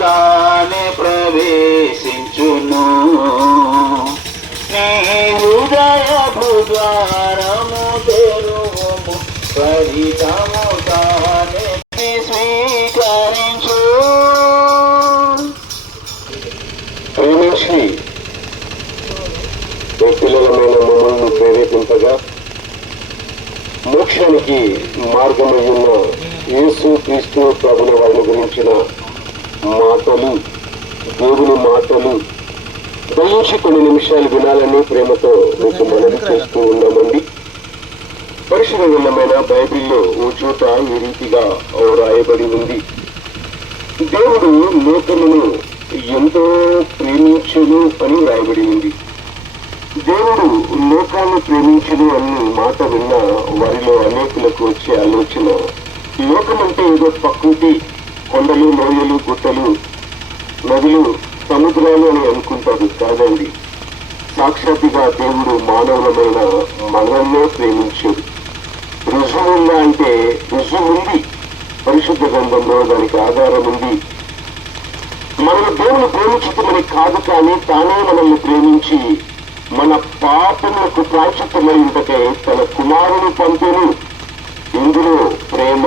తానే ప్రవేశించును నీ హృదయపు ద్వారము తెరువుము ఫలితము తానే స్వీకరించు. ప్రేమించి పిల్లలమైన మమ్మల్ని ప్రేరేపింపగా మోక్షానికి మార్గమయ్యున్న యేసు క్రీస్తు ప్రభుల వారిని గురించిన మాటలు, దేవుని మాటలు దయించి కొన్ని నిమిషాలు వినాలని ప్రేమతో మీకు మనవి చేస్తూ ఉన్నామండి. పరిశుద్ధ గ్రంథమైన బైబిల్లో ఓ చోట ఈ రీతిగా రాయబడి ఉంది. దేవుడు లోకమును ఎంతో ప్రేమించును అని రాయబడి ఉంది. దేవుడు లోకాన్ని ప్రేమించును అన్ని మాట విన్న వారిలో అనేకులకు వచ్చే ఆలోచన లోకం అంటే ఏదో ప్రకృతి, కొండలు, లోయలు, గుట్టలు, నదులు, సముద్రాలు అని అనుకుంటారు. కాదండి, సాక్షాత్తుగా దేవుడు మానవులమైన మనల్నే ప్రేమించాడు. రుజువు ఉందా అంటే రుజువు ఉంది. పరిశుద్ధ గ్రంథంలో దానికి ఆధారం ఉంది. మనల్ని దేవుని ప్రేమించటమని కాదు, కానీ తానే మనల్ని ప్రేమించి మన పాపములకు ప్రాయశ్చిత్తమై ఉంటకే తన కుమారుని పంపెను. ఇందులో ప్రేమ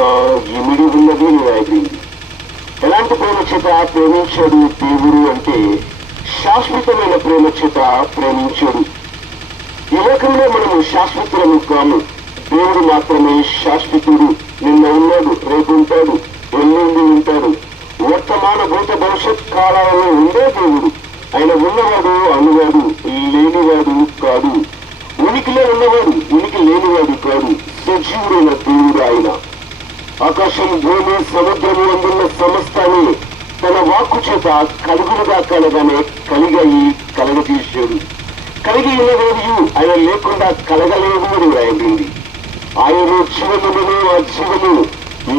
ఇమిడి ఉన్నది అని రాయబడింది. ఎలాంటి ప్రేమ చేత ప్రేమించాడు దేవుడు అంటే శాశ్వతమైన ప్రేమ చేత ప్రేమించాడు. ఈ లోకంలో మనము శాశ్వతులము కాము. దేవుడు మాత్రమే శాశ్వతుడు. నిన్న ఉన్నాడు, రేపు ఉంటాడు, ఎల్లుండి ఉంటాడు. వర్తమాన భూత భవిష్యత్ కాలాలలో ఉండే దేవుడు. ఆయన ఉన్నవాడు అనువాడు, లేనివాడు కాదు. ఉనికిలో ఉన్నవాడు, ఉనికి లేనివాడు కాదు. సజీవుడైన దేవుడు ఆయన. ఆకాశం, భూమి, సముద్రము అందున్న సమస్తాన్ని తన వాక్కు చేత కలుగులుగా కలగానే కలిగాయి, కలగజేశాడు. కలిగి ఉన్నదేవి ఆయన లేకుండా కలగలేదు అని రాయబడింది. ఆయన జీవములను, ఆ జీవము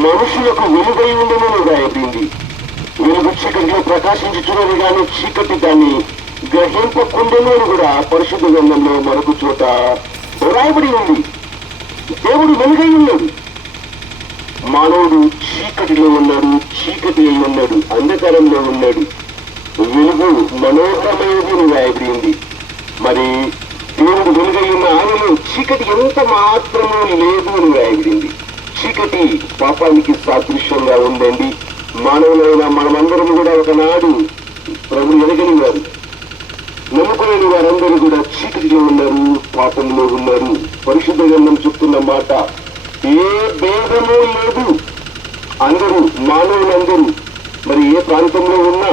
మనుషులకు వెలుగై ఉండను రాయబడింది. వెలుగు చీకటిలో ప్రకాశించుచున్నది కానీ చీకటి దాన్ని గ్రహింపకుండెను అని కూడా పరిశుద్ధ గ్రంథంలో మరొక చోట రాయబడి ఉంది. దేవుడు వెలుగై ఉన్నాడు, మానవుడు చీకటిలో ఉన్నాడు, చీకటి అయి ఉన్నాడు, అంధకారంలో ఉన్నాడు. వెలుగు మనోహరమైనది అని రాయబడింది. మరి దేవుడు వెలుగై ఉన్న ఆయనలో చీకటి ఎంత మాత్రమూ లేదు అని రాయబడింది. చీకటి పాపానికి సాదృశ్యంగా ఉందండి. మానవులైన మనమందరం కూడా ఒకనాడు ప్రభు ఎరగని వారు, నమ్ముకునే వారందరూ కూడా చీకటిలో ఉన్నారు, పాపంలో ఉన్నారు. పరిశుద్ధ గ్రంథం చెప్తున్న మాట, ఏ భేదమూ లేదు. అందరూ, మానవులందరూ ప్రాంతంలో ఉన్న,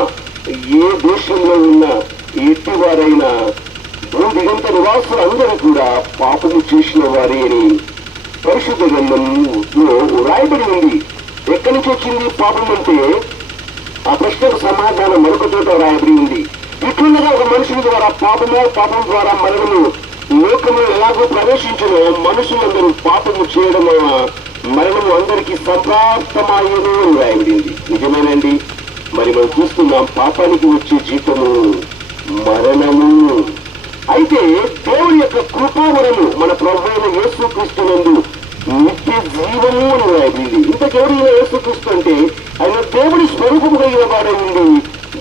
ఏ దేశంలో ఉన్న ఎట్టివారైనా భూదిగంత నివాసులు అందరూ కూడా పాపము చేసిన వారే అని పరిశుద్ధ గ్రంథంలో రాయబడి ఉంది. ఎక్కడి నుంచి వచ్చింది పాపం అంటే? ఆ ప్రశ్నకు సమాధానం మరొక చోట రాయబడి ఉంది. ఇట్లుండగా ఒక మనుషుల ద్వారా పాపం ద్వారా మరణము లోకము ఎలాగో ప్రవేశించలో మనుషులందరూ పాపము చేయడం వలన మరణము అందరికీ సంప్రాప్తమాయను అని రాయబడింది. నిజమేనండి. మరి మనం చూస్తున్నాం, పాపానికి వచ్చే జీతము మరణము. అయితే దేవుని యొక్క కృపావరము మన ప్రభువైన యేసుక్రీస్తునందు నిత్య జీవము అని రాయబడింది. ఇంతకెవరైన యేసుక్రీస్తు అంటే ఆయన దేవుని స్వరూపము కలిగిన వాడై ఉండి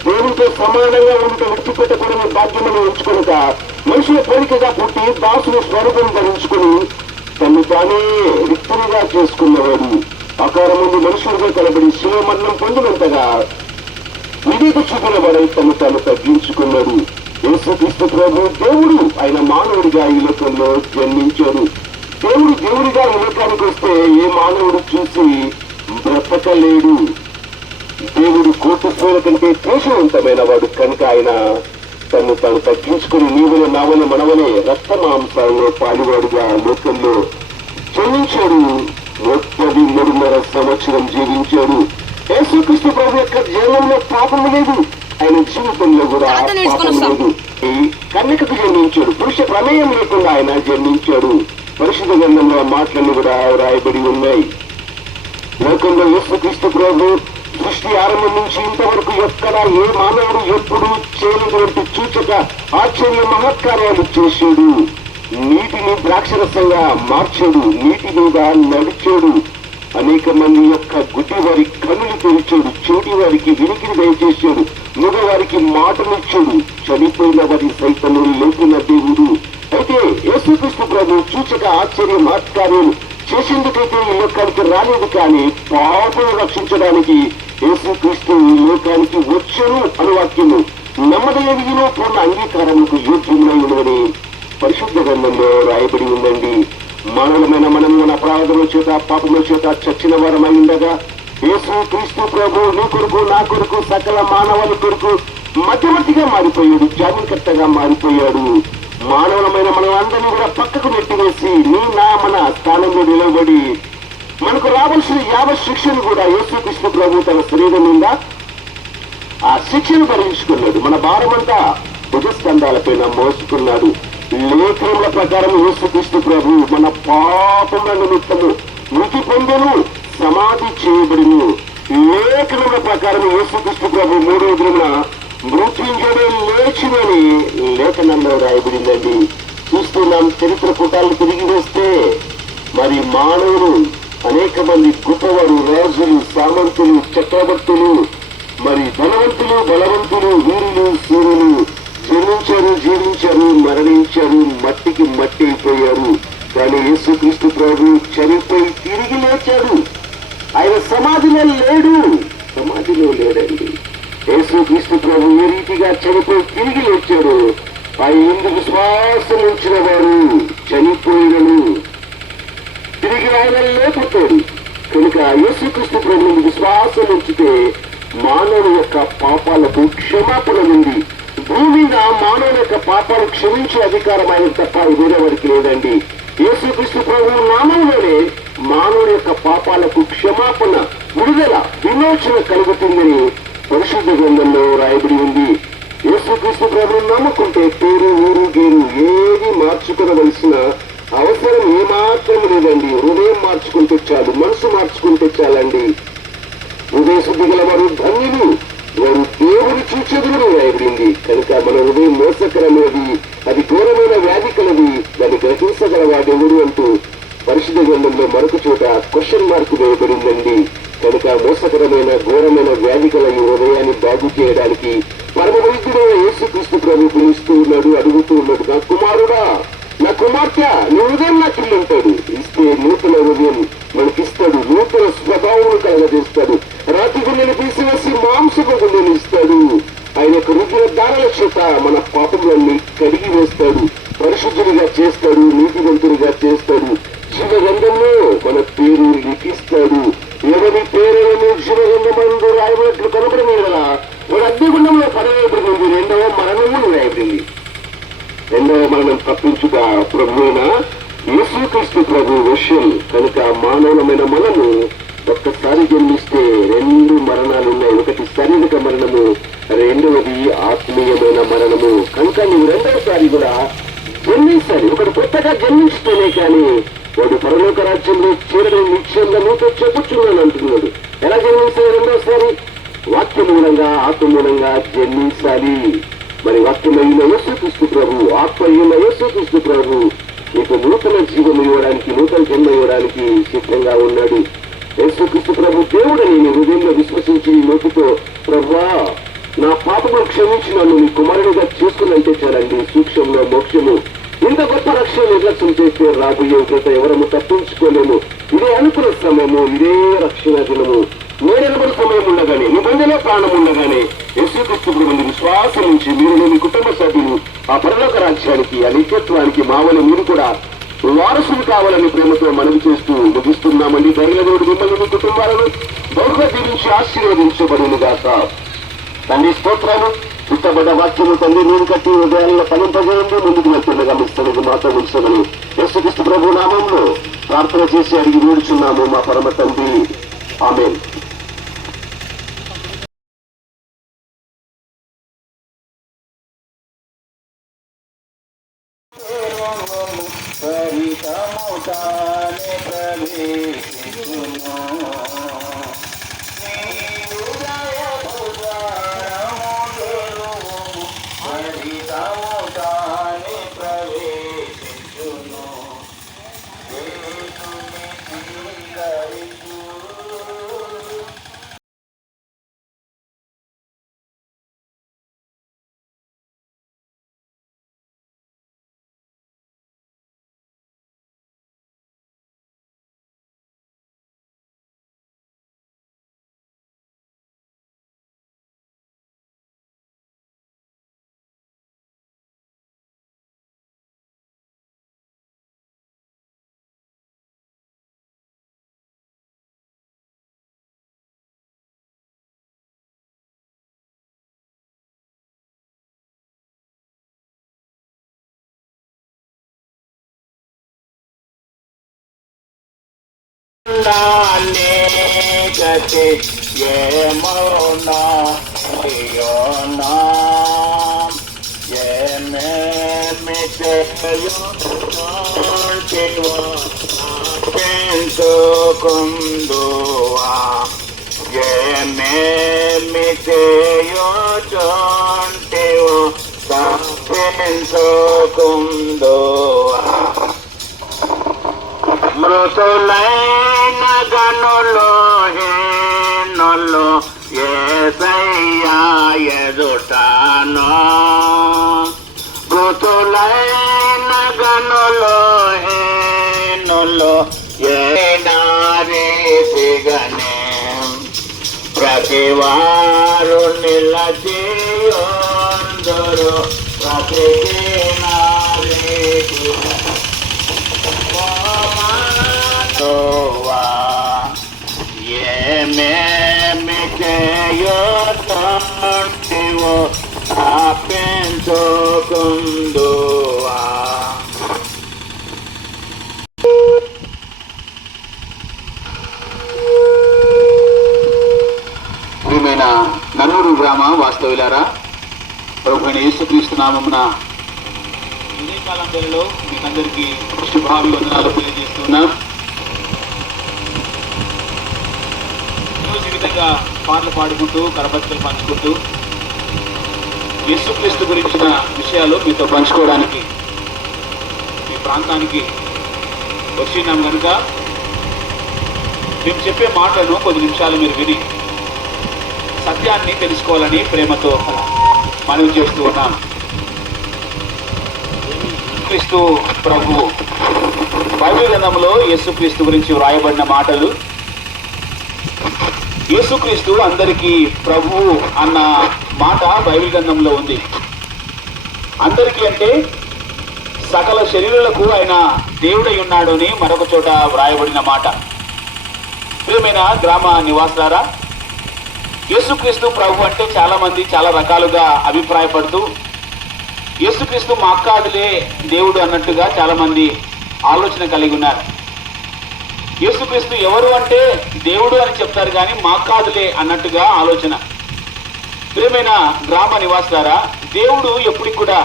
దేవునితో సమానంగా ఉండటం విడిచిపెట్టకూడని భాగ్యమని ఉంచుకొనక మనుషుల పోలికగా పుట్టి దాసుని స్వరూపం ధరించుకుని తను తానే రిక్తునిగా చేసుకున్నవాడు. ఆకారం ముందు మనుషులుగా కలబడి శివ మరణం పొందినంతగా వివేక చూపిన వాడై తను తాను తగ్గించుకున్నాడు. యేసుక్రీస్తు ప్రభు దేవుడు, ఆయన మానవుడిగా ఈ లోకంలో జన్మించాడు. దేవుడిగా ఈ లోకానికి వస్తే ఏ మానవుడు చూసి బ్రతకలేడు. దేవుడు కోటిపోల కంటే తేజవంతమైన వాడు కనుక ఆయన తను తాను తగ్గించుకుని నీవుల నావల మనవలే రక్త మాంసాల్లో పాలివాడుగా లోకంలో జన్మించాడు. 33.5 సంవత్సరం జీవించాడు. యేసుక్రీస్తు ప్రభు యొక్క జన్మంలో పాపము లేదు, ఆయన జీవితంలో కూడా పాపం లేదు. ఈ కన్యకకు జన్మించాడు. పురుష ప్రమేయం లేకుండా ఆయన జన్మించాడు. పరిశుద్ధ గ్రంథంలో మాటలన్నీ కూడా రాయబడి ఉన్నాయి. లోకంలో యేసుక్రీస్తు ప్రభు సృష్టి ఆరంభం నుంచి ఇంతవరకు ఎక్కడ ఏ మానవుడు ఎప్పుడు చేయనటువంటి సూచక ఆశ్చర్య మహత్కార్యాలు చేశాడు. నీటిని ద్రాక్షరసంగా మార్చాడు, నీటి మీద నడిచాడు. అనేక మంది యొక్క గుడ్డి వారి కన్నులు తెరిచాడు, చెవిటి వారికి వినికిడి దయచేశాడు, మగవారికి మాటనిచ్చాడు, చనిపోయిన వారి సైతము లేపిన దేవుడు. అయితే యేసుక్రీస్తు ప్రభు సూచక ఆశ్చర్య మహత్కార్యాలు చేసేందుకైతే ఈ లోకానికి రాలేదు, కానీ పాపను రక్షించడానికి యేసుక్రీస్తు ఈ లోకానికి వచ్చాను అను వాక్యము నమ్మదగిన పూర్ణ అంగీకారముకు యోగ్యములై ఉన్నదని పరిశుద్ధ గ్రంథంలో రాయబడి ఉందండి. మానవులమైన మనము మన అపరాధముల చేత పాపముల చేత చచ్చిన వారమై ఉండగా యేసుక్రీస్తు ప్రభు నీ కొరకు నా కొరకు సకల మానవుల కొరకు మధ్యవర్తిగా మారిపోయాడు, జామీన్కర్తగా మారిపోయాడు. మానవులమైన మనం అందరినీ కూడా పక్కకు నెట్టివేసి నీ నా మన స్థానంలో నిలబడి మనకు రావాల్సిన యావత్ శిక్షను కూడా యేసుక్రీస్తు ప్రభు తన శరీరం మీద ఆ శిక్షను భరించుకున్నాడు. మన భారమంతా భుజస్కంధాలపైన మోసుకున్నాడు. లేఖనముల ప్రకారం యేసుక్రీస్తు ప్రభు మన పాపముల నిమిత్తము మృతి పొందెను, సమాధి చేయబడిను. లేఖనముల ప్రకారం యేసుక్రీస్తు ప్రభు 3వ దినమున మృత్యుంజయుడై లేచినని లేఖనంలో రాయబడిందండి. చూస్తున్నాం, చరిత్ర పుటాలను తిరిగి వేస్తే మరి మానవులు అనేక మంది గొప్పవారు, రాజులు, సామంతులు, చక్రవర్తులు, మరి ధనవంతులు, బలవంతులు, వీరులు, సూర్యులు జీవించారు, మరణించారు, మట్టికి మట్టి అయిపోయారు. కానీ యేసుక్రీస్తు ప్రభు చనిపోయి తిరిగి లేచాడు. ఆయన సమాధిలో లేడండి. యేసుక్రీస్తు ప్రభు ఏ రీతిగా చనిపోయి తిరిగి లేచాడు. ఆయన ఎందుకు విశ్వాసం ఉంచిన వారు చనిపోయినను తిరిగి ఆయన లేపుతాడు. కనుక యేసుక్రీస్తు ప్రభువుని విశ్వాసం ఉంచితే మానవుని యొక్క పాపాలకు క్షమాపణ ఉంది. భూమి మీద మానవుని యొక్క పాపాలు క్షమించే అధికారం ఆయన తప్ప వేరే వారికి లేదండి. యేసుక్రీస్తు ప్రభువు నామంలోనే మానవుని యొక్క పాపాలకు క్షమాపణ, విడుదల, విమోచన కలుగుతుందని పరిశుద్ధ గ్రంథంలో రాయబడి ఉంది. యేసుక్రీస్తు ప్రభువును నమ్ముకుంటే పేరు, ఊరు, గేరు ఏది మార్చుకోవలసిన అవసరం ఏమాత్రం లేదండి. హృదయం మార్చుకుంటే చాలు, మనసు మార్చుకుంటే చాలండి. హృదయ శుద్ధి గల వారు ధన్యులు, వారు దేవుని చూచెదరని రాయబడింది. కనుక మన హృదయం మోసకరమైనది, అది ఘోరమైన వ్యాధి కలది, దాన్ని గ్రహించగల వాడెవడు అంటూ పరిశుద్ధ గ్రంథంలో మరొక చోట క్వశ్చన్ మార్కు వేయబడిందండి. కనుక మోసకరమైన ఘోరమైన వ్యాధి కల ఈ హృదయాన్ని బాగు చేయడానికి పరమ వైద్యుడైన యేసుక్రీస్తు ప్రభు పిలుస్తూ ఉన్నాడు, అడుగుతూ ఉన్నాడు, నా కుమారుడా, నా కుమార్తె, నీ హృదయం నాకు ఇల్లంటాడు. ఇస్తే నూతన హృదయం మనకిస్తాడు, నూతన స్వభావం కలగజేస్తాడు, రాతి గుండెని తీసివేసి మాంసపు గుండెని ఇస్తాడు. ఆయన యొక్క రుద్ర దారుల చేత మన పాపములన్నీ కడిగి వేస్తాడు, పరిశుద్ధుడిగా చేస్తాడు, నీతివంతుడిగా చేస్తాడు. జీవగంధంలో మన పేరు లిఖిస్తాడు. ఎవరి పేరులను జీవగంధమందు రాయబడినట్లు కనబడిన సంబంధమైన మనము ఒక్కసారి జన్మిస్తే 2 మరణాలు ఉన్నాయి. ఒకటి శారీరక మరణము, రెండవది ఆత్మీయమైన మరణము. కనుక నువ్వు రెండవసారి కూడా జన్మించాలి. ఒకడు కొత్తగా జన్మిస్తేనే కానీ వాడు పరలోక రాజ్యంలో చేరడం నిశ్చయంగా నీతో చెప్పుచున్నాను అంటున్నాడు. ఎలా జన్మించాలి? రెండోసారి వాక్య మూలంగా, ఆత్మ మూలంగా జన్మించాలి. మరి వాక్యమైన యేసుక్రీస్తు ప్రభు, ఆత్మ అయిన యేసుక్రీస్తు ప్రభు నీకు నూతన జీవం ఇవ్వడానికి, నూతన జన్మ ఇవ్వడానికి సిద్ధంగా ఉన్నాడు. యేసుక్రీస్తు ప్రభు దేవుడని నీ హృదయంలో విశ్వసించి నోటితో ప్రభువా నా పాపము క్షమించి నన్ను నీ కుమారుడిగా చేసుకున్నంటే చాలండి. సూక్ష్మంలో మోక్షము. ఇంత గొప్ప రక్షణ నిర్లక్ష్యం చేస్తే రాబోయే ఉగ్రత ఎవరము తప్పించుకోలేము. ఇదే అనుకున్న సమయము, ఇదే రక్షణ దినము. నేరెనబడి సమయం ఉండగానే, నిబంధన ప్రాణం ఉండగానే యేసుక్రీస్తు ప్రభువుని విశ్వాసం నుంచి మీరు మీ కుటుంబ సభ్యులు ఆ పరలోక రాజ్యానికి, ఆ నిత్యత్వానికి మావని మీరు కూడా వారసులు కావాలని ప్రేమతో మనవి చేస్తూ ముగిస్తున్నామండి. దైవదేవుడు మిమ్మల్ని మీ కుటుంబాలను బహుగా దీవించి ఆశీర్వదించబడునుగాక. తండ్రి స్తోత్రాలు. పుట్టబడ్డ వాక్యము తండ్రి నీరు కట్టి హృదయాల్లో ఫలింపజేయండి. ముందుకు వెళ్తుండగా మీ సన్నిధి మాతో ఉంచమని యేసుక్రీస్తు ప్రభు నామంలో ప్రార్థన చేసి అడిగి వేడుచున్నాము మా పరమ తండ్రి. ఆమేన్. పరితముతానే ప్రవేశించును నీ హృదయపు ద్వారము తెరువుము. పరితముతానే ప్రవేశించును యేసుని స్వీకరించు. గతి ఏమోనా యోనా పెంచుకుందువా ఏమేమిటయో చోంటివో పెంచుకుందువా. మృతులైన గనులు హీనులు యేసయ్యా ఎదుటను. మృతులైన గనులు హీనులు ఏనారీసిగనే ప్రతివారు నిలచియుందురు. ప్రతి ఏమేమిటయో పెంచుకుందువా. ప్రియమైన నన్నూరు గ్రామ వాస్తవులారా, ప్రభువైన యేసుక్రీస్తు నామమున ఉదయకాలం వేళలో మీకందరికీ శుభాభివందనాలు తెలియజేస్తున్నాం. ఈ విధంగా పాటలు పాడుకుంటూ, కరపత్రికలు పంచుకుంటూ యేసుక్రీస్తు గురించిన విషయాలు మీతో పంచుకోవడానికి మీ ప్రాంతానికి వచ్చినాం కనుక మేము చెప్పే మాటలను కొద్ది నిమిషాలు మీరు విని సత్యాన్ని తెలుసుకోవాలని ప్రేమతో మనవి చేస్తూ ఉన్నాం. క్రీస్తు ప్రభు బైబిల్ గ్రంథంలో యేసుక్రీస్తు గురించి వ్రాయబడిన మాటలు. యేసుక్రీస్తు అందరికీ ప్రభువు అన్న మాట బైబిల్ గ్రంథంలో ఉంది. అందరికీ అంటే సకల శరీరులకు ఆయన దేవుడై ఉన్నాడు అని మరొక చోట వ్రాయబడిన మాట. ప్రియమైన గ్రామ నివాసులారా, యేసుక్రీస్తు ప్రభు అంటే చాలా మంది చాలా రకాలుగా అభిప్రాయపడుతూ యేసుక్రీస్తు మా అక్కాదులే దేవుడు అన్నట్టుగా చాలా మంది ఆలోచన కలిగి ఉన్నారు. యేసుక్రీస్తు ఎవరు అంటే దేవుడు అని చెప్తారు కానీ మాకు కాదులే అన్నట్టుగా ఆలోచన. ప్రియమైన గ్రామ నివాసులారా, దేవుడు ఎప్పటికి కూడా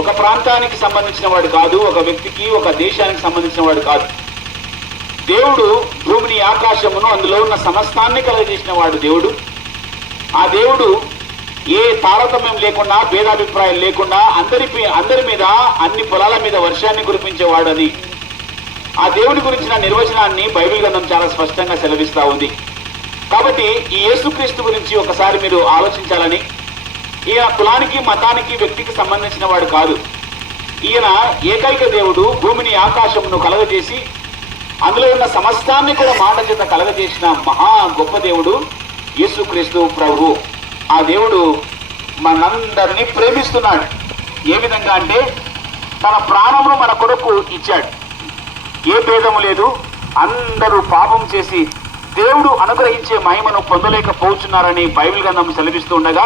ఒక ప్రాంతానికి సంబంధించిన వాడు కాదు, ఒక వ్యక్తికి ఒక దేశానికి సంబంధించిన వాడు కాదు. దేవుడు భూమిని ఆకాశమును అందులో ఉన్న సమస్తాన్ని కలుగజేసిన వాడు దేవుడు. ఆ దేవుడు ఏ తారతమ్యం లేకుండా, భేదాభిప్రాయం లేకుండా అందరి మీద, అన్ని పొలాల మీద వర్షాన్ని కురిపించేవాడని ఆ దేవుడి గురించిన నిర్వచనాన్ని బైబిల్ గ్రంథం చాలా స్పష్టంగా సెలవిస్తా ఉంది. కాబట్టి ఈ యేసుక్రీస్తు గురించి ఒకసారి మీరు ఆలోచించాలని. ఈయన కులానికి, మతానికి, వ్యక్తికి సంబంధించిన వాడు కాదు. ఈయన ఏకైక దేవుడు, భూమిని ఆకాశమును కలగజేసి అందులో ఉన్న సమస్తాన్ని కూడా మాట చేత కలగజేసిన మహా గొప్ప దేవుడు యేసుక్రీస్తు ప్రభు. ఆ దేవుడు మనందరినీ ప్రేమిస్తున్నాడు. ఏ విధంగా అంటే తన ప్రాణమును మన కొరకు ఇచ్చాడు. ఏ భేదము లేదు. అందరూ పాపం చేసి దేవుడు అనుగ్రహించే మహిమను పొందలేకపోతున్నారని బైబిల్ గ్రంథం సెలవిస్తూ ఉండగా,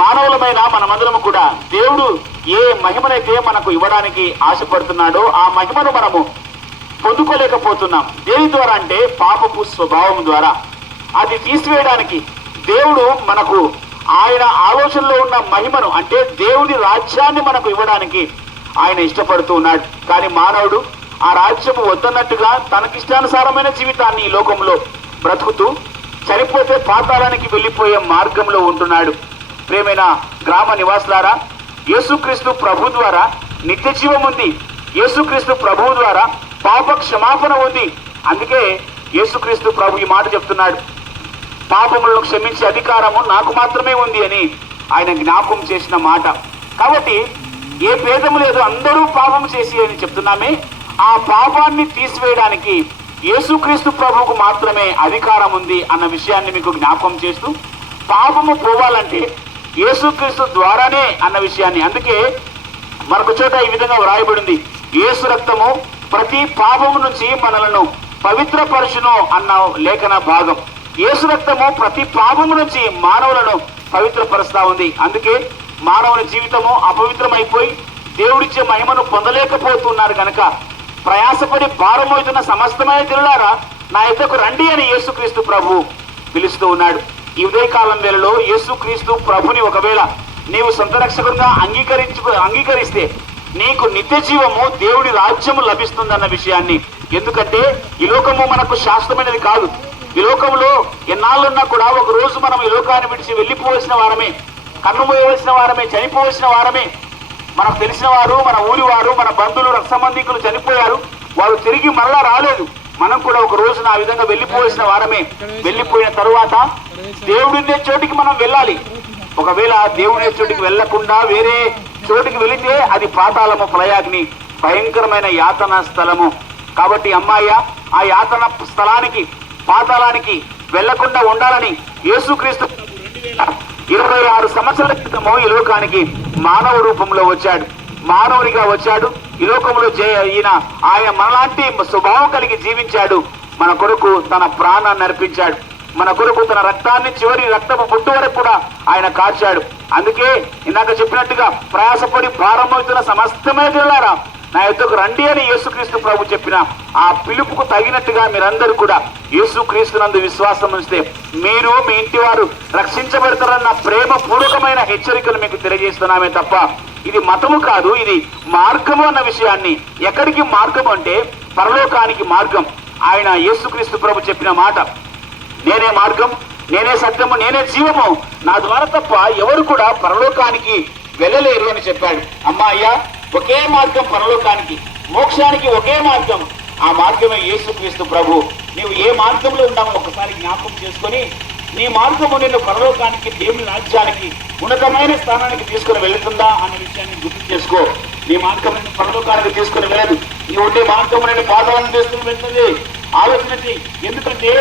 మానవులమైన మనమందరము కూడా దేవుడు ఏ మహిమనైతే మనకు ఇవ్వడానికి ఆశపడుతున్నాడో ఆ మహిమను మనము పొందుకోలేకపోతున్నాం. దేని ద్వారా అంటే పాపపు స్వభావం ద్వారా. అది తీసివేయడానికి దేవుడు మనకు ఆయన ఆలోచనలో ఉన్న మహిమను, అంటే దేవుని రాజ్యాన్ని మనకు ఇవ్వడానికి ఆయన ఇష్టపడుతూ ఉన్నాడు. కానీ మానవుడు ఆ రాజ్యము వద్దన్నట్టుగా తనకిష్టానుసారమైన జీవితాన్ని ఈ లోకంలో బ్రతుకుతూ చనిపోతే పాతాళానికి వెళ్ళిపోయే మార్గంలో ఉంటున్నాడు. ప్రియమైన గ్రామ నివాసులారా, యేసుక్రీస్తు ప్రభు ద్వారా నిత్య జీవం ఉంది. యేసుక్రీస్తు ప్రభు ద్వారా పాప క్షమాపణ ఉంది. అందుకే యేసుక్రీస్తు ప్రభు ఈ మాట చెప్తున్నాడు, పాపములను క్షమించే అధికారము నాకు మాత్రమే ఉంది అని ఆయన జ్ఞాపకం చేసిన మాట. కాబట్టి ఏ భేదము లేదు, అందరూ పాపం చేసి అని చెప్తున్నామే. ఆ పాపాన్ని తీసివేయడానికి యేసుక్రీస్తు ప్రభువుకు మాత్రమే అధికారం ఉంది అన్న విషయాన్ని మీకు జ్ఞాపకం చేస్తూ, పాపము పోవాలంటే యేసుక్రీస్తు ద్వారానే అన్న విషయాన్ని, అందుకే మరొక చోట ఈ విధంగా వ్రాయబడింది, యేసు రక్తము ప్రతి పాపము నుంచి మనలను పవిత్రపరచును అన్న లేఖన భాగం. యేసు రక్తము ప్రతి పాపము నుంచి మానవులను పవిత్రపరుస్తా ఉంది. అందుకే మానవుని జీవితము అపవిత్రమైపోయి దేవుడిచ్చే మహిమను పొందలేకపోతున్నారు కనుక ప్రయాసపడి భారమవుతున్న సమస్తమైన జనులారా నా యొద్దకు రండి అని యేసుక్రీస్తు ప్రభు పిలుస్తూ ఉన్నాడు. ఈ ఉదయకాలం వేళలో యేసుక్రీస్తు ప్రభుని ఒకవేళ నీవు సొంత రక్షకుడుగా అంగీకరిస్తే నీకు నిత్య జీవము, దేవుడి రాజ్యము లభిస్తుందన్న విషయాన్ని. ఎందుకంటే ఈ లోకము మనకు శాశ్వతమైనది కాదు. ఈ లోకంలో ఎన్నాళ్ళున్నా కూడా ఒక రోజు మనం ఈ లోకాన్ని విడిచి వెళ్ళిపోవలసిన వారమే, కన్నుమూయవలసిన వారమే, చనిపోవలసిన వారమే. మనకు తెలిసిన వారు, మన ఊరి వారు, మన బంధువులు, రక్త సంబంధికులు చనిపోయారు. వారు తిరిగి మరలా రాలేదు. మనం కూడా ఒక రోజున ఆ విధంగా వెళ్ళిపోవలసిన వారమే. వెళ్ళిపోయిన తరువాత దేవుడినే చోటికి మనం వెళ్ళాలి. ఒకవేళ దేవుడి చోటికి వెళ్లకుండా వేరే చోటికి వెళితే అది పాతాళము, ప్రయాగ్ని, భయంకరమైన యాతన స్థలము. కాబట్టి అమ్మాయ ఆ యాతన స్థలానికి, పాతాళానికి వెళ్లకుండా ఉండాలని యేసుక్రీస్తు 26 సంవత్సరాల క్రితము ఈ లోకానికి మానవ రూపంలో వచ్చాడు. మానవునిగా వచ్చాడు ఈ లోకంలో. ఆయన మనలాంటి స్వభావం కలిగి జీవించాడు. మన కొరకు తన ప్రాణాన్ని అర్పించాడు. మన కొరకు తన రక్తాన్ని చివరి రక్తపు బొట్టు వరకు కూడా ఆయన కార్చాడు. అందుకే ఇందాక చెప్పినట్టుగా ప్రయాసపడి భారమవుతున్న సమస్తమైన జనులారా నా యొద్దకు రండి అని యేసుక్రీస్తు ప్రభు చెప్పిన ఆ పిలుపుకు తగినట్టుగా మీరందరూ కూడా యేసుక్రీస్తునందు విశ్వాసం ఉంచితే మీరు, మీ ఇంటి వారు రక్షించబడతారన్న ప్రేమ పూర్వకమైన హెచ్చరికలు మీకు తెలియజేస్తున్నామే తప్ప ఇది మతము కాదు, ఇది మార్గము అన్న విషయాన్ని. ఎక్కడికి మార్గం అంటే పరలోకానికి మార్గం. ఆయన యేసుక్రీస్తు ప్రభు చెప్పిన మాట, నేనే మార్గం, నేనే సత్యము, నేనే జీవము, నా ద్వారా తప్ప ఎవరు కూడా పరలోకానికి వెళ్ళలేరు అని చెప్పాడు. అయ్యా, ఒకే మార్గం పరలోకానికి, మోక్షానికి ఒకే మార్గం. ఆ మార్గమే యేసుక్రీస్తు ప్రభు. నీవు ఏ మార్గంలో ఉన్నామో ఒకసారి జ్ఞాపకం చేసుకొని నీ మార్గము నిన్ను పరలోకానికి, దేవుని రాజ్యానికి, ఉన్నతమైన స్థానానికి తీసుకుని వెళుతుందా అన్న విషయాన్ని గుర్తు చేసుకో. నీ మార్గం నిన్ను పరలోకానికి తీసుకుని వెళ్ళదు. నీ ఉండే మార్గము నిన్ను పాతాళానికి తీసుకుని వెళ్తుంది. ఆలోచన చేయి. ఎందుకంటే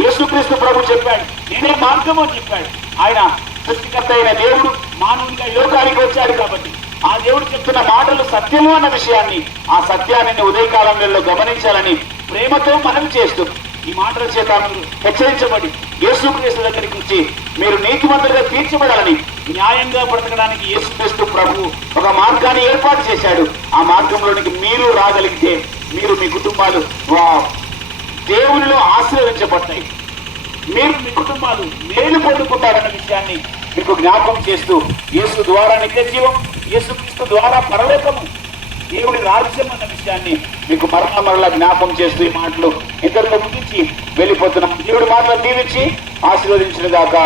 యేసుక్రీస్తు ప్రభు చెప్పాడు, నేనే మార్గము అని చెప్పాడు. ఆయన సృష్టికర్త అయిన దేవుడు మానవునిగా లోకానికి వచ్చాడు. కాబట్టి ఆ దేవుడు చెప్తున్న మాటలు సత్యము అన్న విషయాన్ని, ఆ సత్యాన్ని ఉదయకాలంలో గమనించాలని ప్రేమతో మనవి చేస్తూ ఈ మాటల చేత హెచ్చరించబడి యేసుక్రీస్తు దగ్గరికి వచ్చి మీరు నీతిమంతులుగా తీర్చబడాలని, న్యాయంగా బ్రతకడానికి యేసుక్రీస్తు ప్రభు ఒక మార్గాన్ని ఏర్పాటు చేశాడు. ఆ మార్గంలోనికి మీరు రాగలిగితే మీరు, మీ కుటుంబాలు దేవునిలో ఆశీర్వదించబడతాయి. మీరు మీ కుటుంబాలు మేలు పొందుకుంటారన్న విషయాన్ని మీకు జ్ఞాపకం చేస్తూ, యేసు ద్వారా నిత్య జీవం, యేసుక్రీస్తు ద్వారా పరలోకము, దేవుడి రాజ్యం అన్న విషయాన్ని మీకు మరలా జ్ఞాపకం చేస్తూ ఈ మాటలు ఇతరులు ముగించి వెళ్ళిపోతున్నాం. దేవుడి మాటలు దీవించి ఆశీర్వదించిన దాకా.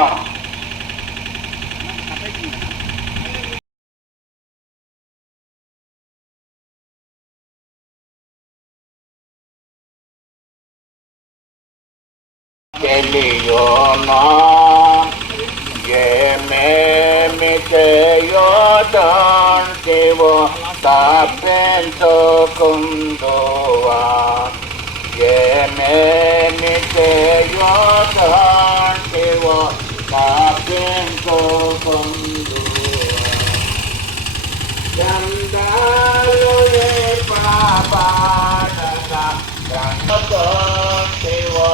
Eliona, Yeme Teyodan Devo, Tapento Kundoa, Yeme Teyodan Devo, Tapento Kundoa, Yandalo Ye Papa Dada, Yandalo Devo,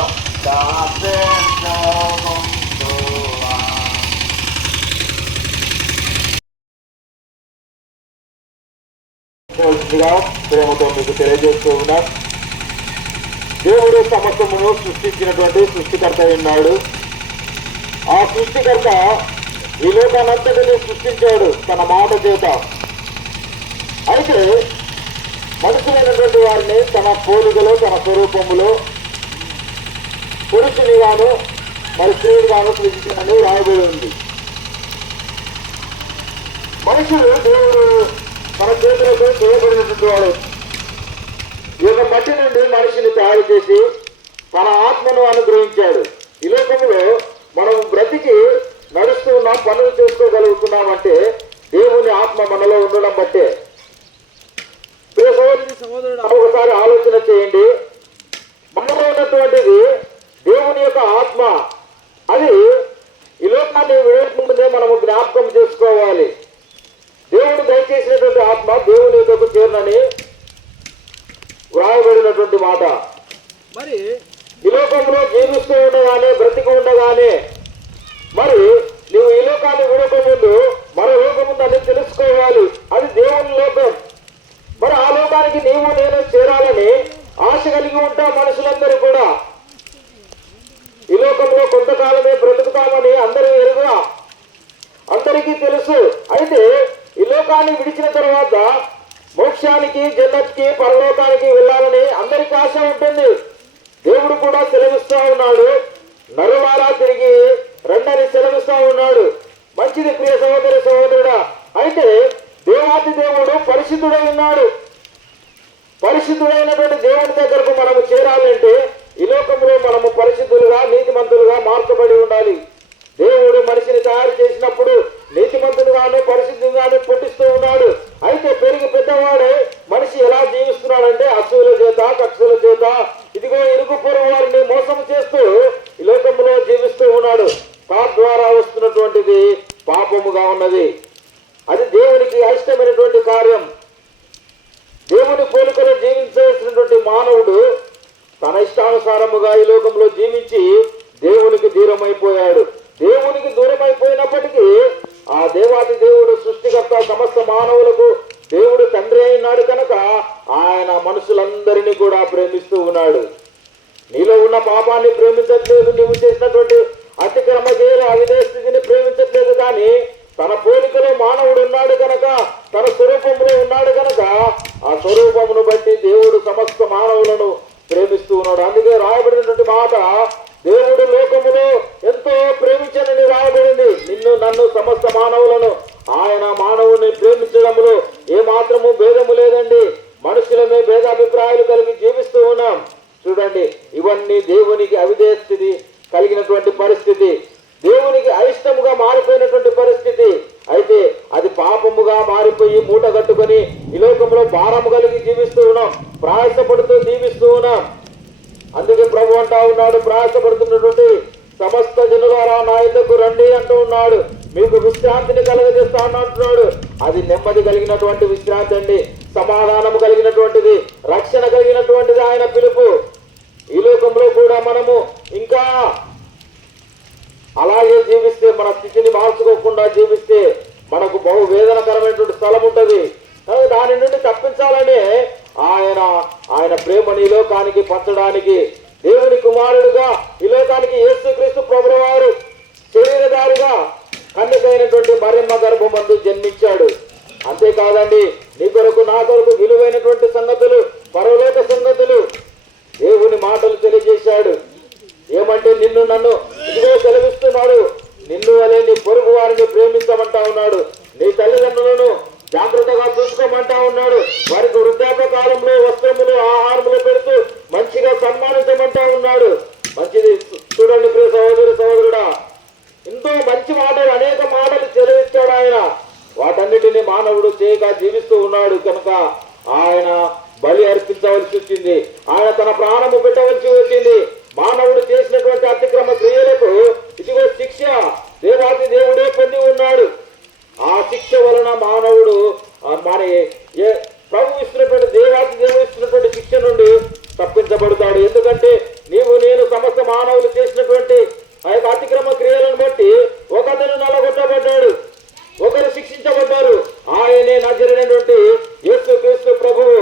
ప్రేమతో మీకు తెలియజేస్తూ ఉన్నాం. దేవుడు సమస్తమును సృష్టించినటువంటి సృష్టికర్త ఉన్నాడు. ఆ సృష్టికర్త ఈ లోకానంతటిని సృష్టించాడు తన మాట చేత. అయితే మనుషులైనటువంటి వారిని తన పోలికలో, తన స్వరూపములో పురుషునిగాను మరి స్త్రీగాను సృష్టించాలని రాయబడి ఉంది. మనుషులు దేవుడు మన చేతులతో చేయబడినటువంటి వాడు. ఈ యొక్క మట్టి నుండి మనిషిని తయారు చేసి తన ఆత్మను అనుగ్రహించాడు. ఈ లోకంలో మనం బ్రతికి నడుస్తూ ఉన్నాం, పనులు చేసుకోగలుగుతున్నామంటే దేవుని ఆత్మ మనలో ఉండడం బట్టే. సహోదరుడు ఒకసారి ఆలోచన చేయండి. మనలో ఉన్నటువంటిది దేవుని యొక్క ఆత్మ. అది ఈ లోకాన్ని విడవకముందే మనము జ్ఞాపకం చేసుకోవాలి. దేవుడు దయచేసినటువంటి ఆత్మ దేవుని యొక్కకు చేరునని వ్రాయబడినటువంటి మాట. మరి ఈ లోకంలో జీవిస్తూ ఉండగానే, బ్రతికి ఉండగానే, మరి నువ్వు ఈ లోకాన్ని విడకముందు మరో లోకముందని తెలుసుకోవాలి. అది దేవుని లోకం. మరి ఆ లోకానికి నీవు నేను చేరాలని ఆశ కలిగి ఉంటాం మనుషులందరూ కూడా. ఈ లోకంలో కొంతకాలమే బ్రతుకుతామని అందరూ ఎరుగురా, అందరికీ తెలుసు. అయితే ఈ లోకాన్ని విడిచిన తర్వాత మోక్షానికి, జన్నత్కి, పరలోకానికి వెళ్ళాలని అందరికీ ఆశ ఉంటుంది. దేవుడు కూడా సెలవిస్తా ఉన్నాడు, నరులారా తిరిగి రండని సెలవిస్తా ఉన్నాడు. మంచిది ప్రియ సహోదరి సహోదరుడా. అయితే దేవాతి దేవుడు పరిశుద్ధుడై ఉన్నాడు. పరిశుద్ధుడైనటువంటి దేవుని దగ్గరకు మనము చేరాలంటే ఈ లోకంలో మనము పరిశుద్ధులుగా, నీతిమంతులుగా మార్చబడి ఉండాలి. దేవుడు మనిషిని తయారు చేసినప్పుడు నీతిమంతులుగాను, పరిశుద్ధంగాను పుట్టిస్తూ ఉన్నాడు. అయితే పెరిగి పెద్దవాడే మనిషి ఎలా జీవిస్తున్నాడంటే అసూల చేత, కక్షల చేత, ఇదిగో ఇరుగు పొరుగు వారిని మోసం చేస్తూ ఈ లోకంలో జీవిస్తూ ఉన్నాడు. తద్వారా వస్తున్నటువంటిది పాపముగా ఉన్నది. అది దేవునికి అయిష్టమైనటువంటి కార్యం. దేవుని పోలికలో జీవించాల్సినటువంటి మానవుడు తన ఇష్టానుసారముగా ఈ లోకంలో జీవించి దేవునికి దూరమైపోయాడు. దేవునికి దూరమైపోయినప్పటికీ ఆ దేవాది దేవుడు సృష్టికర్త, సమస్త మానవులకు దేవుడు తండ్రి అయినాడు కనుక ఆయన మనుషులందరినీ కూడా ప్రేమిస్తూ ఉన్నాడు. నీలో ఉన్న పాపాన్ని ప్రేమించట్లేదు, నీవు చేసినటువంటి అతిక్రమ చేయలు, అవిధేయ స్థితిని ప్రేమించట్లేదు. కానీ తన పోలికలో మానవుడు ఉన్నాడు కనుక, తన స్వరూపంలో ఉన్నాడు కనుక ఆ స్వరూపమును బట్టి దేవుడు సమస్త మానవులను ప్రేమిస్తూ ఉన్నాడు. అందుకే రాయబడినటువంటి మాట, దేవుడు లోకములో ఎంతో ప్రేమించనని రాయబడింది. నిన్ను, నన్ను, సమస్త మానవులను ఆయన మానవుని ప్రేమించడంలో ఏ మాత్రము భేదము లేదండి. మనుషులమే భేదాభిప్రాయాలు కలిగి జీవిస్తూ ఉన్నాం. చూడండి, ఇవన్నీ దేవునికి అవిధేయ స్థితి కలిగినటువంటి పరిస్థితి, దేవునికి అయిష్టముగా మారిపోయినటువంటి పరిస్థితి. అయితే అది పాపముగా మారిపోయి మూట కట్టుకొని ఈ లోకంలో భారము కలిగి జీవిస్తూ ఉన్నాం, ప్రయాసపడుతూ జీవిస్తూ ఉన్నాం. అందుకే ప్రభు అంటా ఉన్నాడు, ప్రయాసపడుతున్నటువంటి సమస్త జనులారా నా యొద్దకు రండి అంటూ ఉన్నాడు, మీకు విశ్రాంతిని కలగజేస్తా అంటున్నాడు. అది నెమ్మది కలిగినటువంటి విశ్రాంతి అండి, సమాధానము కలిగినటువంటిది, రక్షణ కలిగినటువంటిది ఆయన పిలుపు. ఈ లోకంలో కూడా మనము ఇంకా అలాగే జీవిస్తే, మన స్థితిని మార్చుకోకుండా జీవిస్తే మనకు బహు వేదనకరమైనటువంటి స్థలం ఉంటుంది. దాని నుండి తప్పించాలని ఆయన ప్రేమని లోకానికి పంచడానికి దేవుని కుమారుడుగా ఈ లోకానికి యేసుక్రీస్తు ప్రభువు వారు శరీరధారిగా కన్యకైనటువంటి మరియమ్మ గర్భమందు జన్మించాడు. అంతేకాదండి, నీ కొరకు నా కొరకు విలువైనటువంటి సంగతులు, పరలోక సంగతులు, దేవుని మాటలు తెలియజేశాడు. ఏమంటే నిన్ను నన్ను ఇదిగో సెలవిస్తున్నాడు, నిన్ను వలె నీ పొరుగు వారిని ప్రేమించమంటా ఉన్నాడు, నీ తల్లిదండ్రులను జాగ్రత్తగా చూసుకోమంటా ఉన్నాడు, వారికి వృద్ధాప్య కాలంలో వస్త్రములు ఆహారములు పెడుతూ మంచిగా సన్మానించమంటా ఉన్నాడు. మంచిది. చూడండి ప్రియ సహోదరుడా, ఎంతో మంచి మాటలు, అనేక మాటలు చెలవిస్తాడు ఆయన. వాటన్నిటిని మానవుడు చేయక జీవిస్తూ ఉన్నాడు కనుక ఆయన బలి అర్పించవలసి వచ్చింది, ఆయన తన ప్రాణము పెట్టవలసి వచ్చింది. మానవుడు చేసినటువంటి అతిక్రమ క్రియలకు ఇదిగో శిక్ష దేవాది దేవుడే పొంది ఉన్నాడు. ఆ శిక్ష వలన మానవుడు మరి ప్రభు ఇస్తున్నటువంటి దేవాది దేవుడు ఇస్తున్నటువంటి శిక్ష నుండి తప్పించబడతాడు. ఎందుకంటే నీవు నేను సమస్త మానవులు చేసినటువంటి ఆ యొక్క అతిక్రమ క్రియలను బట్టి ఒకతను నలగొట్టబడ్డాడు, ఒకరు శిక్షించబడ్డారు. ఆయనే నజరేయుడైనటువంటి యేసుక్రీస్తు ప్రభువు.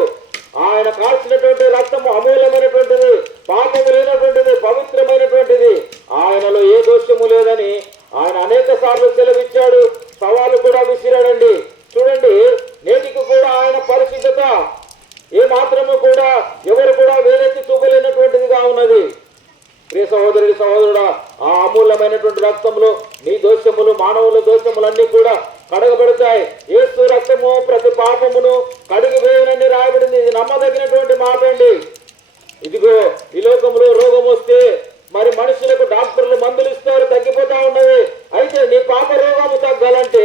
ఆయన కాల్చినటువంటి రక్తము అమూల్యమైనటువంటిది, పాపము లేనటువంటిది, పవిత్రమైనటువంటిది. ఆయనలో ఏ దోషము లేదని ఆయన అనేక సార్లు సెలవిచ్చాడు, సవాలు కూడా విసిరాడండి. చూడండి, నేటికి కూడా ఆయన పరిశుద్ధత ఏ మాత్రము కూడా ఎవరు కూడా వేలెత్తి చూపలేనటువంటిదిగా ఉన్నది. ప్రియ సహోదరుడా, ఆ అమూల్యమైనటువంటి రక్తంలో నీ దోషములు, మానవుల దోషములన్నీ కూడా కడగబడతాయి. యేసు రక్తము ప్రతి పాపమును కడిగి వేయనని రాయబడింది. ఇది నమ్మదగినటువంటి మాట అండి. ఇదిగో ఈ లోకంలో రోగం వస్తే మరి మనుషులకు డాక్టర్లు మందులు ఇస్తారు, తగ్గిపోతా ఉన్నది. అయితే నీ పాప రోగము తగ్గాలంటే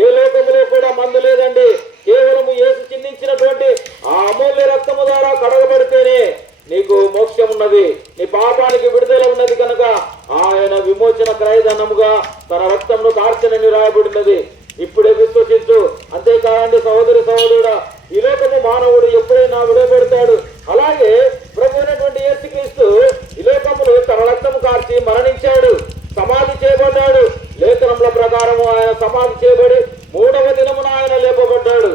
ఏ లోకములో కూడా మందు లేదండి. కేవలము యేసు చిందించినటువంటి ఆ అమూల్య రక్తము ద్వారా కడగబడితేనే నీకు మోక్షం ఉన్నది, నీ పాపానికి విడుదల ఉన్నది. కనుక ఆయన విమోచన క్రయధనముగా తన రక్తంను కార్చనని రాయబడినది. ఇప్పుడే విశ్వసించు. అంతేకాదండి సహోదరుడా, ఈ లోకము మానవుడు ఎప్పుడైనా విడబడతాడు. అలాగే ప్రభు అయినటువంటి యేసుక్రీస్తు ఈ లోకములో తన రక్తము కార్చి మరణించాడు, సమాధి చేయబడ్డాడు. లేఖనముల ప్రకారము ఆయన సమాధి చేయబడి 3వ దినమున ఆయన లేపబడ్డాడు.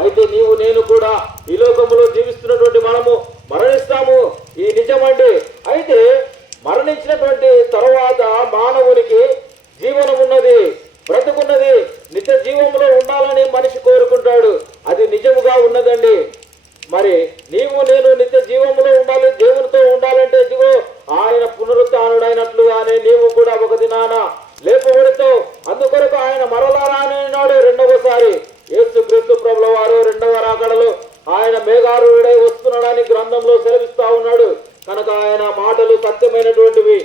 అయితే నీవు నేను కూడా ఈ లోకములో జీవిస్తున్నటువంటి మనము మరణిస్తాము, ఈ నిజమండి. అయితే మరణించినటువంటి తరువాత మానవునికి జీవనం ఉన్నది, బ్రతుకున్నది. నిత్య జీవములో ఉండాలని మనిషి కోరుకుంటాడు, అది నిజముగా ఉన్నదండి. మరి నీవు నేను నిత్య జీవములో ఉండాలి, దేవునితో ఉండాలంటే ఇదిగో ఆయన పునరుత్థానుడైనట్లుగానే నీవు కూడా ఒక దినాన లేపబడతావు. అందుకొరకు ఆయన మరలా రానున్నాడు రెండవసారి. యేసుక్రీస్తు ప్రభుల వారు రెండవ రాకడలో ఆయన మేఘారూఢుడై వస్తున్నాడని గ్రంథంలో సెలవిస్తా ఉన్నాడు. కనుక ఆయన మాటలు సత్యమైనటువంటివి.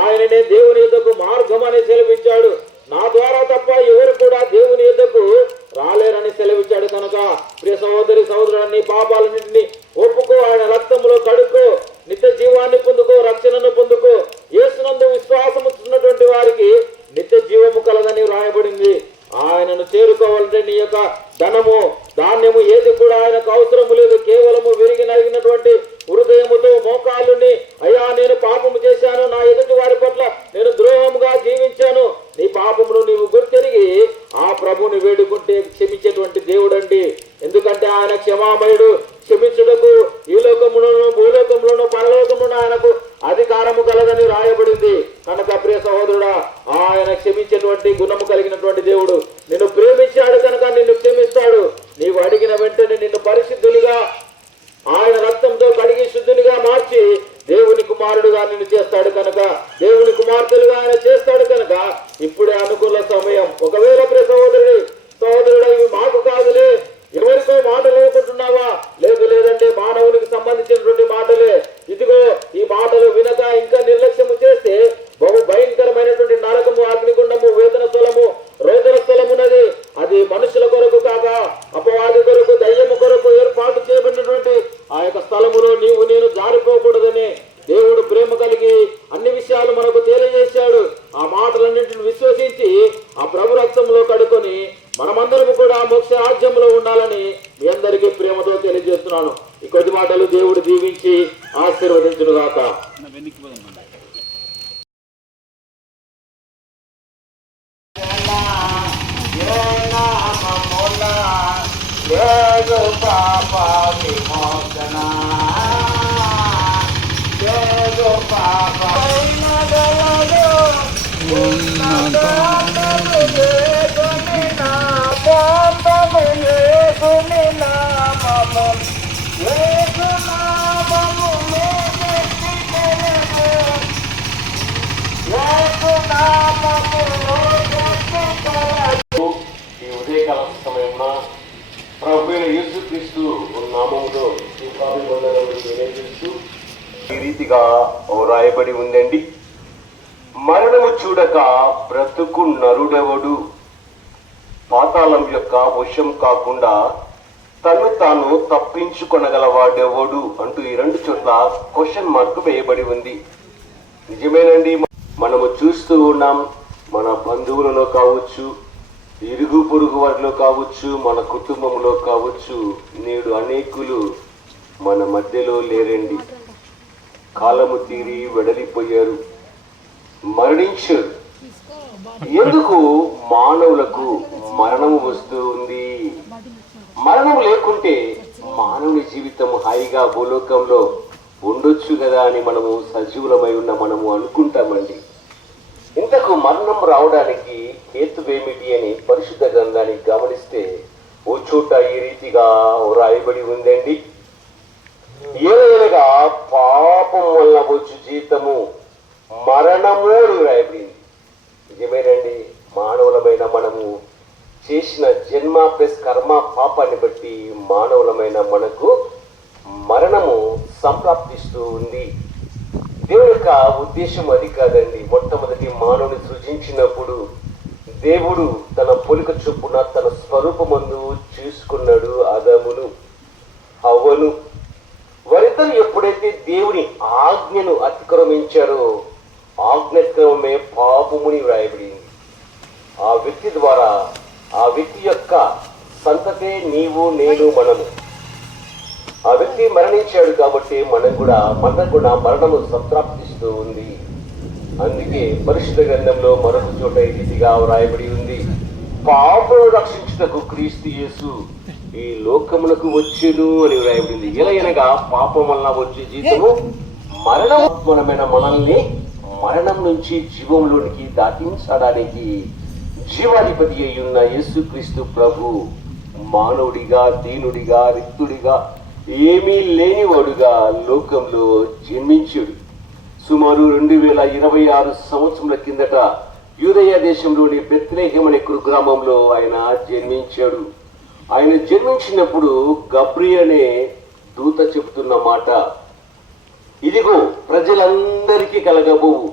ఆయననే దేవుని యొద్దకు మార్గం అని సెలవిచ్చాడు. నా ద్వారా తప్ప ఎవరు కూడా దేవుని యొద్దకు రాలేరని సెలవిచ్చాడు. కనుక ప్రియ సహోదరుడు, నీ పాపాలన్నింటినీ ఒప్పుకో, ఆయన రక్తంలో కడుక్కో, నిత్య జీవాన్ని పొందుకో, రక్షణను పొందుకో. యేసునందు విశ్వాసమున్నటువంటి వారికి నిత్య జీవము కలదని రాయబడింది. ఆయనను చేరుకోవాలంటే నీ యొక్క ధనము, ధాన్యము ఏది కూడా ఆయనకు అవసరము లేదు. కేవలము విరిగి నలిగినటువంటి హృదయముతో మోకాళ్ళుని, అయ్యా నేను పాపము చేశాను, నా ఎదుటి వారి పట్ల నేను ద్రోహముగా జీవించాను, నీ పాపమును నీవు గుర్తెరిగి ఆ ప్రభుని వేడుకుంటే క్షమించేటువంటి దేవుడండి. ఎందుకంటే ఆయన క్షమామయుడు. క్షమించుటకు ఈ లోకములను, భూలోకములను, పరలోకములను ఆయనకు అధికారము కలదని రాయబడింది. కనుక ప్రియ సహోదరుడా, ఆయన క్షమించేటువంటి గుణము కలిగినటువంటి దేవుడు. నిన్ను ప్రేమించాడు కనుక నిన్ను క్షమిస్తాడు. నీవు అడిగిన వెంటనే నిన్ను పరిశుద్ధులుగా ఆయన రక్తంతో కడిగి శుద్ధునిగా మార్చి దేవుని కుమారుడుగా నిన్ను చేస్తాడు కనుక, దేవుని కుమార్తెలుగా ఆయన చేస్తాడు కనుక ఇప్పుడే అనుకూల సమయం. ఒకవేళ ప్రియ సహోదరుడా, ఇవి మాకు కాదులే, ఎవరికో మాటలు అనుకుంటున్నావా? లేదంటే మానవునికి సంబంధించినటువంటి మాటలే. ఇదిగో ఈ మాటలు వినక ఇంకా నిర్లక్ష్యము చేస్తే బహు భయంకరమైనటువంటి నరకము, అగ్నిగుండము, వేదన స్థలము, రోదన స్థలమున్నది. అది మనుషుల కొరకు కాక అపవాది కొరకు, దయ్యము కొరకు ఏర్పాటు చేయబడినటువంటి ఆ యొక్క స్థలములో నీవు నేను జారిపోకూడదని దేవుడు ప్రేమ కలిగి అన్ని విషయాలు మనకు తెలియజేశాడు. ఆ మాటలన్నింటిని విశ్వసించి ఆ ప్రభు రక్తంలో కడుకొని మనమందరం కూడా మోక్ష రాజ్యంలో ఉండాలని మీ అందరికీ ప్రేమతో తెలియజేస్తున్నాను. ఈ కొద్ది మాటలు దేవుడు దీవించి ఆశీర్వదించునుగాక. పాప విమోచన రీతిగా రాయబడి ఉందండి. మరణము చూడక బ్రతుకు నరుడెవడు, పాతాళం యొక్క వశం కాకుండా తను తాను తప్పించుకొనగలవాడెవడు అంటూ ఈ 2 చోట్ల క్వశ్చన్ మార్క్ వేయబడి ఉంది. నిజమేనండి, మనము చూస్తూ ఉన్నాం. మన బంధువులలో కావచ్చు, ఇరుగు పొరుగు వారిలో కావచ్చు, మన కుటుంబంలో కావచ్చు, నేడు అనేకులు మన మధ్యలో లేరండి. కాలము తీరి వెడలిపోయారు, మరణించారు. ఎందుకు మానవులకు మరణము వస్తూ ఉంది? మరణం లేకుంటే మానవుని జీవితం హాయిగా భూలోకంలో ఉండొచ్చు కదా అని మనము సజీవులమై ఉన్న మనము అనుకుంటామండి. ఇంతకు మరణం రావడానికి హేతువేమిటి అని పరిశుద్ధ గ్రంథాన్ని గమనిస్తే ఓ చోట ఈ రీతిగా రాయబడి ఉందండి. ఏలయనగా పాపం వల్ల వచ్చు జీతము మరణము అని రాయబడింది. నిజమేనండి, మానవులమైన మనము చేసిన జన్మ ప్లస్ కర్మ పాపాన్ని బట్టి మానవులమైన మనకు మరణము సంప్రాప్తిస్తూ ఉంది. దేవుని యొక్క ఉద్దేశం అది కాదండి. మొట్టమొదటి మానవుని సృజించినప్పుడు దేవుడు తన పోలిక చొప్పున తన స్వరూపమందు చేసుకున్నాడు ఆదామును హవ్వను. వారిద్దరు ఎప్పుడైతే దేవుని ఆజ్ఞను అతిక్రమించారో ఆజ్ఞాక్రమమే పాపముని వ్రాయబడింది. ఆ వ్యక్తి ద్వారా, ఆ వ్యక్తి యొక్క సంతతే నీవు నేను మనము. ఆ వ్యక్తి మరణించాడు కాబట్టి మనకు కూడా మరణము సంప్రాప్తిస్తూ ఉంది. అందుకే పరిశుద్ధ గ్రంథంలో మరొక చోట ఈ రీతిగా వ్రాయబడి ఉంది, పాపను రక్షించుటకు క్రీస్తు యేసు ఈ లోకమునకు వచ్చెను అని వ్రాయబడింది. ఎలాగనగా పాపం వలన వచ్చే జీతము మరణమైన మనల్ని మరణం నుంచి జీవంలోనికి దాటించడానికి జీవాధిపతి అయి ఉన్న యేసుక్రీస్తు ప్రభు మానవుడిగా, దీనుడిగా, రిక్తుడిగా, ఏమీ లేనివాడుగా లోకంలో జన్మించాడు. సుమారు 2026 సంవత్సరముల కిందట యూదయ దేశంలోని బెత్లెహేమ్ అనే కుగ్రామంలో ఆయన జన్మించాడు. ఆయన జన్మించినప్పుడు గబ్రియల్ అనే దూత చెబుతున్న మాట, ఇదిగో ప్రజలందరికీ కలగబోవు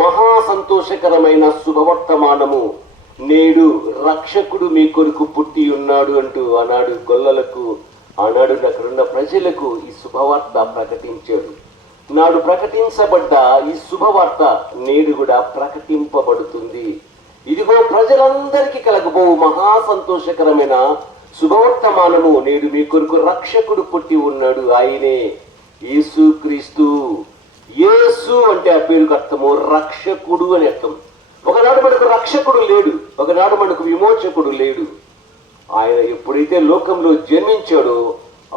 మహా సంతోషకరమైన శుభవర్తమానము, నేడు రక్షకుడు మీ కొరకు పుట్టి ఉన్నాడు అంటూ ఆనాడు గొల్లలకు, ఆనాడు అక్కడున్న ప్రజలకు ఈ శుభవార్త ప్రకటించాడు. నాడు ప్రకటించబడ్డ ఈ శుభవార్త నేడు కూడా ప్రకటింపబడుతుంది. ఇదిగో ప్రజలందరికీ కలగబోవు మహా సంతోషకరమైన శుభవర్తమానము, నేడు మీ కొరకు రక్షకుడు పుట్టి ఉన్నాడు, ఆయనే యేసుక్రీస్తు. యేసు అంటే ఆ పేరుకు అర్థము రక్షకుడు అని అర్థం. ఒకనాడు మనకు రక్షకుడు లేడు, ఒకనాడు మనకు విమోచకుడు లేడు. ఆయన ఎప్పుడైతే లోకంలో జన్మించాడో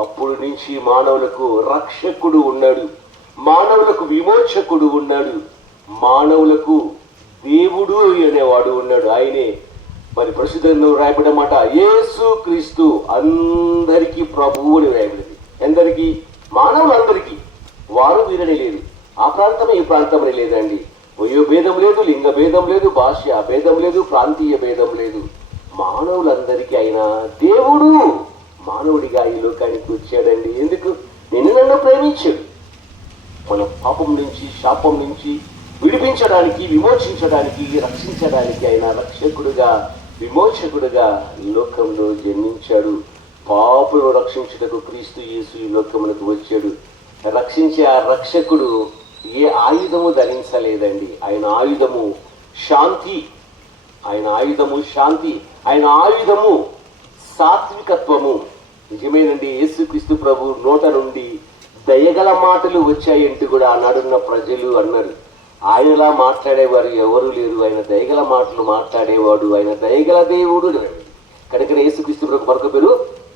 అప్పుడు నుంచి మానవులకు రక్షకుడు ఉన్నాడు, మానవులకు విమోచకుడు ఉన్నాడు, మానవులకు దేవుడు అనేవాడు ఉన్నాడు. ఆయనే మరి పరిశుద్ధంలో రాయబడ్డమాట, యేసు క్రీస్తు అందరికీ ప్రభువు అని రాయబడింది. ఎందరికీ? మానవులందరికీ. వారు వీరని లేదు, ఆ ప్రాంతమే ఈ ప్రాంతమని లేదండి. వయో భేదం లేదు, లింగ భేదం లేదు, భాష భేదం లేదు, ప్రాంతీయ భేదం లేదు. మానవులందరికీ ఆయన దేవుడు మానవుడిగా ఈ లోకానికి వచ్చాడండి. ఎందుకు? నన్ను ప్రేమించాడు. మన పాపం నుంచి, శాపం నుంచి విడిపించడానికి, విమోచించడానికి, రక్షించడానికి ఆయన రక్షకుడుగా, విమోచకుడుగా లోకంలో జన్మించాడు. పాపులను రక్షించుటకు క్రీస్తు యేసు ఈ లోకమునకు వచ్చాడు. రక్షించే ఆ రక్షకుడు ఏ ఆయుధము ధరించలేదండి. ఆయన ఆయుధము శాంతి, ఆయన ఆయుధము శాంతి, ఆయన ఆయుధము సాత్వికత్వము. నిజమేనండి, యేసుక్రీస్తు ప్రభు నోట నుండి దయగల మాటలు వచ్చాయంటూ కూడా ఆనాడున్న ప్రజలు అన్నారు. ఆయనలా మాట్లాడేవారు ఎవరు లేరు, ఆయన దయగల మాటలు మాట్లాడేవాడు, ఆయన దయగల దేవుడు. కనుక యేసుక్రీస్తు ప్రభు మరొక పేరు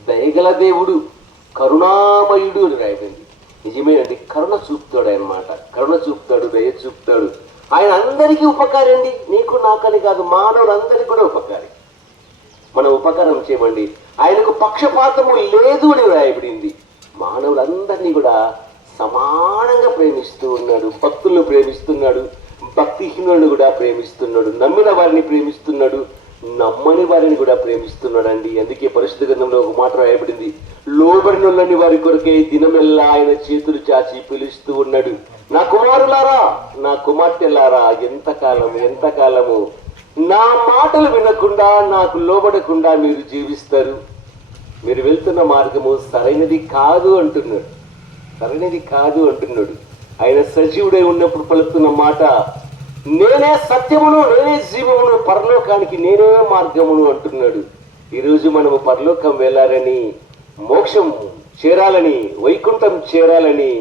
దయగల దేవుడు, కరుణామయుడు అని రాయబడింది. నిజమేనండి, కరుణ చూపుతాడు అన్నమాట. కరుణ చూపుతాడు, దయ చూపుతాడు. ఆయన అందరికీ ఉపకారి అండి, నీకు నాకని కాదు, మానవులందరికీ కూడా ఉపకారి. మనం ఉపకారం చేయమండి. ఆయనకు పక్షపాతము లేదు అని రాయబడింది. మానవులందరినీ కూడా సమానంగా ప్రేమిస్తూ ఉన్నాడు. భక్తులను ప్రేమిస్తున్నాడు, భక్తిహీనులను కూడా ప్రేమిస్తున్నాడు, నమ్మిన వారిని ప్రేమిస్తున్నాడు, నమ్మని వారిని కూడా ప్రేమిస్తున్నాడు అండి. అందుకే పరిశుద్ధ గ్రంథంలో ఒక మాట రాయబడింది, లోబడినోళ్ళని వారి కొరకే దినమెల్లా ఆయన చేతులు చాచి పిలుస్తూ ఉన్నాడు. నా కుమారులారా, నా కుమార్తెలారా, ఎంతకాలము నా మాటలు వినకుండా, నాకు లోబడకుండా మీరు జీవిస్తారు? మీరు వెళ్తున్న మార్గము సరైనది కాదు అంటున్నాడు. ఆయన సజీవుడై ఉన్నప్పుడు పలుకుతున్న మాట, నేనే సత్యమును, నేనే జీవమును, పరలోకానికి నేనే మార్గమును అంటున్నాడు. ఈరోజు మనము పరలోకం వెళ్ళాలని, మోక్షం చేరాలని, వైకుంఠం చేరాలని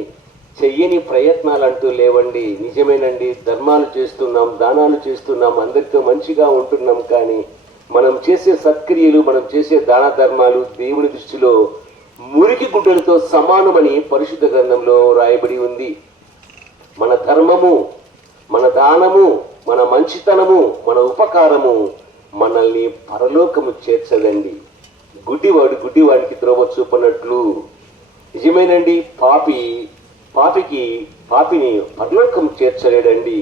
చెయ్యని ప్రయత్నాలు అంటూ లేవండి. నిజమేనండి, ధర్మాలు చేస్తున్నాం, దానాలు చేస్తున్నాం, అందరితో మంచిగా ఉంటున్నాం. కానీ మనం చేసే సత్క్రియలు, మనం చేసే దాన ధర్మాలు దేవుని దృష్టిలో మురికి గుడ్డలతో సమానమని పరిశుద్ధ గ్రంథంలో రాయబడి ఉంది. మన ధర్మము, మన దానము, మన మంచితనము, మన ఉపకారము మనల్ని పరలోకము చేర్చదండి. గుడ్డివాడికి త్రోవ చూపనట్లు. నిజమేనండి, పాపిని పరలోకం చేర్చలేడండి.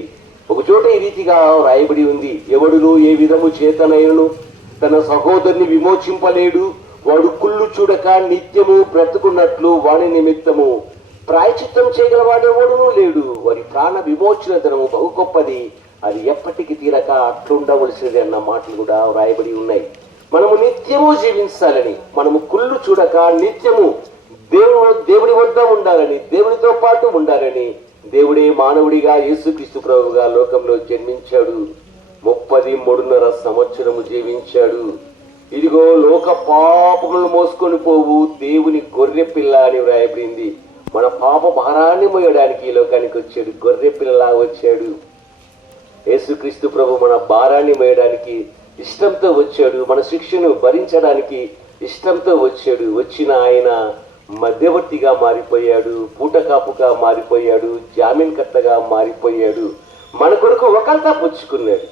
ఒక చోట ఈ రీతిగా రాయబడి ఉంది, ఎవడును ఏ విధము చేతనైనను తన సహోదరుని విమోచింపలేడు, వాడు కుళ్ళు చూడక నిత్యము బ్రతుకున్నట్లు వాని నిమిత్తము ప్రాయచిత్తం చేయగలవాడెవడునూ లేడు. వారి ప్రాణ విమోచన ధనము బహు గొప్పది, అది ఎప్పటికీ తీరక అట్లుండవలసినది అన్న మాటలు కూడా రాయబడి ఉన్నాయి. మనము నిత్యము జీవించాలని, మనము కుళ్ళు చూడక నిత్యము దేవుని వద్ద ఉండాలని, దేవునితో పాటు ఉండాలని దేవుడే మానవుడిగా యేసుక్రీస్తు ప్రభువుగా లోకంలో జన్మించాడు. 33.5 సంవత్సరము జీవించాడు. ఇదిగో లోక పాపములను మోసుకొని పోవు దేవుని గొర్రె పిల్ల అని వ్రాయబడింది. మన పాప భారాన్ని మోయడానికి ఈ లోకానికి వచ్చాడు, గొర్రె పిల్లలా వచ్చాడు. యేసుక్రీస్తు ప్రభు మన భారాన్ని మోయడానికి ఇష్టంతో వచ్చాడు, మన శిక్షను భరించడానికి ఇష్టంతో వచ్చాడు. వచ్చిన ఆయన మధ్యవర్తిగా మారిపోయాడు, పూటకాపుగా మారిపోయాడు, జామీన్కర్తగా మారిపోయాడు. మన కొరకు ఒకళ్ళ పుచ్చుకున్నాడు.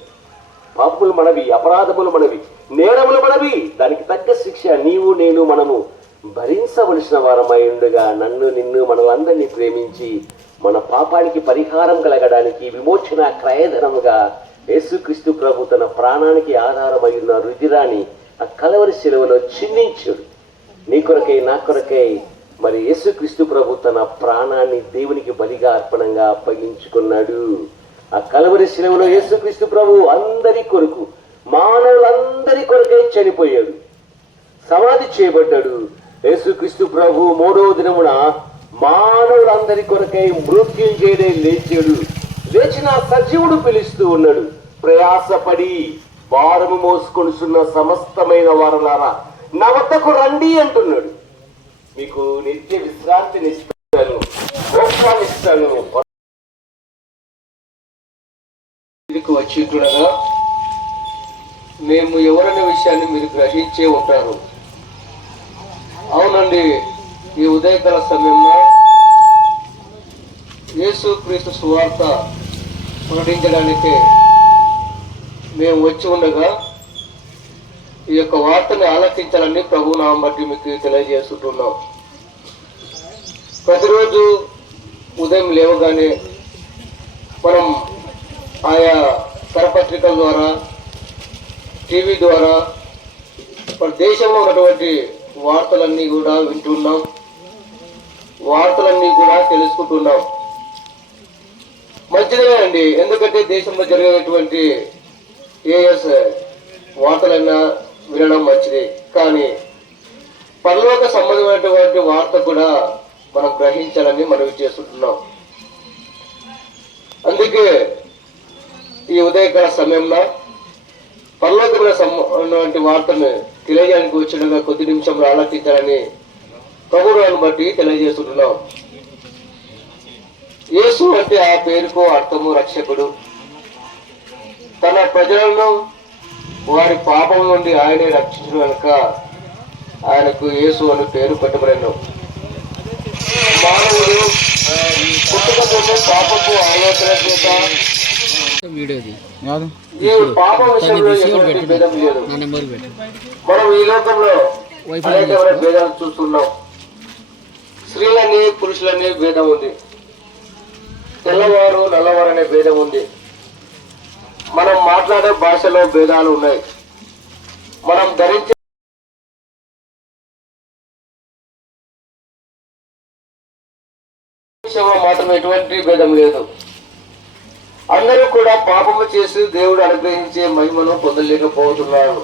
పాపములు మనవి, అపరాధములు మనవి, నేరములు మనవి, దానికి తగ్గ శిక్ష నీవు నేను మనము భరించవలసిన వారమై ఉండగా నన్ను నిన్ను మనలందరినీ ప్రేమించి మన పాపానికి పరిహారం కలగడానికి విమోచన క్రయధనముగా యేసుక్రీస్తు ప్రభు తన ప్రాణానికి ఆధారమై ఉన్న రుధిరాన్ని ఆ కలవరి శిలువలో చిందించాడు. నీ కొరకై, నా కొరకై మరి యేసుక్రీస్తు ప్రభు తన ప్రాణాన్ని దేవునికి బలిగా అర్పణంగా అప్పగించుకున్నాడు. ఆ కలవరి శిలువలో యేసుక్రీస్తు ప్రభు అందరి కొరకు, మానవులందరి కొరకై చనిపోయాడు, సమాధి చేయబడ్డాడు. యేసుక్రీస్తు ప్రభు 3వ దినమున మానవులందరి కొరకై మృత్యుంజయుడై లేచాడు. లేచిన సజీవుడు పిలుస్తూ ఉన్నాడు, ప్రయాసపడి భారము మోసుకొనుచున్న సమస్తమైన వారలారా నా వద్దకు రండి అంటున్నాడు. మీకు నిత్య విశ్రాంతిని ఇస్తాను, మోక్షాన్ని ఇస్తాను. వచ్చి చూడగా మేము ఎవరనే విషయాన్ని మీరు గ్రహించే ఉంటారు. అవునండి, ఈ ఉదయకాల సమయంలో యేసుక్రీస్తు సువార్త ప్రకటించడానికి మేము వచ్చి ఉండగా ఈ యొక్క వార్తని ఆలకించాలని ప్రభు నామం బట్టి మీకు తెలియజేస్తున్నాం. ప్రతిరోజు ఉదయం లేవగానే మనం ఆయా కరపత్రికల ద్వారా, టీవీ ద్వారా మన దేశంలో ఉన్నటువంటి వార్తలన్నీ కూడా వింటున్నాం, వార్తలన్నీ కూడా తెలుసుకుంటున్నాం. మంచిదే అండి, ఎందుకంటే దేశంలో జరిగేటువంటి ఏఎస్ వార్తలన్నా వినడం మంచిది. కానీ పరలోక సంబంధమైనటువంటి వార్త కూడా మనం గ్రహించాలని మనవి చేస్తున్నాం. అందుకే ఈ ఉదయకాల సమయంలో పరలోకమైన వార్తను తెలియజేయడానికి వచ్చినగా కొద్ది నిమిషంలో ఆలోచించాలని ప్రభువును బట్టి తెలియజేస్తున్నాం. యేసు అంటే ఆ పేరుకు అర్థము రక్షకుడు. తన ప్రజలను వారి పాపం నుండి ఆయనే రక్షించడం కనుక ఆయనకు యేసు అని పేరు పెట్టబడిన మానవుడు పుట్టుకతోనే పాపపు ఆలోచన చేత ఈ పాప విషయంలో ఎటువంటి భేదం లేదు. మనం ఈ లోకంలో అనేకమైన భేదాలు చూస్తున్నాం. స్త్రీలని పురుషులని భేదం ఉంది, తెల్లవారు నల్లవారు అనే భేదం ఉంది, మనం మాట్లాడే భాషలో భేదాలు ఉన్నాయి, మనం ధరించే విషయంలో మాత్రమే ఎటువంటి భేదం లేదు. అందరూ కూడా పాపము చేసి దేవుడు అనుగ్రహించే మహిమను పొందలేకపోతున్నారు.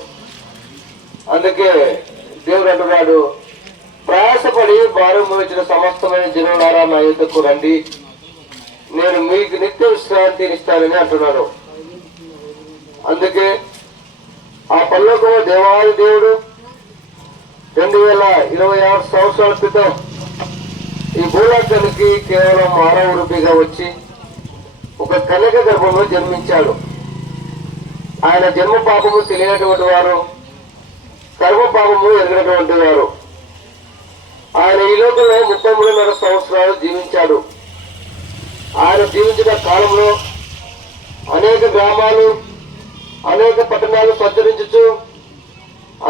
అందుకే దేవుడు అంటున్నాడు, ప్రయాసపడి భారం మోయించిన సమస్తమైన జనులారా నా యుద్ధకు రండి, నేను మీకు నిత్య విశ్రాంతిని ఇస్తానని అంటున్నాడు. అందుకే ఆ పరలోకము దేవాది దేవుడు 2026 సంవత్సరాల క్రితం ఈ భూలోకానికి కేవలం మానవ రూపిగా వచ్చి ఒక కన్యక గర్భంలో జన్మించాడు. ఆయన జన్మ పాపము తెలియనటువంటి వారు, కర్మ పాపము ఎరిగినటువంటి వారు. ఆయన ఈ లోకంలో 33.5 సంవత్సరాలు జీవించాడు. ఆయన జీవించిన కాలంలో అనేక గ్రామాలు, అనేక పట్టణాలు సంచరించుచు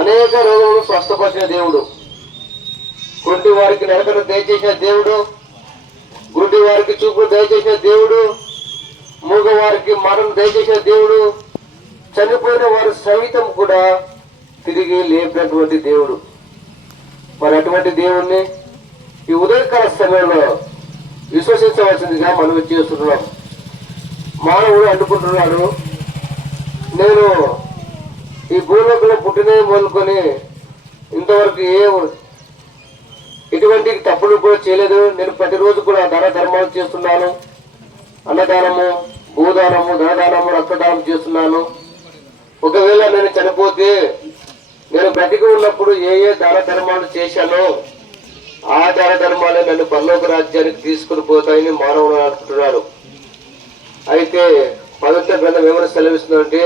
అనేక రోగులను స్వస్థపరిచిన దేవుడు, గుడ్డి వారికి నడకను దయచేసిన దేవుడు, గుడ్డి వారికి చూపును దయచేసిన దేవుడు, మూగ వారికి మాటను దయచేసిన దేవుడు, చనిపోయిన వారి సైతం కూడా తిరిగి లేపినటువంటి దేవుడు. మరి అటువంటి దేవుణ్ణి ఈ ఉదయకాల సమయంలో విశ్వసించవలసిందిగా మనం చేస్తున్నాం. మానవుడు అనుకుంటున్నాడు, నేను ఈ భూలోకంలో పుట్టినే మొదలుకొని ఇంతవరకు ఎటువంటి తప్పులు కూడా చేయలేదు. నేను ప్రతిరోజు కూడా దాన ధర్మాలు చేస్తున్నాను, అన్నదానము, భూదానము, ధనదానము, రక్తదానం చేస్తున్నాను. ఒకవేళ నేను చనిపోతే నేను బ్రతికి ఉన్నప్పుడు ఏ దాన ధర్మాలు చేశానో ఆ దాన ధర్మాలే నన్ను పరలోక రాజ్యానికి తీసుకుని పోతాయని మానవుడు అనుకుంటున్నాడు. అయితే పవిత్ర గ్రంథం ఏమైనా సెలవిస్తుందంటే,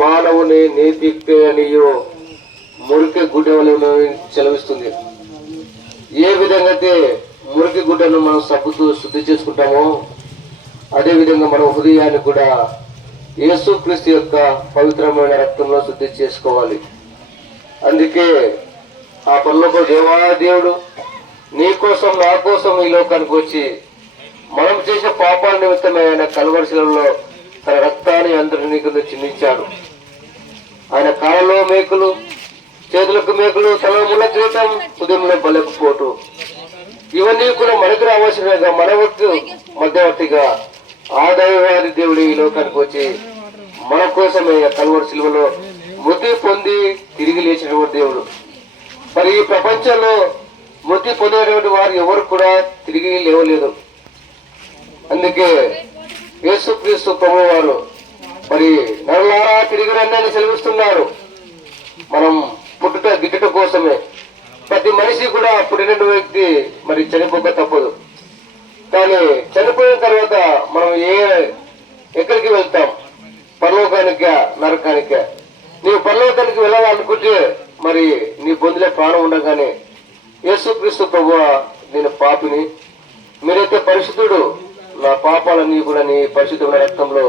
మానవుని నీతినియో మురికి గుడ్డను సెలవిస్తుంది. ఏ విధంగా అయితే మురికి గుడ్డను మనం సబ్బుతో శుద్ధి చేసుకుంటామో అదే విధంగా మన హృదయాన్ని కూడా యేసుక్రీస్తు యొక్క పవిత్రమైన రక్తంలో శుద్ధి చేసుకోవాలి. అందుకే ఆ పరలోక దేవాదేవుడు నీ కోసం నా కోసం ఈ లోకానికి వచ్చి మనం చేసే పాపాల నిమిత్తమే ఆయన కల్వరిశిలలో తన రక్తాన్ని అందరినీ కింద చిందించాడు. ఆయన కాళ్ళలో మేకులు, చేతులకు మేకులు, తల ముళ్ళ కిరీటం, ఉదయంలో బలపు పోటు, ఇవన్నీ కూడా మనకు రావాల్సినగా మనవత్తు మధ్యవర్తిగా ఆ దైవవాది దేవుడు ఈ లోకానికి వచ్చి మన కోసమే కల్వరి శిలువలో మృతి పొంది తిరిగి లేచినటువంటి దేవుడు. మరి ఈ ప్రపంచంలో మృతి పొందినటువంటి వారు ఎవరు కూడా తిరిగి లేవలేదు. అందుకే యేసుక్రీస్తు ప్రభువు వారు మరి నరులారా తిరిగి రండి అని సెలవిస్తున్నారు. మనం పుట్టుట గిట్టుట కోసమే. ప్రతి మనిషి కూడా పుట్టిన వ్యక్తి మరి చనిపోక తప్పదు. కానీ చనిపోయిన తర్వాత మనం ఎక్కడికి వెళ్తాం? పరలోకానికా నరకానికా? నీవు పరలోకానికి వెళ్ళాలనుకుంటే మరి నీ బొందులే ప్రాణం ఉండగానే యేసుక్రీస్తు ప్రభువా, నేను పాపిని, మీరైతే పరిశుద్ధుడు, నా పాపాలన్నీ కూడా నీ పరిశుద్ధమైన రక్తంలో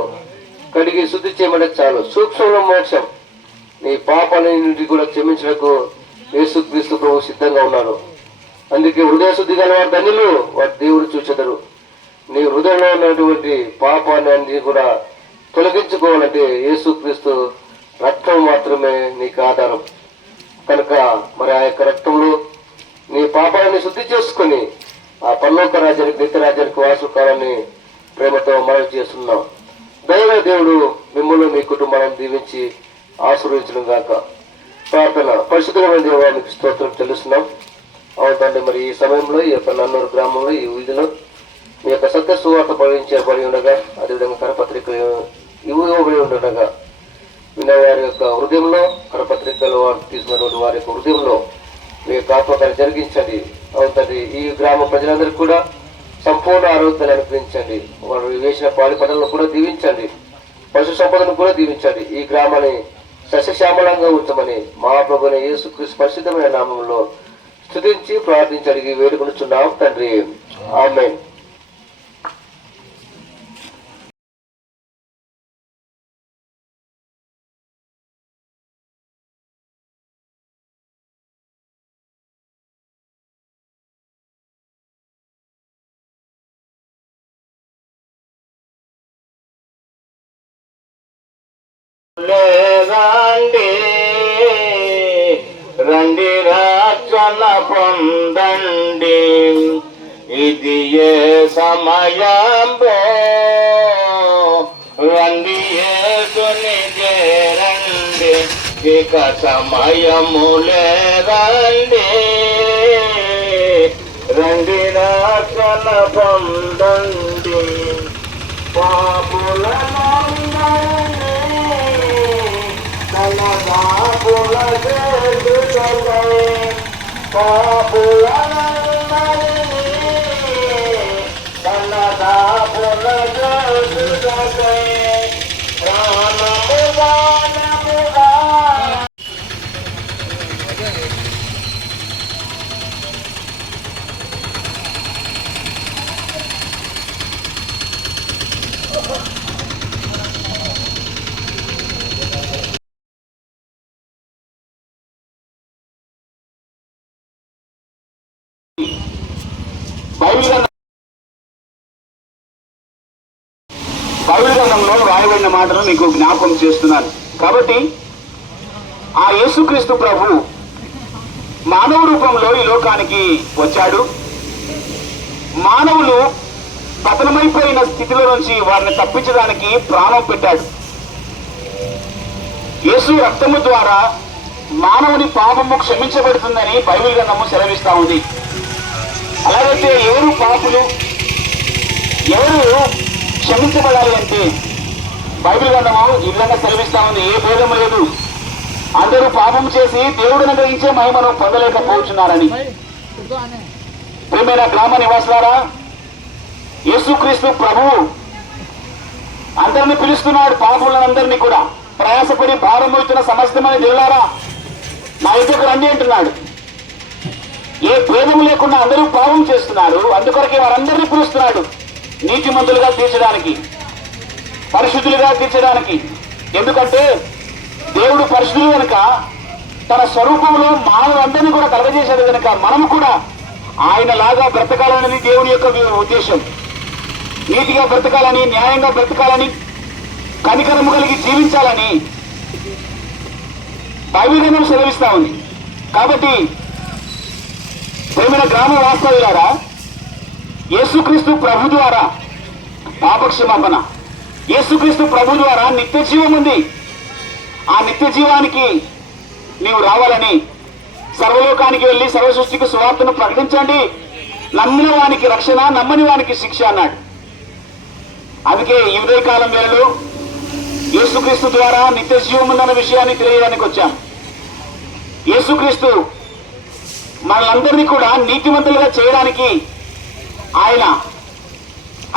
కడిగి శుద్ధి చేయమంటే చాలు, సూక్ష్మంలో మోక్షం, నీ పాపాలన్నింటినీ కూడా క్షమించడానికి యేసుక్రీస్తు ప్రభు సిద్ధంగా ఉన్నాడు. అందుకే హృదయ శుద్ధి గల వారు ధన్యులు, వారి దేవుడు చూచెదరు. నీ హృదయంలో ఉన్నటువంటి పాపాన్ని అన్ని కూడా తొలగించుకోవాలంటే యేసుక్రీస్తు రక్తం మాత్రమే నీకు ఆధారం. కనుక మరి ఆ యొక్క రక్తంలో నీ పాపాలని శుద్ధి చేసుకుని ఆ పరలోక రాజ్యానికి, నిత్య రాజ్యానికి వాసు కావాలని ప్రేమతో మనవి చేస్తున్నాం. దైవ దేవుడు మిమ్మల్ని మీ కుటుంబాలను దీవించి ఆశీర్వదించడం గాక. ప్రార్థన. పరిశుద్ధమైన దేవానికి స్తోత్రం చెల్లిస్తున్నాం. అవుతండి, మరి ఈ సమయంలో ఈ యొక్క నన్నూరు గ్రామంలో ఈ వీధిలో మీ యొక్క సత్య సువార్త ప్రవహించబడి ఉండగా, అదేవిధంగా కరపత్రిక ఇవ్వబడి ఉండగా వినేవారి యొక్క హృదయంలో, కరపత్రికలు తీసుకున్నటువంటి వారి యొక్క హృదయంలో మీ యొక్క ఆత్మకార్యం జరిగించండి. అవుతుంది, ఈ గ్రామ ప్రజలందరికీ కూడా సంపూర్ణ ఆరోగ్యాన్ని అనుగ్రహించండి. వారు వేసిన పాడి పంటలను కూడా దీవించండి, పశు సంపదను కూడా దీవించండి. ఈ గ్రామాన్ని సస్యశ్యామలంగా ఉంచమని మా ప్రభువైన యేసుక్రీస్తు పరిశుద్ధమైన నామంలో స్తుతించి ప్రార్థించి అడిగి వేడుకొనుచున్నాం తండ్రి. ఆమేన్. రండి రండి రక్షణ పొందండి, ఇది ఏ సమయంలో రండి యేసుని చేరండి, ఇక సమయములే రండి, రండి రక్షణ పొందండి. పాపులనందరినీ తన దాపుల చేర్చుటకై, పాపులనందరినీ తన దాపుల చేర్చుటకై, ప్రాణము దానముగా బైబిల్ గ్రంథంలో రాయబడిన మాటలు మీకు జ్ఞాపకం చేస్తున్నాను. కాబట్టి ఆ యేసుక్రీస్తు ప్రభు మానవ రూపంలో ఈ లోకానికి వచ్చాడు. మానవులు పతనమైపోయిన స్థితిలో నుంచి వారిని తప్పించడానికి ప్రాణం పెట్టాడు. యేసు రక్తము ద్వారా మానవుని పాపము క్షమించబడుతుందని బైబిల్ గ్రంథము సెలవిస్తా ఉంది. అలాగైతే ఎవరు పాపులు, ఎవరు క్షమించబడాలి అంటే బైబిల్ గ్రంథము ఈ విధంగా సెలవిస్తా ఉంది. ఏ భేదము లేదు, అందరూ పాపం చేసి దేవుడిని గ్రహించే మహిమను పొందలేకపోతున్నారని. ప్రియమైన గ్రామ నివాసులారా, యేసుక్రీస్తు ప్రభువు అందరిని పిలుస్తున్నాడు. పాపులందరినీ కూడా ప్రయాసపడి భారం మోస్తున్న సమస్తమైన దేవులారా నా ఎదుకు రండి అంటున్నాడు. ఏ భేదం లేకుండా అందరూ పాపం చేస్తున్నారు, అందుకొరకే వారందరినీ పిలుస్తున్నాడు నీతిమంతులుగా తీర్చడానికి, పరిశుద్ధులుగా తీర్చడానికి. ఎందుకంటే దేవుడు పరిశుద్ధులు కనుక తన స్వరూపంలో మానవులందరినీ కూడా కలగజేశాడు కనుక మనము కూడా ఆయన లాగా బ్రతకాలనేది దేవుని యొక్క ఉద్దేశం. నీతిగా బ్రతకాలని, న్యాయంగా బ్రతకాలని, కనికరము కలిగి జీవించాలని బైబిల్ గ్రంథం సెలవిస్తా ఉంది. కాబట్టి ప్రేమైన గ్రామ వాస్తవ్యులారా, యేసుక్రీస్తు ప్రభు ద్వారా పాపక్షమాపణ, యేసుక్రీస్తు ప్రభు ద్వారా నిత్య జీవం ఉంది. ఆ నిత్య జీవానికి నీవు రావాలని సర్వలోకానికి వెళ్లి సర్వ సృష్టికి సువార్తను ప్రకటించండి, నమ్మిన వానికి రక్షణ, నమ్మని వానికి శిక్ష అన్నాడు. అందుకే ఈ ఉదయకాలం వేళలో యేసుక్రీస్తు ద్వారా నిత్య జీవం ఉందన్న విషయాన్ని తెలియడానికి వచ్చాం. యేసుక్రీస్తు మనలందరినీ కూడా నీతిమంతులుగా చేయడానికి ఆయన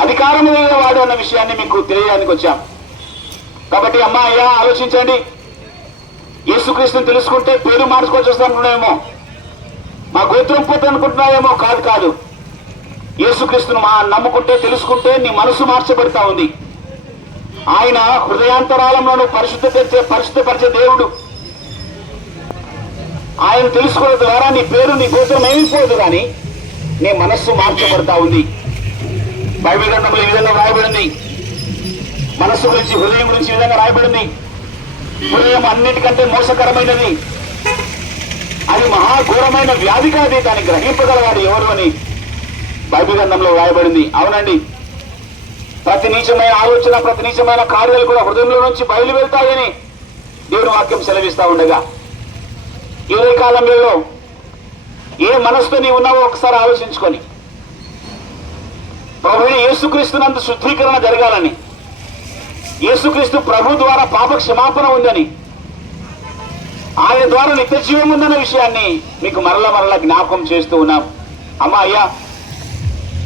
అధికారం వాడు అన్న విషయాన్ని మీకు తెలియడానికి వచ్చాం. కాబట్టి అమ్మా అయ్యా ఆలోచించండి. యేసుక్రీస్తుని తెలుసుకుంటే పేరు మార్చుకోవచ్చు వస్తానుకున్నామేమో, మా గోత్రం పోతే అనుకుంటున్నావేమో. కాదు కాదు, యేసుక్రీస్తును నమ్ముకుంటే, తెలుసుకుంటే నీ మనసు మార్చబడతా ఉంది. ఆయన హృదయాంతరాలంలోనూ పరిశుద్ధపరిచే దేవుడు. ఆయన తెలుసుకోవడం ద్వారా నీ పేరు, నీ గోత్రం ఏమైపోదు, కానీ నీ మనస్సు మార్చబడతా ఉంది. బైబిల్ గ్రంథంలో ఈ విధంగా రాయబడింది. మనస్సు గురించి, హృదయం గురించి ఈ విధంగా రాయబడింది. హృదయం అన్నిటికంటే మోసకరమైనది, అది మహాఘోరమైన వ్యాధి కాదు, దాన్ని గ్రహింపగలవాడు ఎవరు అని బైబిల్ గ్రంథంలో రాయబడింది. అవునండి, ప్రతి నీచమైన ఆలోచన, ప్రతి నీచమైన కార్యాలు కూడా హృదయంలో నుంచి బయలు వెళ్తాయని దేవుని వాక్యం సెలవిస్తా ఉండగా, ఈ కాలంలో ఏ మనసుతో నీవు ఉన్నావో ఒకసారి ఆలోచించుకొని, ప్రభువుని యేసుక్రీస్తునందు శుద్ధీకరణ జరగాలని, యేసుక్రీస్తు ప్రభు ద్వారా పాప క్షమాపణ ఉందని, ఆయన ద్వారా నిత్య జీవం ఉందన్న విషయాన్ని మీకు మరలా జ్ఞాపకం చేస్తూ ఉన్నాం. అమ్మా అయ్యా,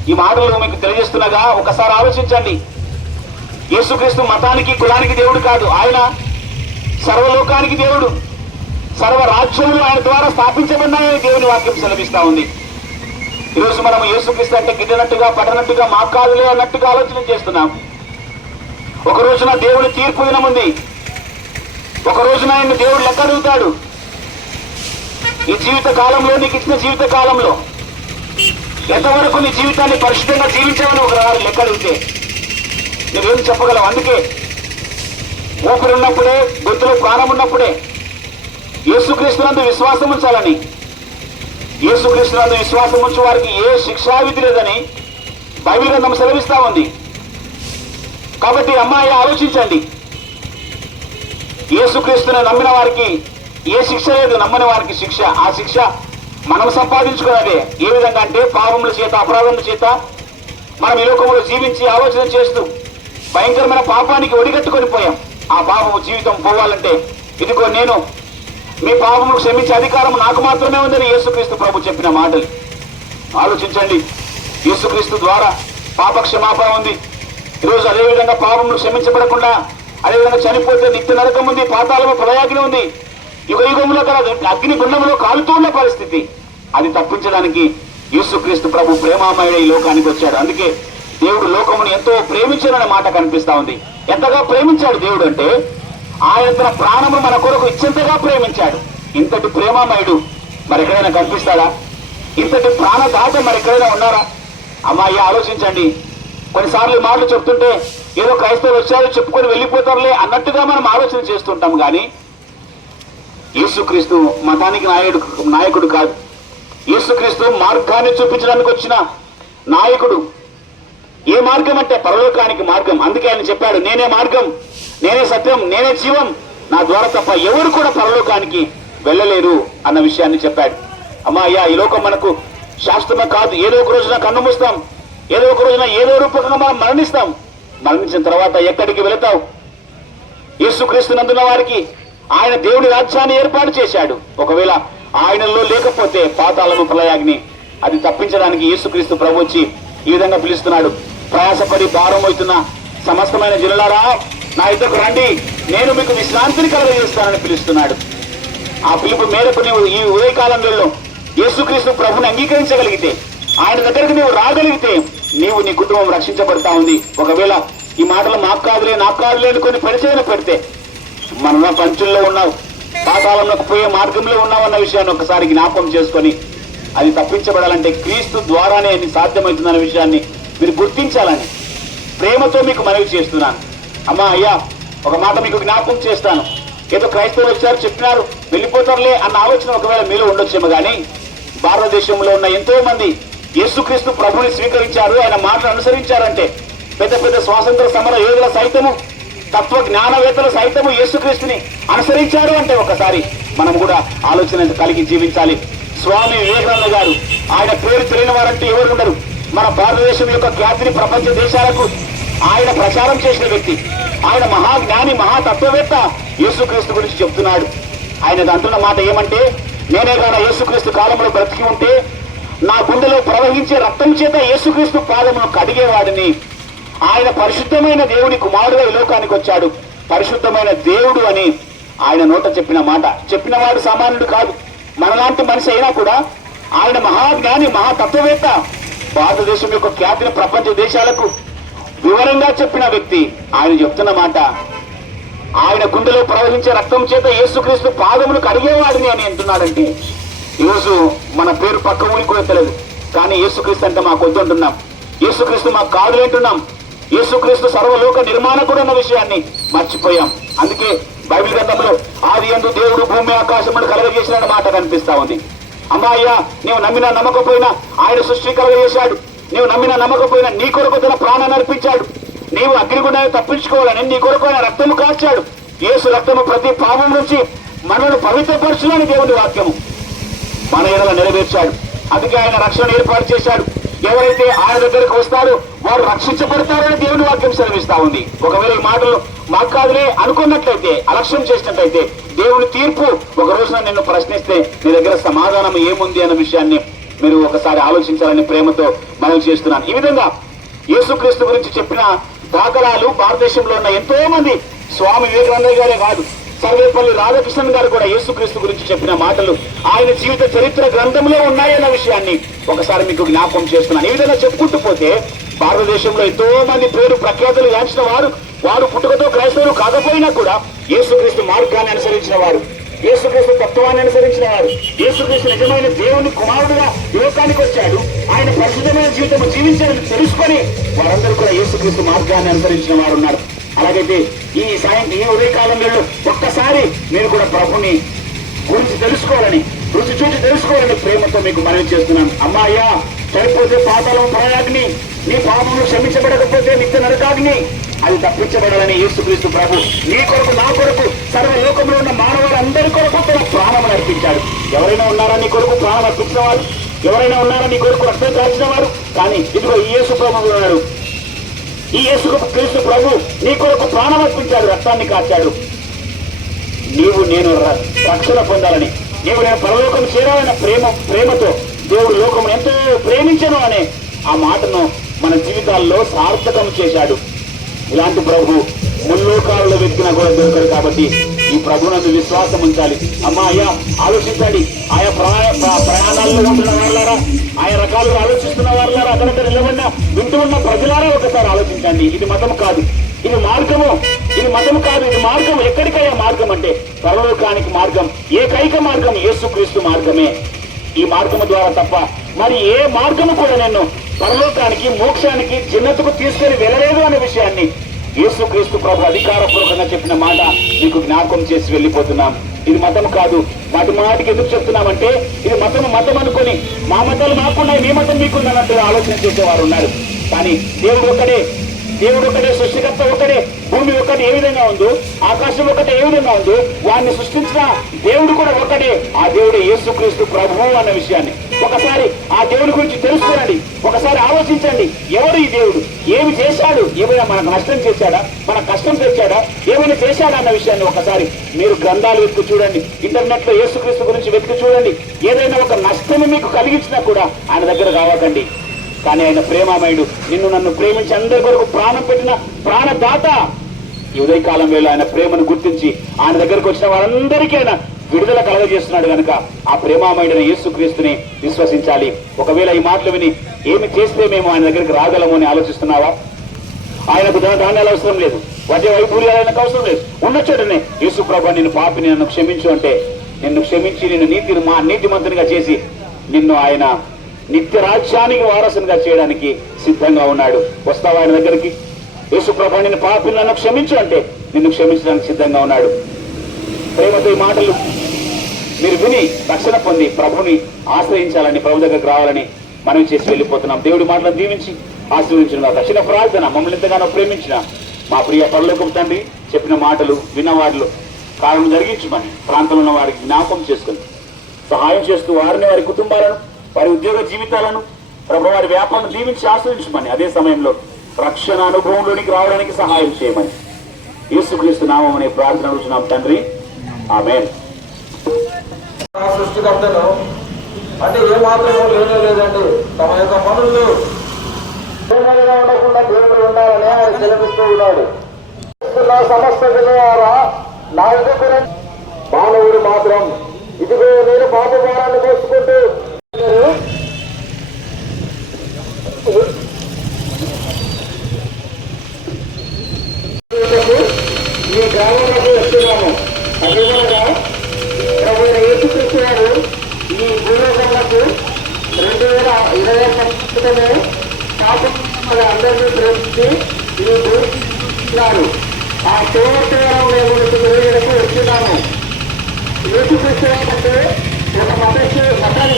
ఈ మాటలు మీకు తెలియజేస్తున్నగా ఒకసారి ఆలోచించండి. యేసుక్రీస్తు మతానికి, కులానికి దేవుడు కాదు, ఆయన సర్వలోకానికి దేవుడు. సర్వ రాజ్యములు ఆయన ద్వారా స్థాపించబడినాయని దేవుని వాక్యం సెలవిస్తా ఉంది. ఈరోజు మనం యేసుక్రీస్తు అంటే గిడ్డనట్టుగా, పడనట్టుగా, మా కాదులే అన్నట్టుగా ఆలోచన చేస్తున్నాం. ఒక రోజున దేవుని తీర్పు దినముంది. ఒక రోజున ఆయన దేవుడు లెక్క అడుగుతాడు. ఈ జీవిత కాలంలో, నీకు ఇచ్చిన జీవిత కాలంలో ఎంతవరకు నీ జీవితాన్ని పరిశుద్ధంగా జీవించావని ఒకసారి లెక్క అడిగితే నువ్వేం చెప్పగలవు? అందుకే ఊపిరున్నప్పుడే, గొంతులో ప్రాణం ఉన్నప్పుడే యేసుక్రీస్తునందు విశ్వాసం ఉంచాలని, యేసుక్రీస్తునందు విశ్వాసం ఉంచు వారికి ఏ శిక్షా విధి లేదని బైబిల్ గ్రంథం సెలవిస్తా ఉంది. కాబట్టి అమ్మాయి ఆలోచించండి, యేసుక్రీస్తుని నమ్మిన వారికి ఏ శిక్ష లేదు, నమ్మని వారికి శిక్ష. ఆ శిక్ష మనం సంపాదించుకున్నదే. ఏ విధంగా అంటే పాపముల చేత, అపరాధముల చేత మనం ఈ లోకంలో జీవించి ఆలోచన చేస్తూ భయంకరమైన పాపానికి ఒడిగట్టుకొని పోయాం. ఆ పాపము జీవితం పోవాలంటే ఇదిగో నేను మీ పాపమును క్షమించే అధికారం నాకు మాత్రమే ఉందని యేసుక్రీస్తు ప్రభు చెప్పిన మాటలు ఆలోచించండి. యేసుక్రీస్తు ద్వారా పాప క్షమాపణ ఉంది. ఈరోజు అదేవిధంగా పాపమును క్షమించబడకుండా అదేవిధంగా చనిపోతే నిత్య నరకం ఉంది, పాతాళము ప్రయాగ్ని ఉంది, యుగ యుగంలో కల అగ్ని గుండంలో కాలుతూ ఉన్న పరిస్థితి. అది తప్పించడానికి యేసుక్రీస్తు ప్రభు ప్రేమామయుడు ఈ లోకానికి వచ్చాడు. అందుకే దేవుడు లోకమును ఎంతో ప్రేమించాడనే మాట కనిపిస్తా ఉంది. ఎంతగా ప్రేమించాడు దేవుడు అంటే ఆయన తన ప్రాణమును మన కొరకు ఇచ్చేంతగా ప్రేమించాడు. ఇంతటి ప్రేమామయుడు మరెక్కడైనా కనిపిస్తాడా? ఇంతటి ప్రాణదాత మరెక్కడైనా ఉన్నారా? అమ్మాయి ఆలోచించండి. కొన్నిసార్లు ఈ మాటలు చెప్తుంటే ఏదో క్రైస్తవులు వచ్చారు చెప్పుకొని వెళ్ళిపోతారులే అన్నట్టుగా మనం ఆలోచన చేస్తుంటాం. కానీ యేసుక్రీస్తు మతానికి నాయకుడు కాదు. యేసుక్రీస్తు మార్గాన్ని చూపించడానికి వచ్చిన నాయకుడు. ఏ మార్గం అంటే పరలోకానికి మార్గం. అందుకే ఆయన చెప్పాడు, నేనే మార్గం, నేనే సత్యం, నేనే జీవం, నా ద్వారా తప్ప ఎవరు కూడా పరలోకానికి వెళ్ళలేరు అన్న విషయాన్ని చెప్పాడు. అయ్యా ఈ లోకం మనకు శాశ్వతమే కాదు. ఏదో ఒక రోజున కన్ను మూస్తాం, ఏదో ఒక రోజున ఏదో రూపకంగా మనం మరణిస్తాం. మరణించిన తర్వాత ఎక్కడికి వెళతావు? యేసుక్రీస్తు నందున్న వారికి ఆయన దేవుడి రాజ్యాన్ని ఏర్పాటు చేశాడు. ఒకవేళ ఆయనలో లేకపోతే పాతాళము ప్రళయాగ్ని. అది తప్పించడానికి యేసుక్రీస్తు ప్రభు వచ్చి ఈ విధంగా పిలుస్తున్నాడు, ప్రయాసపడి భారం అవుతున్న సమస్తమైన జనులారా నా ఇద్దరు రండి, నేను మీకు విశ్రాంతిని కలుగజేస్తానని పిలుస్తున్నాడు. ఆ పిలుపు మేరకు నీవు ఈ ఉదయకాలంలో యేసుక్రీస్తు ప్రభుని అంగీకరించగలిగితే, ఆయన దగ్గరికి నీవు రాగలిగితే నీవు నీ కుటుంబం రక్షించబడతా ఉంది. ఒకవేళ ఈ మాటలు నాకు కాదులే అని కొన్ని పరిచయం పెడితే మన పంచుల్లో ఉన్నావు, పాతాళంలోకి పోయే మార్గంలో ఉన్నావు అన్న విషయాన్ని ఒకసారి జ్ఞాపకం చేసుకొని అది తప్పించబడాలంటే క్రీస్తు ద్వారానే అది సాధ్యమవుతుందన్న విషయాన్ని మీరు గుర్తించాలని ప్రేమతో మీకు మనవి చేస్తున్నాను. అయ్యా ఒక మాట మీకు జ్ఞాపకం చేస్తాను. ఏదో క్రైస్తవులు వచ్చారు చెప్పినారు వెళ్ళిపోతారులే అన్న ఆలోచన ఒకవేళ మీలో ఉండొచ్చేమో కానీ భారతదేశంలో ఉన్న ఎంతో మంది యేసుక్రీస్తు ప్రభుని స్వీకరించారు, ఆయన మాటలు అనుసరించారంటే పెద్ద పెద్ద స్వాతంత్ర సమర యోధుల సైతము, తత్వ జ్ఞానవేత్తలు సైతము యేసుక్రీస్తుని అనుసరించారు అంటే ఒకసారి మనం కూడా ఆలోచన కలిగి జీవించాలి. స్వామి వివేకానంద గారు, ఆయన పేరు తెలియని వారంటే ఎవరు ఉండరు. మన భారతదేశం యొక్క ఖ్యాతిని ప్రపంచ దేశాలకు ఆయన ప్రచారం చేసిన వ్యక్తి. ఆయన మహాజ్ఞాని, మహాతత్వవేత్త. యేసుక్రీస్తు గురించి చెప్తున్నాడు. ఆయన అంటున్న మాట ఏమంటే, నేనే గాన యేసుక్రీస్తు కాలంలో బ్రతికి ఉంటే నా గుండెలో ప్రవహించే రక్తం చేత యేసుక్రీస్తు పాదమును కడిగేవాడిని. ఆయన పరిశుద్ధమైన దేవుడి కుమారుడుగా ఈ లోకానికి వచ్చాడు. పరిశుద్ధమైన దేవుడు అని ఆయన నోట చెప్పిన మాట. చెప్పినవాడు సామాన్యుడు కాదు, మనలాంటి మనిషి అయినా కూడా ఆయన మహాజ్ఞాని, మహాతత్వవేత్త. భారతదేశం యొక్క ఖ్యాతిని ప్రపంచ దేశాలకు వివరంగా చెప్పిన వ్యక్తి. ఆయన చెప్తున్న మాట, ఆయన గుండెలో ప్రవహించే రక్తం చేత యేసుక్రీస్తు పాదమును కడిగేవాడిని అని అంటున్నాడంటే ఈరోజు మన పేరు పక్క ఊరికి కూడా తెలియదు, కానీ యేసుక్రీస్తు అంటే మాకు వద్దంటున్నాం. యేసుక్రీస్తు మాకు కాదులేంటున్నాం. యేసుక్రీస్తు సర్వలోక నిర్మాణకుడు అన్న విషయాన్ని మర్చిపోయాం. అందుకే బైబిల్ గ్రంథంలో ఆది యందు దేవుడు భూమి ఆకాశమును కలగజేసిన మాట కనిపిస్తా ఉంది. అయ్యా నీవు నమ్మినా నమ్మకపోయినా ఆయన సృష్టి కలగజేశాడు. నీవు నమ్మినా నమ్మకపోయినా నీ కొరకు తన ప్రాణాన్ని అర్పించాడు. నీవు అగ్నిగుండాన్ని తప్పించుకోవాలని నీ కొరకు ఆయన రక్తము కార్చాడు. యేసు రక్తము ప్రతి పాపం నుంచి మనను పవిత్రపరచులని దేవుని వాక్యము మన ఎడల నెరవేర్చాడు. అందుకే ఆయన రక్షణ ఏర్పాటు చేశాడు. ఎవరైతే ఆయన దగ్గరకు వస్తారో వారు రక్షించబడతారని దేవుని వాక్యం సెలవిస్తా ఉంది. ఒకవేళ ఈ మాటలు మాకు కాదులే అనుకున్నట్లయితే, అలక్ష్యం చేసినట్లయితే దేవుని తీర్పు ఒక రోజున నిన్ను ప్రశ్నిస్తే నీ దగ్గర సమాధానం ఏముంది అన్న విషయాన్ని మీరు ఒకసారి ఆలోచించాలని ప్రేమతో మనం చేస్తున్నాను. ఈ విధంగా యేసుక్రీస్తు గురించి చెప్పిన దాఖలాలు భారతదేశంలో ఉన్న ఎంతో మంది, స్వామి వివేకానంద గారే కాదు, సర్వేపల్లి రాధాకృష్ణన్ గారు కూడా యేసుక్రీస్తు గురించి చెప్పిన మాటలు ఆయన జీవిత చరిత్ర గ్రంథంలో ఉన్నాయన్న విషయాన్ని ఒకసారి మీకు జ్ఞాపకం చేస్తున్నాను. ఈ విధంగా చెప్పుకుంటూ పోతే భారతదేశంలో ఎంతో మంది పేరు ప్రఖ్యాతులు గాంచిన వారు పుట్టుకతో క్రైస్తవులు కాకపోయినా కూడా యేసుక్రీస్తు మార్గాన్ని అనుసరించిన వారు, యేసుక్రీస్తు తత్వాన్ని అనుసరించిన వారు, యేసుక్రీస్తు నిజమైన దేవుని కుమారుడుగా యువకానికి వచ్చాడు, ఆయన పరిశుద్ధమైన జీవితం జీవించాలని తెలుసుకొని వారందరూ కూడా యేసుక్రీస్తు మార్గాన్ని అనుసరించిన వారు ఉన్నారు. అలాగైతే ఈ ఉదయకాలంలో ఒక్కసారి మీరు కూడా ప్రభుని గురించి తెలుసుకోవాలని, రుచి చూచి తెలుసుకోవాలని ప్రేమతో మీకు మనవి చేస్తున్నాను. అమ్మాయ్యా, చనిపోతే పాతాళం పరాయాగ్ని, నీ పాపములు క్షమించబడకపోతే నిత్య నరకాగ్ని, అది తప్పించబడాలని యేసుక్రీస్తు ప్రభు నీ కొరకు, నా కొరకు, సర్వలోకంలో ఉన్న మానవులందరి కొరకు తన ప్రాణములు అర్పించాడు. ఎవరైనా ఉన్నారా నీ కొరకు ప్రాణం అర్పించిన వారు? ఎవరైనా ఉన్నారా నీ కొరకు రక్తం కాల్చిన వారు? కానీ ఇదిగో ఈ యేసు ప్రభు ఉన్నాడు. ఈ యేసుక్రీస్తు ప్రభు నీ కొరకు ప్రాణం అర్పించాడు, రక్తాన్ని కాచాడు. నీవు నేను రక్షణ పొందాలని, నీవు నేను పరలోకం చేరాలన్న ప్రేమతో దేవుడు లోకం ఎంతో ప్రేమించను అనే ఆ మాటను మన జీవితాల్లో సార్థకం చేశాడు. ఇలాంటి ప్రభు ముల్లోకాలలో వెతికినా కూడా దొరకడు. కాబట్టి ఈ ప్రభునందు విశ్వాసం ఉంచాలి. అమ్మా అయ్యా, ఆలోచించండి. ఆయా ప్రయాణాల్లో ఉంటున్న వాళ్ళారా, ఆయా రకాలుగా ఆలోచిస్తున్న వాళ్ళారా, అక్కడక్కడ నిలబడిన వింటూ ఉన్న ప్రజలారా ఒకసారి ఆలోచించండి. ఇది మతం కాదు, ఇది మార్గము. ఇది మతం కాదు, ఇది మార్గం. ఎక్కడికయ్యా మార్గం అంటే పరలోకానికి మార్గం, ఏకైక మార్గం యేసుక్రీస్తు మార్గమే. ఈ మార్గము ద్వారా తప్ప మరి ఏ మార్గము కూడా నిన్ను పరలోకానికి, మోక్షానికి, జన్నతుకు తీసుకొని వెళ్ళలేదు అనే విషయాన్ని యేసుక్రీస్తు ప్రభు అధికారపూర్వకంగా చెప్పిన మాట మీకు జ్ఞాపకం చేసి వెళ్ళిపోతున్నాం. ఇది మతం కాదు. మాటికి ఎందుకు చెప్తున్నామంటే ఇది మతం అనుకొని మా మతాలు మాకున్నాయి, మీ మతం మీకున్నట్టు ఆలోచన చేసేవారు ఉన్నారు. కానీ దేవుడు ఒకటే, సృష్టికర్త ఒకటే, భూమి ఒకటి ఏ విధంగా ఉందో, ఆకాశం ఒకటి ఏ విధంగా ఉందో, వారిని సృష్టించిన దేవుడు కూడా ఒకటే. ఆ దేవుడు యేసుక్రీస్తు ప్రభువు అన్న విషయాన్ని ఒకసారి ఆ దేవుడి గురించి తెలుసుకోండి. ఒకసారి ఆలోచించండి. ఎవరు ఈ దేవుడు? ఏమి చేశాడు? ఏమైనా మనకు నష్టం చేశాడా? మన కష్టం తెచ్చాడా? ఏమైనా చేశాడా అన్న విషయాన్ని ఒకసారి మీరు గ్రంథాలు వెతికి చూడండి, ఇంటర్నెట్ లో యేసుక్రీస్తు గురించి వెతికి చూడండి. ఏదైనా ఒక నష్టం మీకు కలిగించినా కూడా ఆయన దగ్గర కావకండి. కానీ ఆయన ప్రేమామయుడు, నిన్ను నన్ను ప్రేమించి అందరి కొరకు ప్రాణం పెట్టిన ప్రాణదాత. ఈ ఉదయకాలం వేళ ఆయన ప్రేమను గుర్తించి ఆయన దగ్గరకు వచ్చిన వారందరికీ ఆయన విడుదల కలగజేస్తున్నాడు కనుక ఆ ప్రేమామయుడైన యేసుక్రీస్తుని విశ్వసించాలి. ఒకవేళ ఈ మాటలు విని ఏమి చేస్తే మేము ఆయన దగ్గరికి రాగలము అని ఆలోచిస్తున్నావా? ఆయనకు ధాన్యాలు అవసరం లేదు, వాటి వైభూర్యాలు ఆయనకు అవసరం లేదు. ఉన్న చోటనే యేసు ప్రభు నిన్ను పాపిని నన్ను క్షమించు అంటే నిన్ను క్షమించి నిన్ను నీతిమంతునిగా చేసి నిన్ను ఆయన నిత్య రాజ్యానికి వారసునిగా చేయడానికి సిద్ధంగా ఉన్నాడు. వస్తావా ఆయన దగ్గరికి? యేసు ప్రభు నిన్ను పాపిని నన్ను క్షమించు అంటే నిన్ను క్షమించడానికి సిద్ధంగా ఉన్నాడు. ప్రేమతో ఈ మాటలు మీరు విని రక్షణ పొంది ప్రభుని ఆశ్రయించాలని, ప్రభు దగ్గరకు రావాలని మనం చేసి వెళ్ళిపోతున్నాం. దేవుడి మాటలను దీవించి ఆశీర్వదించిన దక్షిణ ప్రార్థన. మమ్మల్ని ఎంతగానో ప్రేమించిన మా ప్రియ పరలోకపు తండ్రి చెప్పిన మాటలు విన్నవారిలో కారణం జరిగించమని ప్రాంతంలో ఉన్న వారికి జ్ఞాపకం చేసుకుని సహాయం చేస్తూ వారిని, వారి కుటుంబాలను, వారి ఉద్యోగ జీవితాలను, ప్రభు వారి వ్యాపారం దీవించి ఆశ్రయించమని, అదే సమయంలో రక్షణ అనుభవంలోనికి రావడానికి సహాయం చేయమని యేసుక్రీస్తు నామం అనే ప్రార్థన అడుగుతున్నాం తండ్రి. ఆమేన్. సృష్టికర్తను అంటే ఏ మాత్రమో లేదండి. తమ యొక్క పనులు ఉండకుండా దేవుడు ఉండాలని ఆయన సెలవిస్తూ ఉన్నాడు. సమస్త ద్వారా నా దగ్గర మానవుడు మాత్రం ఇదిగో నేను పాప భారాన్ని మోసుకుంటూ ఈ గ్రామంలో వస్తున్నాము. అదేవిధంగా ప్రభు యేసుక్రీస్తు గారు ఈ భూలోకంలో 2020 పాపం అందరినీ ప్రేమించి ఈ భూమిస్తున్నారు. ఆ సేవత్వం మేము తెలియజేయడానికి వచ్చినాము. యేసుక్రీస్తు అంటే ఒక మతానికి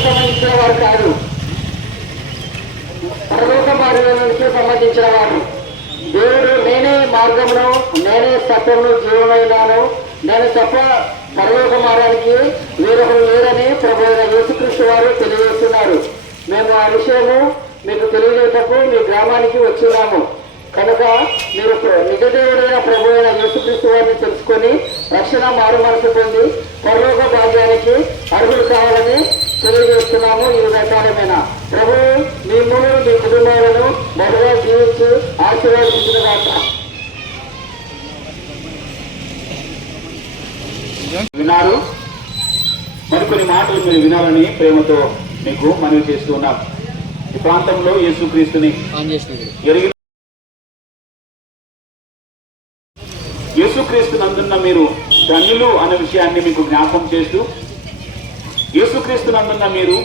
సంబంధించిన వారు కాదు, పరలోక మార్గానికి సంబంధించిన వారు. దేవుడు నేనే మార్గంలో, నేనే సత్యంలో జీవమైనాను, నేను తప్ప పరలోక మార్గానికి వేరొకరు లేరని ప్రభు యేసుక్రీస్తు వారు తెలియజేస్తున్నారు. మేము ఆ విషయము మీకు తెలియజేటప్పుడు మీ గ్రామానికి వచ్చినాము కనుక మీరు నిజదేవుడైన ప్రభు అయిన యేసుక్రీస్తు వారిని తెలుసుకొని రక్షణ మారు మనసు పొంది పరలోక భాగ్యానికి అర్హులు కావాలని తెలియజేస్తున్నాము. ఈ రకాలమైన ప్రభు మిమ్మల్ని, మీ కుటుంబాలను మొదలుగా జీవించి ఆశీర్వాదించిన దాకా విన్నారు. మరికొన్ని మాటలు మీరు వినాలని ప్రేమతో మీకు మనవి చేస్తూ ఉన్నాం. ఈ ప్రాంతంలో యేసుక్రీస్తుని ఎరిగిన యేసుక్రీస్తు నందున్న మీరు ధన్యులు అనే విషయాన్ని మీకు జ్ఞాపకం చేస్తూ, యేసుక్రీస్తు నందున్న మీరు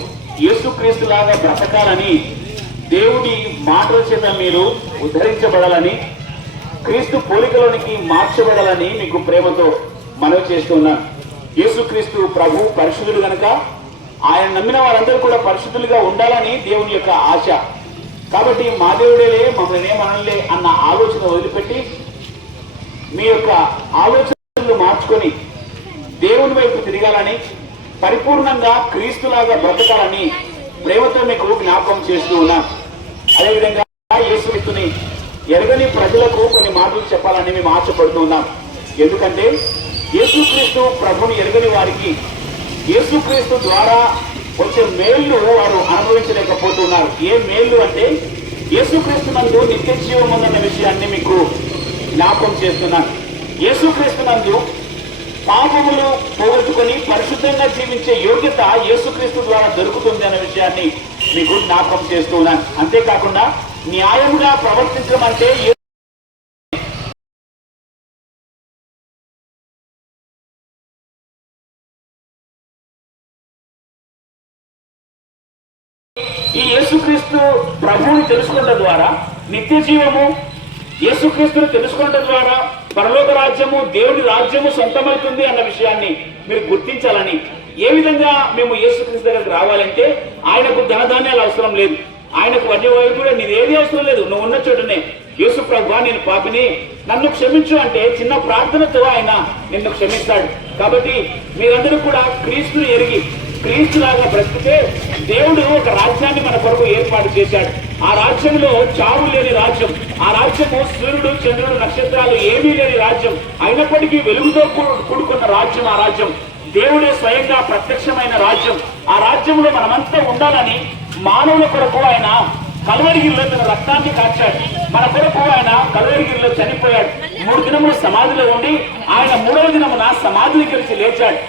యేసుక్రీస్తులాగా బ్రతకాలని, దేవుడి మాటల చేత మీరు ఉద్ధరించబడాలని, క్రీస్తు పోలికలోనికి మార్చబడాలని మీకు ప్రేమతో మనవి చేస్తున్నాను. యేసుక్రీస్తు ప్రభు పరిశుద్ధుడు గనక ఆయన నమ్మిన వారందరూ కూడా పరిశుద్ధులుగా ఉండాలని దేవుని యొక్క ఆశ. కాబట్టి మా దేవుడేలే మమ్మల్ని మనలే అన్న ఆలోచన వదిలిపెట్టి మీ యొక్క ఆలోచనలు మార్చుకొని దేవుని వైపు తిరగాలని, పరిపూర్ణంగా క్రీస్తులాగా బ్రతకాలని ప్రేమతో మీకు జ్ఞాపకం చేస్తూ ఉన్నాను. అదేవిధంగా యేసుక్రీస్తుని ఎరగని ప్రజలకు కొన్ని మాటలు చెప్పాలని మేము ఆశపడుతూ ఉన్నాం. ఎందుకంటే యేసుక్రీస్తు ప్రభుని ఎరగని వారికి యేసుక్రీస్తు ద్వారా వచ్చే మేళ్లు వారు అనుభవించలేకపోతున్నారు. ఏ మేళ్లు అంటే యేసుక్రీస్తు నందు నిత్య జీవం ఉందన్న విషయాన్ని మీకు జ్ఞాపకం చేస్తున్నాను. యేసుక్రీస్తు నందు పాపములు పోగొట్టుకొని పరిశుద్ధంగా జీవించే యోగ్యత యేసుక్రీస్తు ద్వారా దొరుకుతుంది అనే విషయాన్ని మీకు జ్ఞాపకం చేస్తూ ఉన్నాను. అంతేకాకుండా న్యాయముగా ప్రవర్తించడం అంటే ఈ యేసుక్రీస్తు ప్రభువుని తెలుసుకోవడం ద్వారా నిత్య జీవము, యేసుక్రీస్తుని తెలుసుకోవడం ద్వారా పరలోక రాజ్యము, దేవుడి రాజ్యము సొంతమవుతుంది అన్న విషయాన్ని మీరు గుర్తించాలని. ఏ విధంగా మేము యేసుక్రీస్తు దగ్గరకు రావాలంటే ఆయనకు ధనధాన్యాలు అవసరం లేదు, ఆయనకు వడ్డీ కూడా నీదేది అవసరం లేదు. నువ్వు ఉన్న చోటనే యేసు ప్రభువా నేను పాపిని, నన్ను క్షమించు అంటే చిన్న ప్రార్థనతో ఆయన నిన్ను క్షమిస్తాడు. కాబట్టి మీరందరూ కూడా క్రీస్తుని ఎరిగి క్రీస్తులాగా బ్రతికితే దేవుడు ఒక రాజ్యాన్ని మన కొరకు ఏర్పాటు చేశాడు. ఆ రాజ్యంలో చావు లేని రాజ్యం, ఆ రాజ్యము సూర్యుడు చంద్రుడు నక్షత్రాలు ఏమీ లేని రాజ్యం, అయినప్పటికీ వెలుగుతో కూడుకున్న రాజ్యం. ఆ రాజ్యం దేవుడే స్వయంగా ప్రత్యక్షమైన రాజ్యం. ఆ రాజ్యంలో మనమంతా ఉండాలని మానవుల కొరకు ఆయన కల్వరిగిరిలో తన రక్తాన్ని కాచాడు. మన కొరకు ఆయన కల్వరిగిరిలో చనిపోయాడు. 3 దినములు సమాధిలో ఉండి ఆయన 3వ దినమున సమాధిని గెలిచి లేచాడు.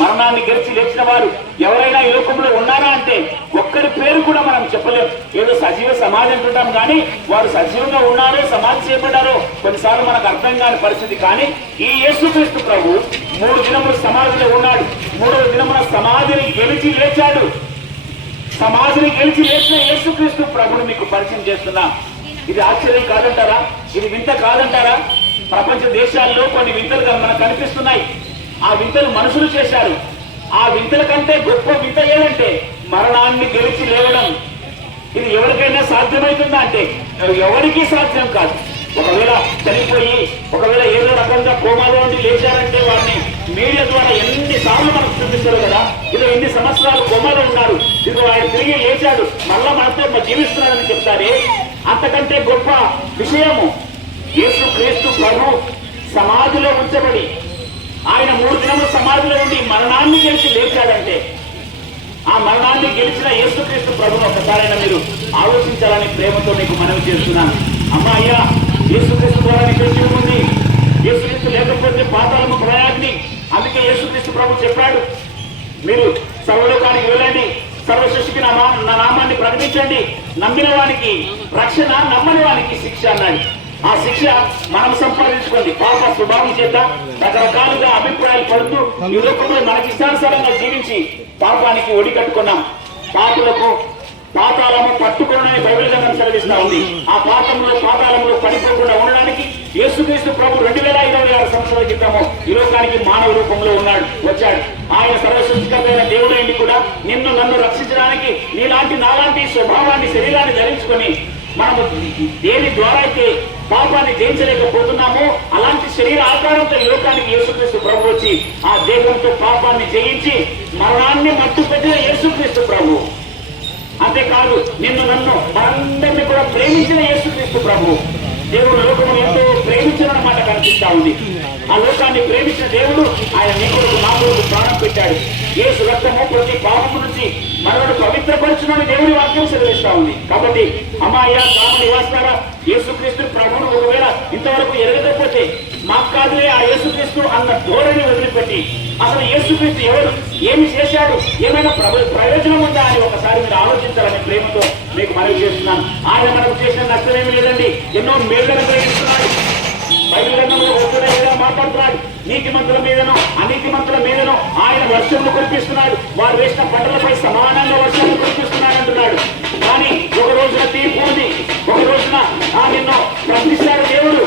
మరణాన్ని గెలిచి లేచిన వారు ఎవరైనా ఈ లోకంలో ఉన్నారా అంటే ఒక్కరి పేరు కూడా మనం చెప్పలేం. ఏదో సజీవ సమాధి అంటుంటాం కానీ వారు సజీవంగా ఉన్నారో సమాధి చేయబడ్డారో కొన్నిసార్లు మనకు అర్థం కాని పరిస్థితి. కానీ ఈ యేసుక్రీస్తు ప్రభు 3 దినములు సమాధిలో ఉన్నాడు. 3వ దినమున సమాధిని గెలిచి లేచాడు. సమాధిని గెలిచి లేచిన యేసుక్రీస్తు ప్రభుని మీకు పరిచయం చేస్తున్నా. ఇది ఆశ్చర్యం కాదంటారా? ఇది వింత కాదంటారా? ప్రపంచ దేశాల్లో కొన్ని వింతలుగా మనకు కనిపిస్తున్నాయి. ఆ వింతలు మనుషులు చేశారు. ఆ వింతల కంటే గొప్ప వింత ఏదంటే మరణాన్ని గెలిచి లేవడం. ఇది ఎవరికైనా సాధ్యమవుతుందా అంటే ఎవరికీ సాధ్యం కాదు. ఒకవేళ చనిపోయి ఒకవేళ ఏదో రకంగా కోమాలో ఉండి లేచారంటే వారిని మీడియా ద్వారా ఎన్నిసార్లు మనకు చూపిస్తారు కదా, ఇలా ఎన్ని సంవత్సరాలు కోమాలో ఉన్నారు, ఇది ఆయన తిరిగి లేచాడు మళ్ళా మనతో జీవిస్తున్నాడని చెప్తారే. అంతకంటే గొప్ప విషయము యేసుక్రీస్తు ప్రభు సమాధిలో ఉంచబడి ఆయన 3 దినములు సమాధిలో ఉండి మరణాన్ని గెలిచి లేచాడంటే ఆ మరణాన్ని గెలిచిన యేసుక్రీస్తు ప్రభును ఒకసారైనా మీరు ఆలోచించాలని ప్రేమతో మీకు మనవి చేస్తున్నాను. అమ్మా అయ్యా, యేసుక్రీస్తు ద్వారా నీకు జీవం ఉంది. యేసుక్రీస్తు లేకపోతే పాతాళము ప్రయాగ్ని. అందుకే యేసుక్రీస్తు ప్రభు చెప్పాడు, మీరు సర్వలోకానికి వెళ్ళండి, సర్వసృష్టికి నా నామాన్ని ప్రకటించండి, నమ్మిన వానికి రక్షణ, నమ్మని వానికి శిక్ష అన్నాడు. ఆ శిక్ష మనం సంపాదించుకోండి. పాప స్వభావం చేత రకరకాలుగా అభిప్రాయాలు పడుతూ ఈ లోకంలో మనకి ఇష్టానుసారంగా జీవించి పాపానికి ఒడి కట్టుకున్నాం. పాపులకు పాతాళము పట్టుకోనని బైబిల్ గ్రంథం సెలవిస్తా ఉంది. ఆ పాతాళంలో పడిపోకుండా ఉండడానికి యేసుక్రీస్తు ప్రభు 2026 సంవత్సరాల క్రితము ఈ లోకానికి మానవ రూపంలో వచ్చాడు. ఆయన సర్వసృష్టికర్తైన దేవుడైంది కూడా నిన్ను నన్ను రక్షించడానికి నీలాంటి నాలాంటి స్వభావాన్ని శరీరాన్ని ధరించుకొని మనము దేని ద్వారా అయితే పాపాన్ని జయించలేకపోతున్నామో అలాంటి శరీర ఆకారంతో ఈ లోకానికి యేసుక్రీస్తు ప్రభు వచ్చి ఆ దేహంతో పాపాన్ని జయించి మరణాన్ని మట్టు పెట్టిన యేసుక్రీస్తు ప్రభు. అంతేకాదు నిన్ను నన్ను మనందరినీ కూడా ప్రేమించిన యేసుక్రీస్తు ప్రభు. దేవుడు లోకము ఎంతో ప్రేమించిన మాట కనిపిస్తా ఉంది. ఆ లోకాన్ని ప్రేమించిన దేవుడు ఆయన నీ కొరకు నా కొరకు ప్రాణం పెట్టాడు. యేసు రక్తము ప్రతి పాపము నుంచి మనల్ని పవిత్రపరచునని దేవుడి వాక్యం సెలవిస్తా ఉంది. కాబట్టి అమ్మాయ్య గ్రామ నివాసారా, యేసుక్రీస్తు ప్రభువును ఒకవేళ ఇంతవరకు ఎరగకపోతే మాకు కాదులే ఆ యేసుక్రీస్తు అన్న ధోరణి వదిలిపెట్టి అసలు యేసుక్రీస్తు ఎవరు, ఏమి చేశాడు, ఏమైనా ప్రయోజనం ఉందా అని ఒకసారి మీరు ఆలోచించాలని ప్రేమతో మీకు మనవి చేస్తున్నాను. ఆయన మనకు చేసిన నష్టమేమి లేదండి, ఎన్నో మేళ్లను ప్రయోగిస్తున్నాడు. బైబిల్ గ్రంథంలో వస్తున్నా మాట్లాడుతున్నాడు. నీతి మంత్రుల మీదనో అనీతి మంత్రుల మీదనో ఆయన వర్షంను కురిపిస్తున్నాడు. వారు వేసిన పంటలపై సమానంగా వర్షాన్ని కురిపిస్తున్నాడు అంటున్నాడు. కానీ ఒక రోజున తీర్పు ఉంది, ఒక రోజున నిన్ను ప్రశ్నిస్తాడు దేవుడు.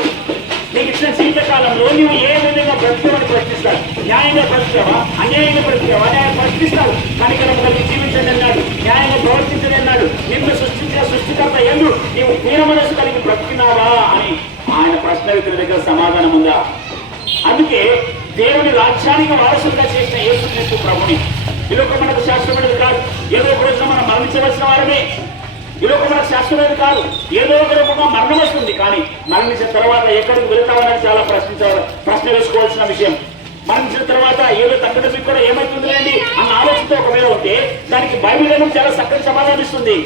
నీకు ఇచ్చిన శీతకాలంలో నువ్వు ఏ విధంగా బ్రతుకోమని ప్రశ్నిస్తాడు. న్యాయంగా పరిచావా, అన్యాయంగా పరిచావా, న్యాయం పరిశీలిస్తావు. కనికరం కలిగి జీవించండి అన్నాడు, న్యాయంగా ప్రవర్తించండి అన్నాడు. నిన్ను సృష్టించిన సృష్టికర్త ఎందు నీవు తీర మనసు కలిగి బ్రతికినావా అని ఆయన ప్రశ్న వ్యక్తుల దగ్గర సమాధానం ఉందా? అందుకే దేవుని రాజ్యానికి వారసులుగా చేసిన యేసుక్రీస్తు ప్రభుని ఈ లోకం మనకు శాశ్వతమైనది కాదు. ఏదో ఒక రోజున మనం మరణించవలసిన వారమే. ఈ లోకం మనకు శాశ్వతమైనది కాదు. ఏదో ఒక రూపంగా మరణం వస్తుంది. కానీ మరణించిన తర్వాత ఎక్కడికి వెళతామని చాలా ప్రశ్న వేసుకోవాల్సిన విషయం. మరణించిన తర్వాత ఏదో తగ్గడం మీకు కూడా ఏమవుతుంది అండి అన్న ఆలోచనతో ఒకవేళ ఉంటే దానికి బైబిల్ చాలా చక్కటి సమాధానం ఇస్తుంది.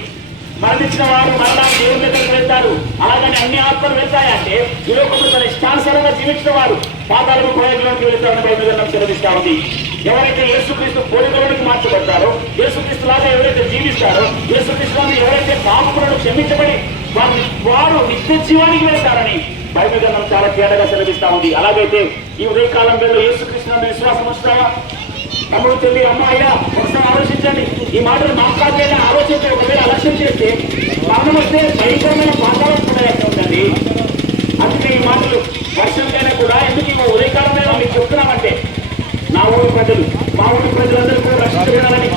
మరణించిన వారు మరణాన్ని దేవుని దగ్గరికి వెళ్తారు. అలాగని అన్ని ఆత్మలు వెళ్తాయంటే ఈ లోకంలో తన ఇష్టానుసారంగా జీవించిన వారు పాతాళపు ప్రయోజనానికి వెళ్తారని బైబిల్ గ్రంథం సెలవిస్తా ఉంది. ఎవరైతే యేసుక్రీస్తు పోలికలోనికి మార్చబడతారో, యేసుక్రీస్తు లాగా ఎవరైతే జీవిస్తారో, యేసుక్రీస్తుని ఎవరైతే పాపములను క్షమించబడి వారు నిత్య జీవానికి వెళ్తారని బైబిల్ గ్రంథం చాలా తేడాగా సెలవిస్తా ఉంది. అలాగైతే ఈ ఉదయకాలం వేళ యేసుక్రీస్తునందు విశ్వాసం వస్తావా? తమ్ముడు, చెల్లి, అమ్మాయిగా ఒకసారి ఆలోచించండి. ఈ మాటలు మాట్లాడలేని ఆలోచించి ఒకవేళ అలక్ష్యం చేస్తే మరణం వస్తే భయంకరమైన పాతాళం ఉందండి. అందుకే ఈ మాటలు వర్షంకైనా కూడా ఎందుకు ఈ ఉదయకాలం వేళ మీకు చెప్తున్నామంటే నా ఊరి ప్రజలు, మా ఊరి ప్రజలందరూ కూడా రక్షించబడాలని,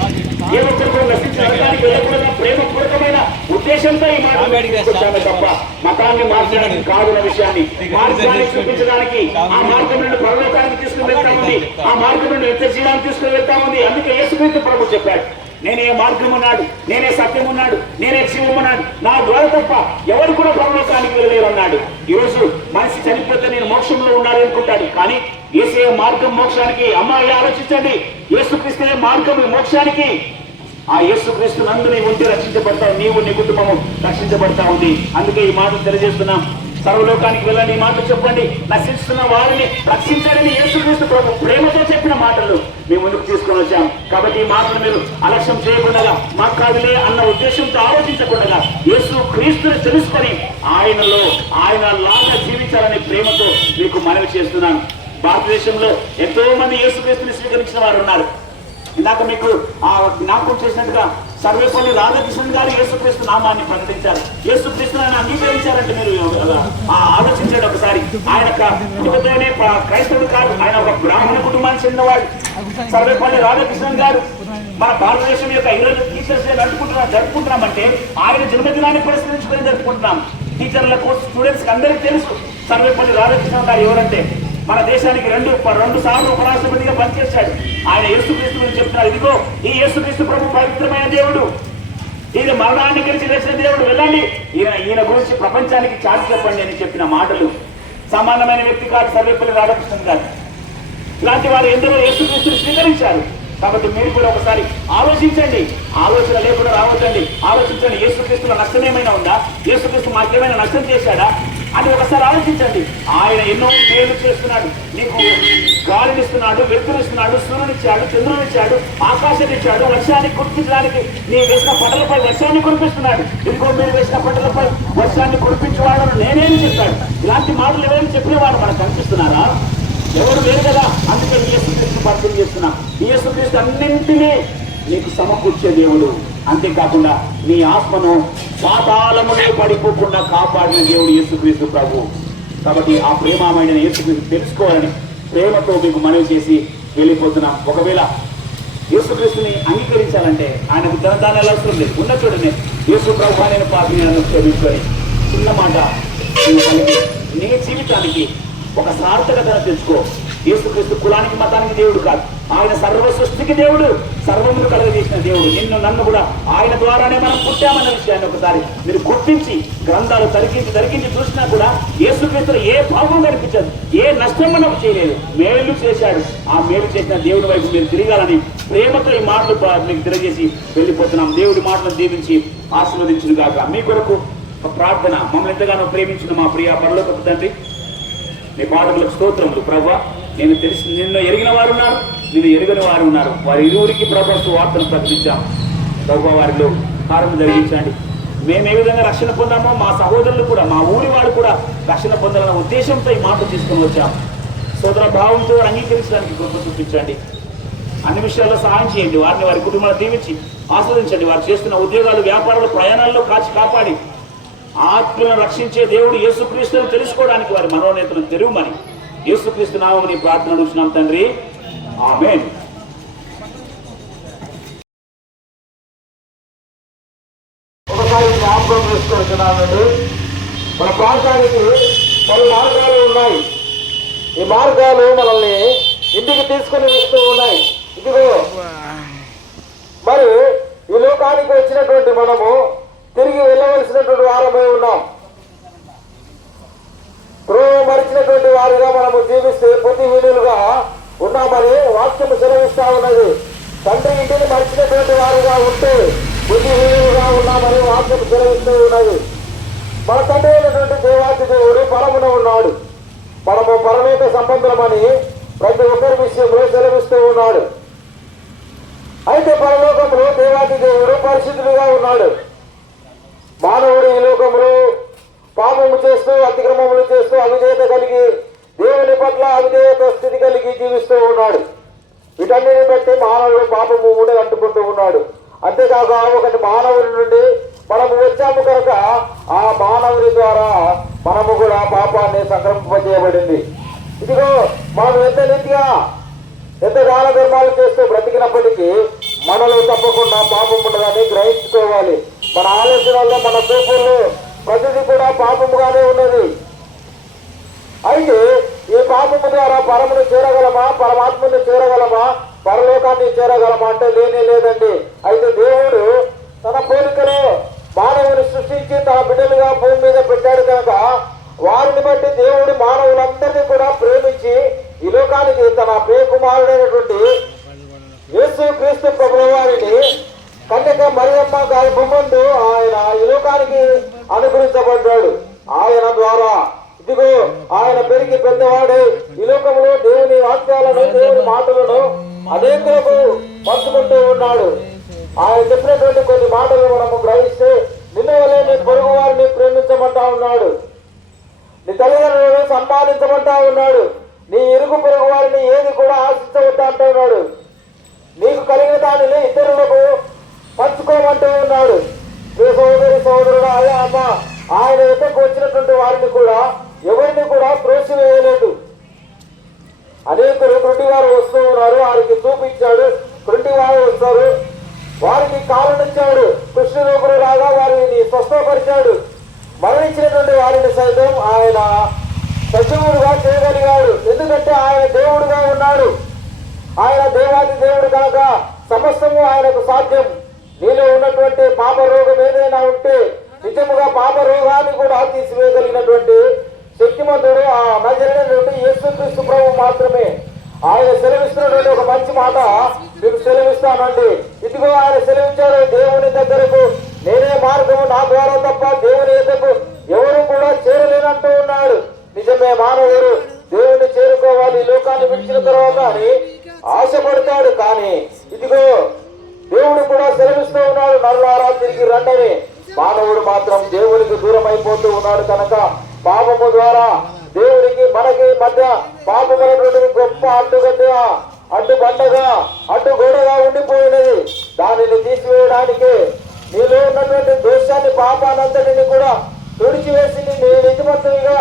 ఏ ఒక్కరు కూడా రక్షించడానికి వెళ్ళకూడదని ప్రేమపూర్వకమైన ఉద్దేశంతో ఈ మాటలు వచ్చామే తప్ప మతాన్ని మార్చడానికి కాదున్న విషయాన్ని మార్గాన్ని చూపించడానికి, ఆ మార్గం నుండి పరలోకానికి తీసుకుని వెళ్తామంది, ఆ మార్గం నుండి నిత్య జీవానికి తీసుకుని వెళ్తామంది. అందుకే యేసుక్రీస్తు ప్రభు చెప్పాడు, నేనే మార్గం ఉన్నాడు, నేనే సత్యం ఉన్నాడు, నేనే జీవం ఉన్నాడు, నా ద్వారా తప్ప ఎవరు కూడా పరలోకానికి వెళ్ళలేరు అన్నాడు. ఈరోజు మనిషి చనిపోతే నేను మోక్షంలో ఉండాలి అనుకుంటాడు. కానీ యేసే మార్గం మోక్షానికి. అమ్మాయి ఆలోచించండి, యేసుక్రీస్తే మార్గం మోక్షానికి. ఆ యేసుక్రీస్తు నందు నీవు ఉంటే రక్షించబడతావు, నీవు నీ కుటుంబము రక్షించబడతా ఉంది. అందుకే ఈ మాటలు తెలియజేస్తున్నాం. సర్వలోకానికి వెళ్ళండి, ఈ మాటలు చెప్పండి, నశిస్తున్న వారిని రక్షించాలని యేసుక్రీస్తు ప్రభు ప్రేమతో చెప్పిన మాటలు మేము ముందుకు తీసుకొని వచ్చాం. కాబట్టి ఈ మాటలు మీరు అలక్ష్యం చేయకుండా, మాకు కాదులే అన్న ఉద్దేశంతో ఆలోచించకుండా యేసుక్రీస్తుని తెలుసుకొని ఆయనలో ఆయన లాగా జీవించాలనే ప్రేమతో మీకు మనవి చేస్తున్నాను. భారతదేశంలో ఎంతో మంది యేసుక్రీస్తుని స్వీకరించిన వారు ఉన్నారు. ఇందాక మీకు జ్ఞాపకం చేసినట్టుగా సర్వేపల్లి రాధాకృష్ణన్ గారు యేసుక్రీస్తు నామాన్ని ప్రకటించారు. యేసుక్రీస్తుని ఆయన అంగీకరించారంటే మీరు ఆలోచించండి ఒకసారి. ఆయన కుటుంబతోనే క్రైస్తవుడు కాదు, ఆయన ఒక బ్రాహ్మణ కుటుంబానికి చెందినవాడు. సర్వేపల్లి రాధాకృష్ణన్ గారు మన భారతదేశం యొక్క ఈరోజు టీచర్స్ డే జరుపుకుంటున్నామంటే ఆయన జన్మదినాన్ని పురస్కరించుకొని జరుపుకుంటున్నాం. టీచర్లకు, స్టూడెంట్స్ కి అందరికీ తెలుసు సర్వేపల్లి రాధాకృష్ణన్ గారు ఎవరంటే. మన దేశానికి రెండు సార్లు ఉపరాష్ట్రపతిగా పనిచేశాడు. ఆయన యేసుక్రీస్తు గురించి చెప్తున్నారు, ఇదిగో ఈ యేసుక్రీస్తు ప్రభు పవిత్రమైన దేవుడు, ఈయన మరణాన్ని గెలిచి లేచిన దేవుడు, వెళ్ళండి ఈయన గురించి ప్రపంచానికి చాటి చెప్పండి అని చెప్పిన మాటలు. సామాన్యమైన వ్యక్తి కాదు సర్వేపల్లి రాధాకృష్ణన్ గారు. ఇలాంటి వారు ఎందరో యేసుక్రీస్తుని స్వీకరించారు. కాబట్టి మీరు కూడా ఒకసారి ఆలోచించండి. ఆలోచన లేకుండా రావద్దండి. ఆలోచించండి, యేసుక్రీస్తులో నష్టం ఏమైనా ఉందా? యేసుక్రీస్తు మాకేమైనా నష్టం చేశాడా అని ఒకసారి ఆలోచించండి. ఆయన ఎన్నో మేలు చేస్తున్నాడు. నీకు గాలినిస్తున్నాడు, వెలుతురుస్తున్నాడు, సూర్యునిచ్చాడు, చంద్రునిచ్చాడు, ఆకాశాన్నిచ్చాడు, వర్షాన్ని కురిపించడానికి నీ వేసిన పంటలపై వర్షాన్ని కురిపిస్తున్నాడు. ఇదిగో మీరు వేసిన పంటలపై వర్షాన్ని కురిపించేవాడు నేనేని చెప్పాడు. ఇలాంటి మాటలు ఎవరైనా చెప్పినవాడు మనకు కనిపిస్తున్నారా? ఎవరు లేరు కదా. అందుకే యేసుక్రీస్తు పరిచయం చేస్తున్నా. యేసుక్రీస్తు అన్నింటినీ నీకు సమకూర్చే దేవుడు. అంతేకాకుండా నీ ఆత్మను పాతాళమునే పడిపోకుండా కాపాడిన దేవుడు యేసుక్రీస్తు ప్రభు. కాబట్టి ఆ ప్రేమమైన యేసుక్రీస్తు తెలుసుకోవాలని ప్రేమతో మీకు మనవి చేసి వెళ్ళిపోతున్నాం. ఒకవేళ యేసుక్రీస్తుని అంగీకరించాలంటే ఆయనకు ధనదానాలు అవసరం లేదు. ఉన్న చూడండి, యేసు ప్రభు నేను పాపిని నన్ను క్షమించుకొని చిన్న మాట నీ జీవితానికి ఒక సార్థకతను తెచ్చుకో. యేసుక్రీస్తు కులానికి మతానికి దేవుడు కాదు, ఆయన సర్వ సృష్టికి దేవుడు, సర్వమును కలుగజేసిన దేవుడు. నిన్ను నన్ను కూడా ఆయన ద్వారానే మనం పుట్టామన్న విషయాన్ని ఒకసారి మీరు గుర్తించి గ్రంథాలు తరిగించి చూసినా కూడా యేసుక్రీస్తులో ఏ పాపం కనిపించదు, ఏ నష్టం మనకు చేయలేదు. మేలు చేశాడు. ఆ మేలు చేసిన దేవుడి వైపు మీరు తిరగాలని ప్రేమతో ఈ మాటలు మీకు తెలియజేసి వెళ్ళిపోతున్నాం. దేవుడి మాటలను దీవించి ఆశీర్వదించును గాక. మీ కొరకు ఒక ప్రార్థన. మమ్మల్ని ఎంతగానో ప్రేమించిన మా ప్రియ పరలోకపు తండ్రి, నీ పాదములకు స్తోత్రములు. ప్రభువా, నిన్ను ఎరిగిన వారు ఉన్నారు, నిన్ను ఎరుగని వారు ఉన్నారు. వారి ఇరువురికి ప్రభుత్వ వార్తలు ప్రకటించాం. ప్రభువా, వారిలో కారణం జరిగించండి. మేము ఏ విధంగా రక్షణ పొందామో మా సహోదరులు కూడా, మా ఊరి వారు కూడా రక్షణ పొందాలన్న ఉద్దేశంతో ఈ మాట తీసుకొని వచ్చాం. సోదర భావంతో అంగీకరించడానికి కృప చూపించండి. అన్ని విషయాల్లో సహాయం చేయండి. వారిని వారి కుటుంబాలను దీవించి ఆస్వాదించండి. వారు చేస్తున్న ఉద్యోగాలు, వ్యాపారాలు, ప్రయాణాల్లో కాపాడి ఆత్మను రక్షించే దేవుడు యేసుక్రీస్తును తెలుసుకోవడానికి వారి మనోనేతను తెరువమని యేసుక్రీస్తు నామమున ప్రార్థన చేస్తున్నాం తండ్రి. ఆమేన్. ఒకసారి జ్ఞాపకం చేసుకుంటున్నానండి. మన ప్రాంతానికి పలు మార్గాలు ఉన్నాయి. ఈ మార్గాలు మనల్ని ఇంటికి తీసుకుని వస్తూ ఉన్నాయి. ఇదిగో మరి ఈ లోకానికి వచ్చినటువంటి మనము తిరిగి వెళ్ళవలసినటువంటి వారమై ఉన్నాం. త్రోవ మరిచినటువంటి వారిగా మనము జీవిస్తే బుద్ధిహీనులుగా ఉన్నామని వాక్యము సెలవిస్తా ఉన్నది. తండ్రి ఇంటిని మరిచినటువంటి వారుగా ఉంటే బుద్ధిహీనులుగా ఉన్నామని వాక్యము సెలవిస్తూ ఉన్నది. మన తండ్రి అయినటువంటి దేవాతి దేవుడు పరమున ఉన్నాడు. మనము పరలోక సంబంధమని ప్రతి ఒక్కరి విషయంలో సెలవిస్తూ ఉన్నాడు. అయితే పరలోకంలో దేవాతి దేవుడు పరిశుద్ధుడిగా ఉన్నాడు. మానవుడు ఈ లోకంలో పాపము చేస్తూ అతిక్రమములు చేస్తూ అవిధేయత కలిగి దేవుని పట్ల అవిధేయత స్థితి కలిగి జీవిస్తూ ఉన్నాడు. వీటన్నిటిని బట్టి మానవుడు పాపము అంటుకుంటూ ఉన్నాడు. అంతేకాక ఒకటి మానవుడి నుండి మనము వచ్చాము కనుక ఆ మానవుని ద్వారా మనము కూడా పాపాన్ని సంక్రమింపజేయబడింది. ఇదిగో మనం ఎంత నీతిగా ఎంత దాన ధర్మాలు చేస్తూ బ్రతికినప్పటికీ మనలో తప్పకుండా పాపం ఉండదని గ్రహించుకోవాలి. మన ఆలోచనల్లో మన చూపుల్లో ప్రతిదీ కూడా పాపముగానే ఉన్నది. అయితే ఈ పాపము ద్వారా పరమును చేరగలమా, పరమాత్మను చేరగలమా, పరలోకాన్ని చేరగలమా అంటే లేనే లేదండి. అయితే దేవుడు తన పోలికలో మానవుని సృష్టించి తన బిడ్డలుగా భూమి మీద పెట్టాడు కనుక వారిని బట్టి దేవుడు మానవులందరినీ కూడా ప్రేమించి ఈ లోకానికి తన ప్రియ కుమారుడైనటువంటి యేసు క్రీస్తు ప్రభుల వారిని కన్యక మరియమ్మ గారి బొమ్మందు ఆయన ఈ లోకానికి అనుగ్రహించబడ్డాడు. ఆయన ద్వారా ఇదిగో ఆయన పెరిగి పెద్దవాడే ఈ లోకంలో దేవుని వాక్యాలను దేవుని మాటలను అనేకులకు పంచుకుంటూ ఉన్నాడు. ఆయన చెప్పినటువంటి కొన్ని మాటలు మనము గ్రహిస్తే నిన్ను వల్లే నీ పొరుగు వారిని ప్రేమించమంటా ఉన్నాడు. నీ తల్లిదండ్రులను సన్మానించమంటా ఉన్నాడు. నీ ఇరుగు పొరుగు వారిని ఏది కూడా ఆశించవద్దా అంటూ ఉన్నాడు. నీకు కలిగిన దానిని ఇతరులకు పంచుకోమంటూ ఉన్నాడు. మీ సోదరి సోదరుడు అయ్యా అమ్మ ఆయన ఎద్దకు వచ్చినటువంటి వారిని కూడా ఎవరిని కూడా త్రోసివేయలేదు. అనేకులు కృంటి వారు వస్తూ ఉన్నారు. వారికి చూపించాడు. కృంటి వారు వస్తారు, వారికి కాలనిచ్చాడు. కృష్ణరూపుడు లాగా వారిని స్వస్థపరిచాడు. మరణించినటువంటి వారిని సైతం ఆయన సజీవుడుగా చేయగలిగాడు. ఎందుకంటే ఆయన దేవుడుగా ఉన్నాడు. ఆయన దేవాది దేవుడు కనుక సమస్తము ఆయనకు సాధ్యం. నీలో ఉన్నటువంటి పాప రోగం ఏదైనా ఉంటే నిజముగా పాప రోగాన్ని కూడా తీసివేయగలిగినటువంటి శక్తిమంతుడు ఆ నజరేయుడైనటువంటి యేసుక్రీస్తు ప్రభువు మాత్రమే. ఆయన సెలవిస్తున్నటువంటి ఒక మంచి మాట మీకు సెలవిస్తానండి. ఇదిగో ఆయన సెలవిచ్చాడు, దేవుని దగ్గరకు నేనే మార్గము, నా ద్వారా తప్ప దేవుని ఎద్దకు ఎవరు కూడా చేరలేనంటూ ఉన్నాడు. నిజమే, మానవుడు దేవుని చేరుకోవాలి లోకాన్ని విడిచిన తర్వాత అని ఆశపడతాడు. కానీ ఇదిగో దేవుడు కూడా సెలవిస్తూ ఉన్నాడు, నరులారా తిరిగి రండని. మానవుడు మాత్రం దేవునికి దూరం అయిపోతూ ఉన్నాడు కనుక పాపము ద్వారా దేవునికి మనకి మధ్య పాపమైనటువంటి గొప్ప అడ్డుబండగా అడ్డుగోడగా ఉండిపోయినది. దానిని తీసివేయడానికి నీలో ఉన్నటువంటి దోషాన్ని పాపానంతటిని కూడా తుడిచివేసి నీ నీతిమంతునిగా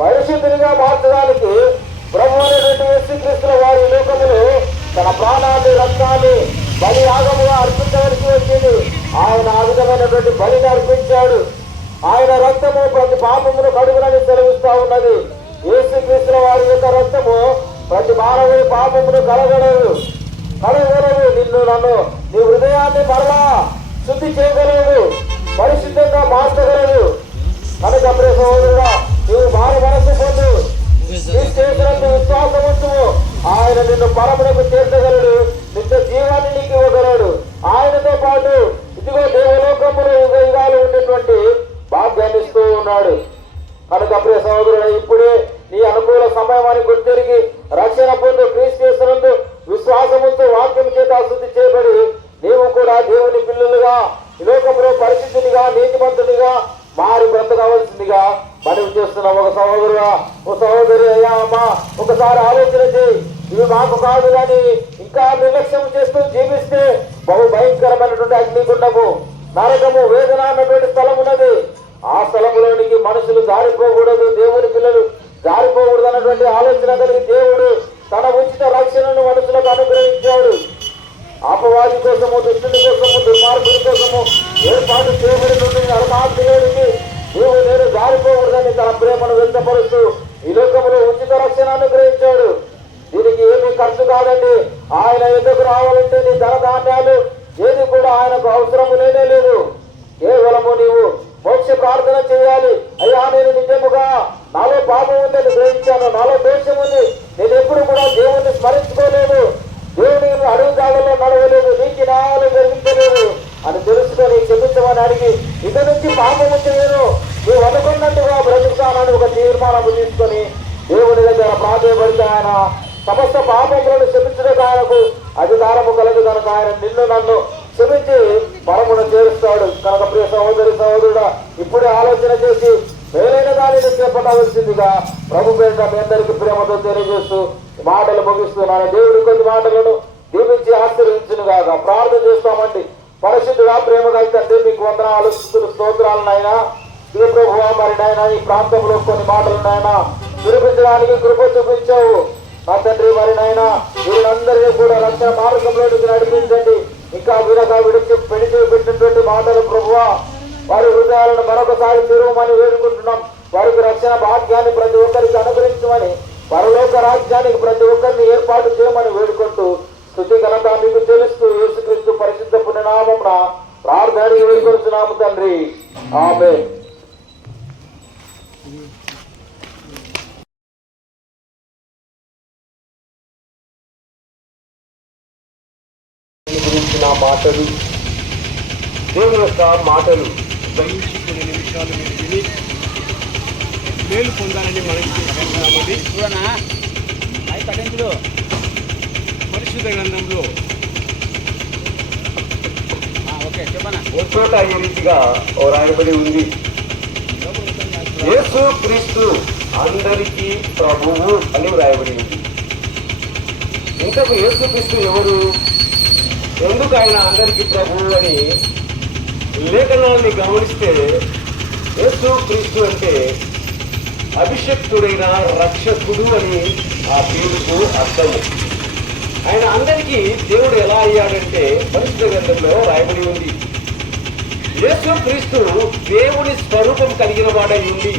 పరిశుద్ధినిగా మార్చడానికి ప్రభు అయినటువంటి యేసుక్రీస్తు వారి లోకములో తన ప్రాణాన్ని రక్తాన్ని బలి యాగముగా అర్పించవలసి వచ్చింది. ఆయన ఆ విధమైనటువంటి బలిని అర్పించాడు. ఆయన రక్తము ప్రతి పాపమును కడుగునని సెలవిస్తా ఉన్నది. యేసుక్రీస్తు వారి యొక్క రక్తము ప్రతి మానవుని పాపమును కడగలదు. నిన్ను నన్ను నీ హృదయాన్ని మరలా శుద్ధి చేయగలదు, పరిశుద్ధంగా మార్చగలదు. కనుక ప్రియ సహోదరుడా, నీవు మారు మనసు పొందు, విశ్వాసము ఆయన నిన్ను పరమునకు చేర్చగలడు, నిత్య జీవాన్ని నీకు ఇవ్వగలడు. ఆయనతో పాటు ఇదిగో దేవలోకములు యుగ యుగాలు ఉండేటువంటి భాగ్యాన్ని ఇస్తూ ఉన్నాడు. కనుక ప్రియ సహోదరుడు, ఇప్పుడే నీ అనుకూల సమయాన్ని గుర్తిరిగి రక్షణ పొందు, క్రీస్తు యేసునందు విశ్వాసముతో వాక్యం చేత శుద్ధి చేయబడి నీవు కూడా దేవుని పిల్లలుగా ఈ లోకంలో పరిశుద్ధినిగా నీతిమంతునిగా మారి బ్రతకవలసిందిగా మనవి చేస్తున్నాం. ఒక సహోదరుగా, ఒక సహోదరి, అయ్యా అమ్మ ఒకసారి ఆలోచన చేయి. ఇవి మాకు కాదు కానీ ఇంకా నిర్లక్ష్యం చేస్తూ జీవిస్తే బహు భయంకరమైనటువంటి అగ్నిగుండము, నరకము, వేదన అన్నటువంటి స్థలం ఉన్నది. ఆ స్థలములోనికి మనుషులు జారిపోకూడదు, దేవుని పిల్లలు జారిపోకూడదు అన్నటువంటి ఆలోచన కలిగి దేవుడు తన ఉచిత రక్షణను మనుషులకు అపవాది కోసము, దుష్టుడి కోసము, దుర్మార్గుడి కోసము ఏర్పాటు చేయబడి నరమాత్రుడికి నీవు నేను జారిపోకూడదని తన ప్రేమను వ్యక్తపరుస్తూ ఈ లోకంలో ఉచిత రక్షణ అనుగ్రహించాడు. దీనికి ఏమీ ఖర్చు కాదండి. ఆయన ఎదుగు రావాలంటే నీ ధనధాన్యాలు ఏది కూడా ఆయనకు అవసరము లేనే లేదు. కేవలము నీవు మోక్ష ప్రార్థన చేయాలి. అయ్యా, నేను నిజముగా నాలో పాపం ఉందని గ్రహించాను, నాలో దోషం ఉంది, నేను ఎప్పుడు కూడా దేవుణ్ణి స్మరించుకోలేదు, దేవుని అడుగుదాలలో నడవలేదు, నీకు న్యాయాలు జరిగించలేదు అని తెలుసుకొని క్షమించమని అడిగి ఇక నుంచి పాపము చేయను, నువ్వు అనుకున్నట్టుగా బ్రతుకుతానని ఒక తీర్మానం తీసుకొని దేవుని దగ్గర ప్రాధాన్యపడితే ఆయన సమస్త పాపములను క్షమించడానికి ఆయనకు అధికారము కలదు కనుక ఆయన నిన్ను నన్ను క్షమించి పరమును చేరుస్తాడు. కనుక ప్రియ సహోదరి సహోదరుడా, ఇప్పుడే ఆలోచన చేసి మేలైన దానిని చేపట్టవలసిందిగా ప్రభు పేరిట మీ అందరికీ ప్రేమతో తెలియజేస్తూ మాటలు ముగిస్తున్నాను. దేవుడి కొద్ది మాటలను దీవించి ఆశీర్వదించును గాక. ప్రార్థన చేస్తామండి. పరిశుద్ధుగా ప్రేమ కలిగితే మీకు వందనాలు, స్తుతులు, స్తోత్రాలు నాయనా. ఏ ప్రభువా, మరి నాయన ఈ ప్రాంతంలో కొన్ని మాటలు నాయన నిరూపించడానికి కృప చూపించావు నా తండ్రి. మరి నాయన వీళ్ళందరినీ కూడా రక్షణ మార్గంలోకి నడిపించండి. ఇంకా వీరగా పెట్టినటువంటి మాటలు ప్రభువా, వారి హృదయాలను మరొకసారి తెరవమని వేడుకుంటున్నాం. వారికి రక్షణ భాగ్యాన్ని ప్రతి ఒక్కరికి అనుగ్రహించమని, పరలోక రాజ్యానికి ప్రతి ఒక్కరిని ఏర్పాటు చేయమని వేడుకుంటూ స్తుతి ఘనత మీకు తెలుస్తూ యేసుక్రీస్తు పరిశుద్ధ పుణ్యనామమున ప్రార్థనకి వేడుకొంచున్నాము తండ్రి. ఆమేన్. గురించిన మాటలు, దేవుని యొక్క మాటలు దయించి కొన్ని నిమిషాలు మీరు విని మేలు పొందాలని మనం పరిశుద్ధ గ్రంథంలో ఒక చోట ఈ రీతిగా రాయబడి ఉంది, యేసు క్రీస్తు అందరికీ ప్రభువు అని రాయబడి ఉంది. ఇంతకు యేసు క్రీస్తు ఎవరు, ఎందుకు ఆయన అందరికీ ప్రభువు అని లేఖనాల్ని గమనిస్తే యేసు క్రీస్తు అంటే అభిషక్తుడైన రక్షకుడు అని ఆ పేరుకు అర్థము. ఆయన అందరికీ దేవుడు ఎలా అయ్యాడంటే పరిశుద్ధ గ్రంథంలో రాయబడి ఉంది, యేసు క్రీస్తు దేవుని స్వరూపం కలిగిన వాడై ఉండి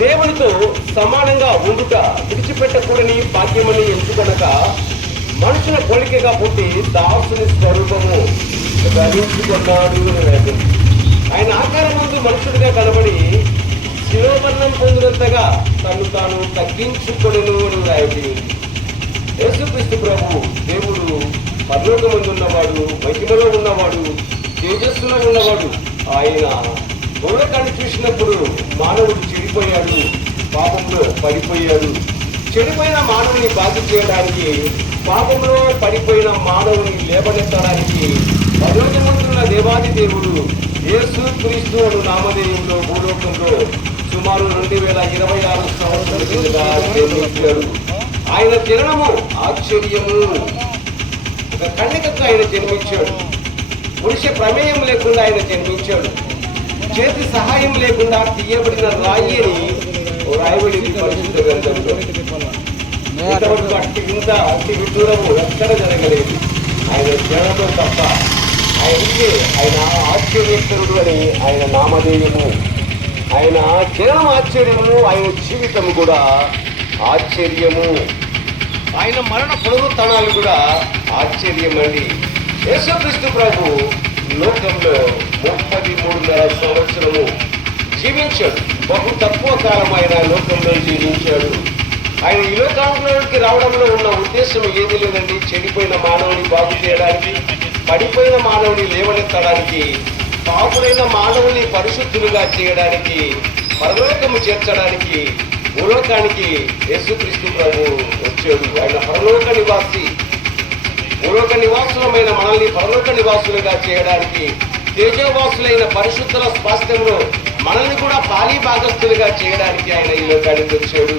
దేవునితో సమానంగా ఉండుట విడిచిపెట్టకూడని భాగ్యమని ఎంచుకొనక మనుషుల పోలికగా పుట్టి దాసుని స్వరూపము ధరించుకున్నాడు. ఆయన ఆకారం ముందు మనుషుడిగా కనబడి శిరోమరణం పొందినంతగా తను తాను తగ్గించుకొనెను అని రాయబడి. యేసుక్రీస్తు ప్రభు దేవుడు పరలోకమందు ఉన్నవాడు, మహిమలో ఉన్నవాడు, తేజస్సులో ఉన్నవాడు. ఆయన భూలోకాన్ని చూసినప్పుడు మానవుడు చెడిపోయాడు, పాపంలో పడిపోయాడు. చెడిపోయిన మానవుని బాధ చేయడానికి, పాపంలో పడిపోయిన మానవుని లేవనెత్తడానికి పరలోకమందున్న దేవాది దేవుడు యేసు క్రీస్తు అను నామధేయంలో భూలోకంలో సుమారు 2026 సంవత్సరాల కిందగా జన్మించాడు. ఆయన జననము ఆశ్చర్యము. ఒక కన్యకకు ఆయన జన్మించాడు. పురుష ప్రమేయం లేకుండా ఆయన జన్మించాడు. చేతి సహాయం లేకుండా తీయబడిన రాయి అని రాయబడింది పరిశుద్ధ గ్రంథంలో. ఇంతవరకు అట్టి విదూరము ఎక్కడ జరగలేదు ఆయన జననం తప్ప. ఆయన ఆశ్చర్యేశ్వరుడు అని ఆయన నామధేయము. ఆయన జననం ఆశ్చర్యము, ఆయన జీవితం కూడా ఆశ్చర్యము. ఆయన మరణ పునరుత్థానాలు కూడా ఆశ్చర్యమండి. యేసుక్రీస్తు ప్రభు లోకంలో 33.5 సంవత్సరము జీవించాడు. బహు తక్కువ కాలం ఆయన లోకంలో జీవించాడు. ఆయన ఈ లోకంలోకి రావడంలో ఉన్న ఉద్దేశం ఏది లేదండి, చెడిపోయిన మానవుని బాగు చేయడానికి, పడిపోయిన మానవుని లేవనెత్తడానికి, పాపులైన మానవుని పరిశుద్ధులుగా చేయడానికి, పరలోకము చేర్చడానికి భూలోకానికి యేసుక్రీస్తు ప్రభు వచ్చాడు. ఆయన పరలోక నివాసి. భూలోక నివాసులమైన మనల్ని పరలోక నివాసులుగా చేయడానికి, తేజోవాసులైన పరిశుద్ధుల స్వాస్థ్యంలో మనల్ని కూడా పాలి భాగస్థులుగా చేయడానికి ఆయన ఈ లోకానికి వచ్చాడు.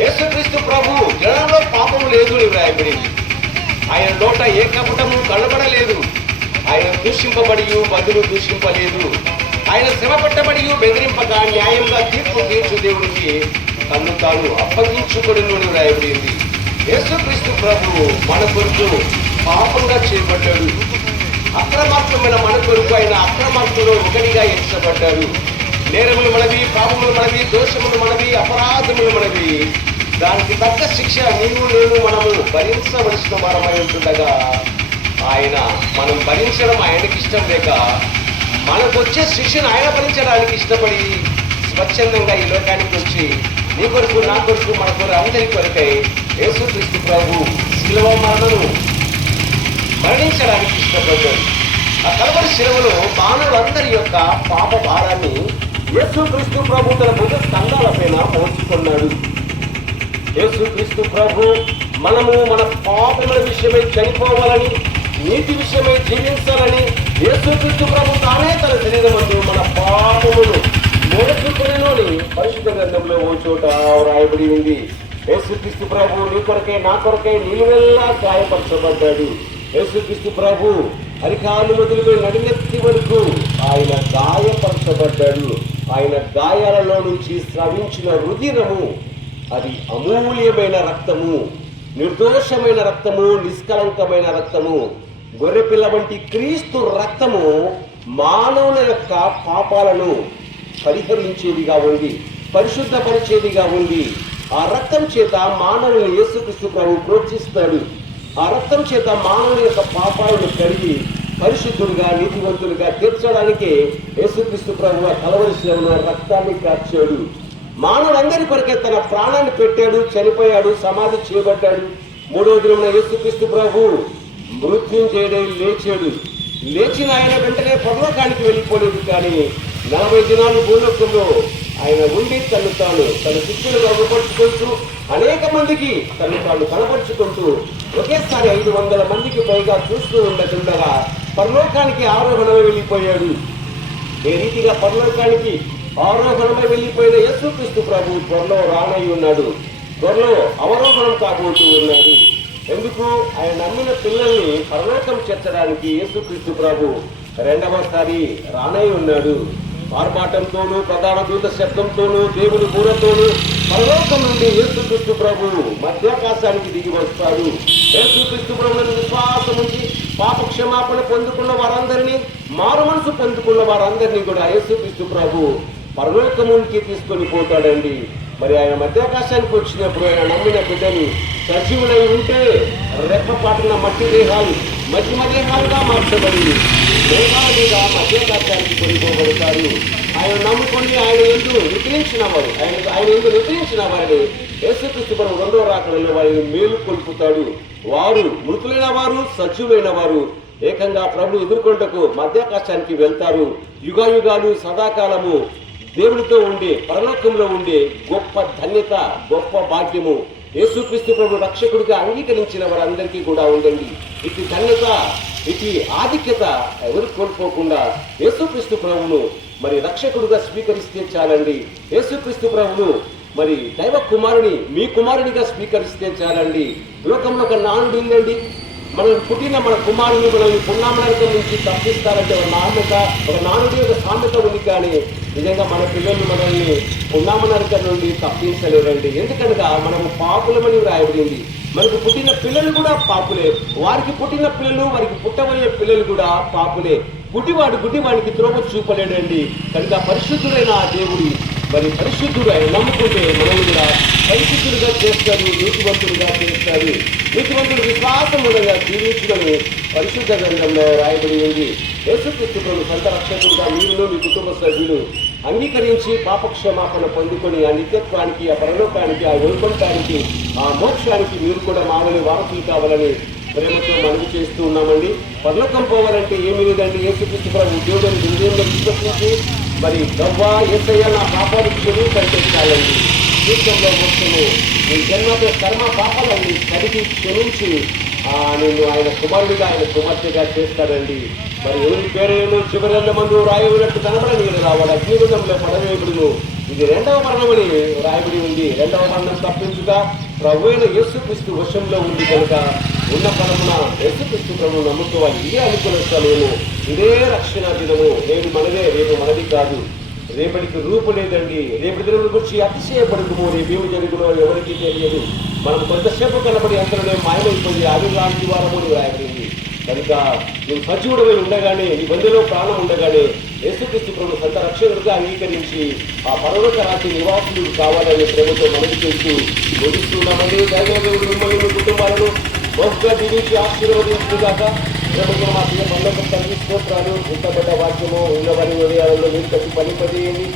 యేసుక్రీస్తు ప్రభు జనంలో పాపము లేదు అని వ్రాయబడింది. ఆయన నోట ఏ కపటము కనబడలేదు. ఆయన దూషింపబడి బదులు దూషింపలేదు. ఆయన శ్రమ పెట్టబడి బెదిరింపక న్యాయంగా తీర్పు తీర్చు దేవుడికి తను తాను అప్పగించుకొని వ్రాయబడింది. యేసుక్రీస్తు ప్రభు మన కొరకు పాపంగా చేయబడ్డాడు. అక్రమార్గమైన మన కొరకు ఆయన అక్రమార్గంలో ఒకటిగా ఎంచబడ్డాడు. నేరములు మనవి, పాపములు మనవి, దోషములు మనవి, అపరాధములు మనవి. దానికి తగ్గ శిక్ష నీవు నేను మనము భరించవలసిన వారమై ఉంటుండగా మనం భరించడం ఆయనకి ఇష్టం లేక మనకు వచ్చే శిక్షను ఆయన భరించడానికి ఇష్టపడి స్వచ్ఛందంగా ఈ లోకానికి వచ్చి నీ కొరకు, నా కొరకు, మన కొరకు, అందరి కొరకై యేసుక్రీస్తు ప్రభు శిలువ మరణము మరణించడానికి ఇష్టపడ్డాడు. ఆ కలవరి శిలువలో మానవులందరి యొక్క పాప భారాన్ని యేసుక్రీస్తు ప్రభు తన భుజ స్కంధాలపైన మోసుకున్నాడు. యేసుక్రీస్తు ప్రభు మనము మన పాపముల విషయమై చనిపోవాలని, నీతి విషయమై జీవించాలని యేసుక్రీస్తు ప్రభు తానే తన శరీరమందు మన పాపమును మోసుకునేలోని పరిశుద్ధ గ్రంథంలో ఓ చోట రాయబడి ఉంది. యేసుక్రీస్తు ప్రభు నీ కొరకై, నా కొరకై నిలువెల్లా గాయపరచబడ్డాడు. యేసుక్రీస్తు ప్రభు అరికాలు మొదలుగా నడినెత్తి వరకు ఆయన గాయపరచబడ్డాడు. ఆయన గాయాలలో నుంచి స్రవించిన రుధిరము అది అమూల్యమైన రక్తము, నిర్దోషమైన రక్తము, నిష్కలంకమైన రక్తము. గొర్రెపిల్ల వంటి క్రీస్తు రక్తము మానవుల యొక్క పాపాలను పరిహరించేదిగా ఉంది, పరిశుద్ధపరిచేదిగా ఉంది. ఆ రక్తం చేత మానవుని యేసుక్రీస్తు ప్రభు ప్రోత్సహిస్తాడు. ఆ రక్తం చేత మానవుని యొక్క పాపాలను కడిగి పరిశుద్ధులుగా, నీతివంతులుగా తీర్చడానికే యేసుక్రీస్తు ప్రభు కలవరి శిలువలో రక్తాన్ని కార్చాడు. మానవులందరి కొరకే తన ప్రాణాన్ని పెట్టాడు, చనిపోయాడు, సమాధి చేయబడ్డాడు. మూడవ దినమున యేసుక్రీస్తు ప్రభు మృత్యుంజయుడై లేచాడు. లేచిన ఆయన వెంటనే పరలోకానికి వెళ్ళిపోలేదు, కానీ 40 దినాలు భూలోకంలో ఆయన ఉండి తన శిష్యులు కనపరుచుకుంటూ అనేక మందికి తాను కనపరుచుకుంటూ ఒకేసారి 500 మందికి పైగా చూస్తూ ఉండగా పరలోకానికి ఆరోహణమై వెళ్ళిపోయాడు. ఏ రీతిగా పరలోకానికి ఆరోహణమై వెళ్ళిపోయిన యేసుక్రీస్తు ప్రభు త్వరలో రానై ఉన్నాడు, త్వరలో అవరోహణం కాబోతూ ఉన్నాడు. ఎందుకు? ఆయన నమ్మిన పిల్లల్ని పరలోకం చేర్చడానికి యేసుక్రీస్తు ప్రభు రెండవసారి రానై ఉన్నాడు. ఆర్భాటంతోనూ, ప్రధాన దూత శబ్దంతోనూ, దేవుని బూరతోనూ పరలోకం నుండి యేసుక్రీస్తు ప్రభు మధ్యాకాశానికి దిగి వస్తాడు. యేసుక్రీస్తు ప్రభువుని విశ్వాసం ఉంచి పాప క్షమాపణ పొందుకున్న వారందరినీ, మారు మనసు పొందుకున్న వారందరినీ కూడా యేసుక్రీస్తు ప్రభు పరలోకమునికి తీసుకొని పోతాడండి. మరి ఆయన మధ్యాకాశానికి వచ్చినప్పుడు ఆయన నమ్మిన బిడ్డలు సజీవులై ఉంటే రెప్పపాటున మట్టి దేహాలు మధ్యమ దేహాలుగా మార్చబడి దేహాల మీద మధ్యాకాశానికి కొనిపోబడతారు. ఆయన నమ్ముకొని ఆయన ఎందు నిద్రించిన వారు, ఆయన ఎందు నిద్రించిన వారిని యేసుక్రీస్తు ప్రభు రెండో రాకడలో వారిని మేలు కొలుపుతాడు. వారు మృతులైన వారు, సజీవులైన వారు ఏకంగా ప్రభు ఎదుర్కొంటకు మధ్యాకాశానికి వెళ్తారు. యుగాయుగాలు సదాకాలము దేవుడితో ఉండే, పరలోకంలో ఉండే గొప్ప ధన్యత, గొప్ప భాగ్యము యేసుక్రీస్తు ప్రభు రక్షకుడిగా అంగీకరించిన వారందరికీ కూడా ఉందండి. ఇటు ధన్యత, ఇటు ఆధిక్యత ఎవరు కోల్పోకుండా యేసుక్రీస్తు ప్రభువును మరి రక్షకుడిగా స్వీకరిస్తే చాలండి. యేసుక్రీస్తు ప్రభువును మరి దైవ కుమారుని, మీ కుమారునిగా స్వీకరిస్తే చాలండి. లోకంలో ఒక నానుడు ఉందండి, మనం పుట్టిన మన కుమారుని మనల్ని పున్నామనరకం నుంచి తప్పిస్తారంటే ఒక నానుడి ఒక సామెత ఉంది, కానీ నిజంగా మన పిల్లలు మనల్ని పున్నామనరకం నుండి తప్పించలేరండి. ఎందుకనగా మనము పాపులమని వ్రాయబడింది. మనకు పుట్టిన పిల్లలు కూడా పాపులే, వారికి పుట్టిన పిల్లలు, వారికి పుట్టబోయే పిల్లలు కూడా పాపులే. గుడ్డివాడికి త్రోవ చూపలేడండి. కనుక పరిశుద్ధుడైన ఆ దేవుడి మరి పరిశుద్ధుడు ఆయన నమ్ముకుంటే మనల్ని కూడా పరిశుద్ధులుగా చేస్తాడు, నీతివంతులుగా చేస్తాడు. నీతివంతుడు విశ్వాసముగా జీవించుకొని పరిశుద్ధ గ్రంథంలో రాయబడి ఉంది. యేసుక్రీస్తు ప్రభు సొంత రక్షకుడుగా మీరును మీ కుటుంబ సభ్యులు అంగీకరించి పాపక్షమాపణ పొందుకొని ఆ నిత్యత్వానికి, ఆ పరలోకానికి, ఆ వైకుంఠానికి, ఆ మోక్షానికి మీరు కూడా మామూలు వారసులు కావాలని ప్రేమతో మనవి చేస్తూ ఉన్నామండి. పరలోకం పోవాలంటే ఏమీ లేదండి. యేసుక్రీస్తు ప్రభు దేవుడిని హృదయంలో విశ్వసించి మరి గవ్వా యేసయ్య నా పాపాలు క్షమి కంటే చాలండి, జీవితంలో మొత్తము ఈ జన్మతో కర్మ పాపాలన్నీ కడిగి క్షమించి నేను ఆయన కుమారుడిగా, ఆయన కుమార్తెగా చేస్తాడండి. మరి ఎవరి పేరేమో చివరెళ్ళ మందు రాయబడినట్టు కనబడని రావాడు అగ్నిగుండంలో పడవేయబడును. ఇది రెండవ మరణమని రాయబడి ఉంది. రెండవ మరణం తప్పించుగా ప్రభు అయిన యేసుక్రీస్తు వశంలో ఉంది కనుక ఉన్న పరమున యేసుక్రీస్తు ప్రభువు నమ్ముకోవాలి. ఇదే అనుకున్న సమయము, ఇదే రక్షణ దినము. నేడు మనదే, రేపు మనది కాదు. రేపటికి రూపు లేదండి. రేపటి దినం గురించి అతిశయపడుకుము, రేపేమి జరుగునో ఎవరికి తెలియదు. మనం కొంతసేపు కనబడి అంతలోనే మాయమైపోయి ఆవిర్లాంటి వారము రాయబడింది. కనుక నువ్వు సజీవుడమై ఉండగానే, నీ బండిలో ప్రాణం ఉండగానే యేసుక్రీస్తు ప్రభు సొంత రక్షకుడుగా అంగీకరించి ఆ పర్వత రాత్రి నివాసులు కావాలనే ప్రేమతో మనవి చేస్తూ బోధిస్తున్నామండి. దైవదేవుడు మిమ్మల్ని మీ కుటుంబాలను బహుగా దీవించి ఆశీర్వదించుగాక. ప్రభుత్వం మా ప్రియ పనులకు తల్లి స్తోత్రాలు. ఇంతబడ్డ వాక్యము ఉన్నవారి హృదయాలలో మీరు కట్టి పనిపదేయండి.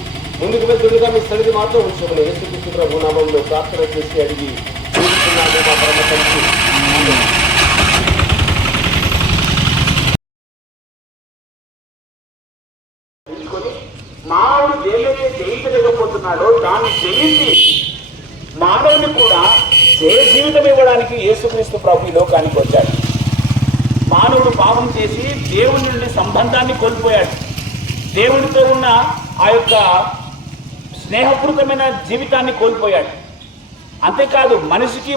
ముందుకు వెళ్తుండగా మీ సన్నిధి మాత్రం ఉంచమని యేసుక్రీస్తు ప్రభు నామంలో ప్రార్థన చేసి అడిగి చూస్తున్నాము మా పరమ తండ్రి. మానవుడు దేనిని జయించలేకపోతున్నాడో దాన్ని జయించి మానవుని కూడా జయ జీవితం ఇవ్వడానికి యేసుక్రీస్తు ప్రభు ఈ లోకానికి వచ్చాడు. మానవుడు పాపం చేసి దేవుని నుండి సంబంధాన్ని కోల్పోయాడు. దేవుడితో ఉన్న ఆ యొక్క స్నేహపూరితమైన జీవితాన్ని కోల్పోయాడు. అంతేకాదు మనిషికి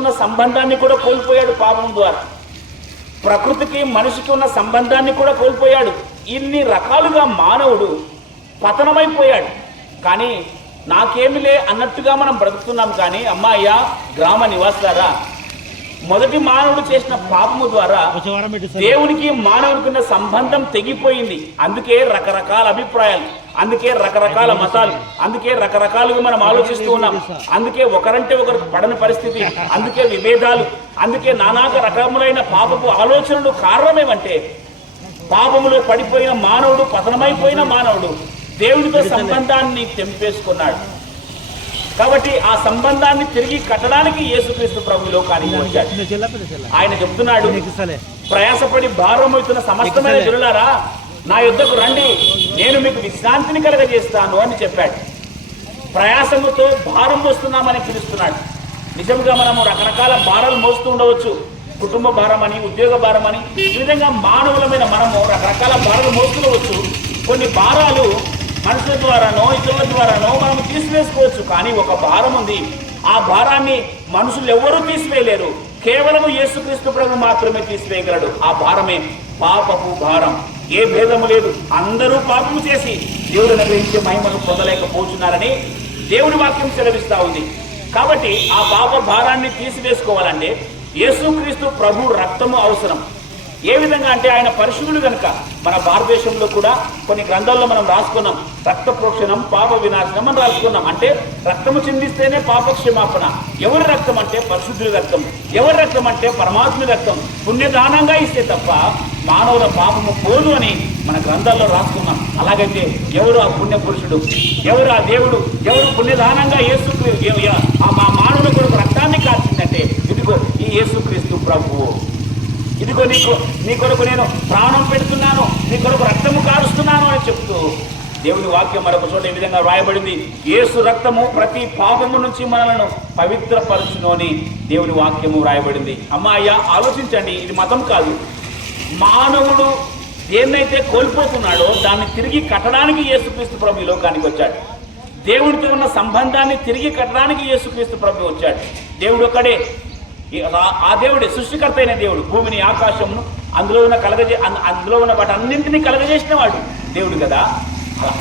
ఉన్న సంబంధాన్ని కూడా కోల్పోయాడు పాపం ద్వారా. ప్రకృతికి మనిషికి ఉన్న సంబంధాన్ని కూడా కోల్పోయాడు. ఇన్ని రకాలుగా మానవుడు పతనమైపోయాడు. కానీ నాకేమిలే అన్నట్టుగా మనం బ్రతుకుతున్నాం. కానీ అమ్మాయ్యా గ్రామ నివాసారా, మొదటి మానవుడు చేసిన పాపము ద్వారా దేవునికి మానవుడికి ఉన్న సంబంధం తెగిపోయింది. అందుకే రకరకాల అభిప్రాయాలు, అందుకే రకరకాల మతాలు, అందుకే రకరకాలుగా మనం ఆలోచిస్తూ ఉన్నాం. అందుకే ఒకరంటే ఒకరికి పడని పరిస్థితి, అందుకే విభేదాలు, అందుకే నానాక రకములైన పాపపు ఆలోచనలు. కారణమేమంటే పాపములో పడిపోయిన మానవుడు, పతనమైపోయిన మానవుడు దేవుడితో సంబంధాన్ని తెంపేసుకున్నాడు. కాబట్టి ఆ సంబంధాన్ని తిరిగి కట్టడానికి యేసుక్రీస్తు ప్రభు లోకానికి వచ్చాడు. ఆయన చెప్తున్నాడు, ప్రయాసపడి భారమవుతున్న సమస్తమైన జనులారా నా యుద్ధకు రండి, నేను మీకు విశ్రాంతిని కలగజేస్తాను అని చెప్పాడు. ప్రయాసముతో భారం మోస్తున్నామని పిలుస్తున్నాడు. నిజంగా మనము రకరకాల భారాలు మోస్తూ ఉండవచ్చు. కుటుంబ భారం అని, ఉద్యోగ భారం అని, ఈ విధంగా మానవులమైన మనము రకరకాల భారాలు మోస్తుండవచ్చు. కొన్ని భారాలు మనుషుల ద్వారానో ఇతరుల ద్వారానో మనం తీసివేసుకోవచ్చు. కానీ ఒక భారం ఉంది, ఆ భారాన్ని మనుషులు ఎవరూ తీసివేయలేరు. కేవలం యేసుక్రీస్తు ప్రభు మాత్రమే తీసివేయగలడు. ఆ భారమే పాపపు భారం. ఏ భేదము లేదు, అందరూ పాపము చేసి దేవుడిని గ్రహించే మహిమను పొందలేకపోతున్నారని దేవుడి వాక్యం సెలవిస్తా ఉంది. కాబట్టి ఆ పాప భారాన్ని తీసివేసుకోవాలంటే యేసుక్రీస్తు ప్రభు రక్తము అవసరం. ఏ విధంగా అంటే ఆయన పరిశుద్ధుడు కనుక. మన భారతదేశంలో కూడా కొన్ని గ్రంథాల్లో మనం రాసుకున్నాం, రక్త ప్రోక్షణం పాప వినాశనం అని రాసుకున్నాం. అంటే రక్తము చిందిస్తేనే పాప క్షమాపణ. ఎవరి రక్తం అంటే పరిశుద్ధుడి రక్తం. ఎవరి రక్తం అంటే పరమాత్ముడి రక్తం. పుణ్యదానంగా ఇస్తే తప్ప మానవుల పాపము పోదు అని మన గ్రంథాల్లో రాసుకున్నాం. అలాగైతే ఎవరు ఆ పుణ్య పురుషుడు, ఎవరు ఆ దేవుడు, ఎవరు పుణ్యదానంగా మా మానవుల కొరకు రక్తాన్ని కాల్చిందంటే ఇదిగో ఈ యేసుక్రీస్తు ప్రభువు. ఇదిగో నీ కొరకు నేను ప్రాణం పెడుతున్నాను, నీ కొరకు రక్తము కారుస్తున్నాను అని చెప్తూ దేవుని వాక్యం మరొక చోట ఈ విధంగా వ్రాయబడింది, యేసు రక్తము ప్రతి పాపము నుంచి మనలను పవిత్రపరచును అని దేవుని వాక్యము వ్రాయబడింది. అమ్మాయ్యా ఆలోచించండి, ఇది మతం కాదు. మానవుడు దేన్నైతే కోల్పోతున్నాడో దాన్ని తిరిగి కట్టడానికి యేసుక్రీస్తు ప్రభు ఈ లోకానికి వచ్చాడు. దేవుడితో ఉన్న సంబంధాన్ని తిరిగి కట్టడానికి యేసుక్రీస్తు ప్రభు వచ్చాడు. దేవుడు ఒక్కడే, ఆ దేవుడే సృష్టికర్త అయిన దేవుడు. భూమిని ఆకాశమును అందులో ఉన్న వాటి అన్నింటినీ కలగజేసిన వాడు దేవుడు కదా.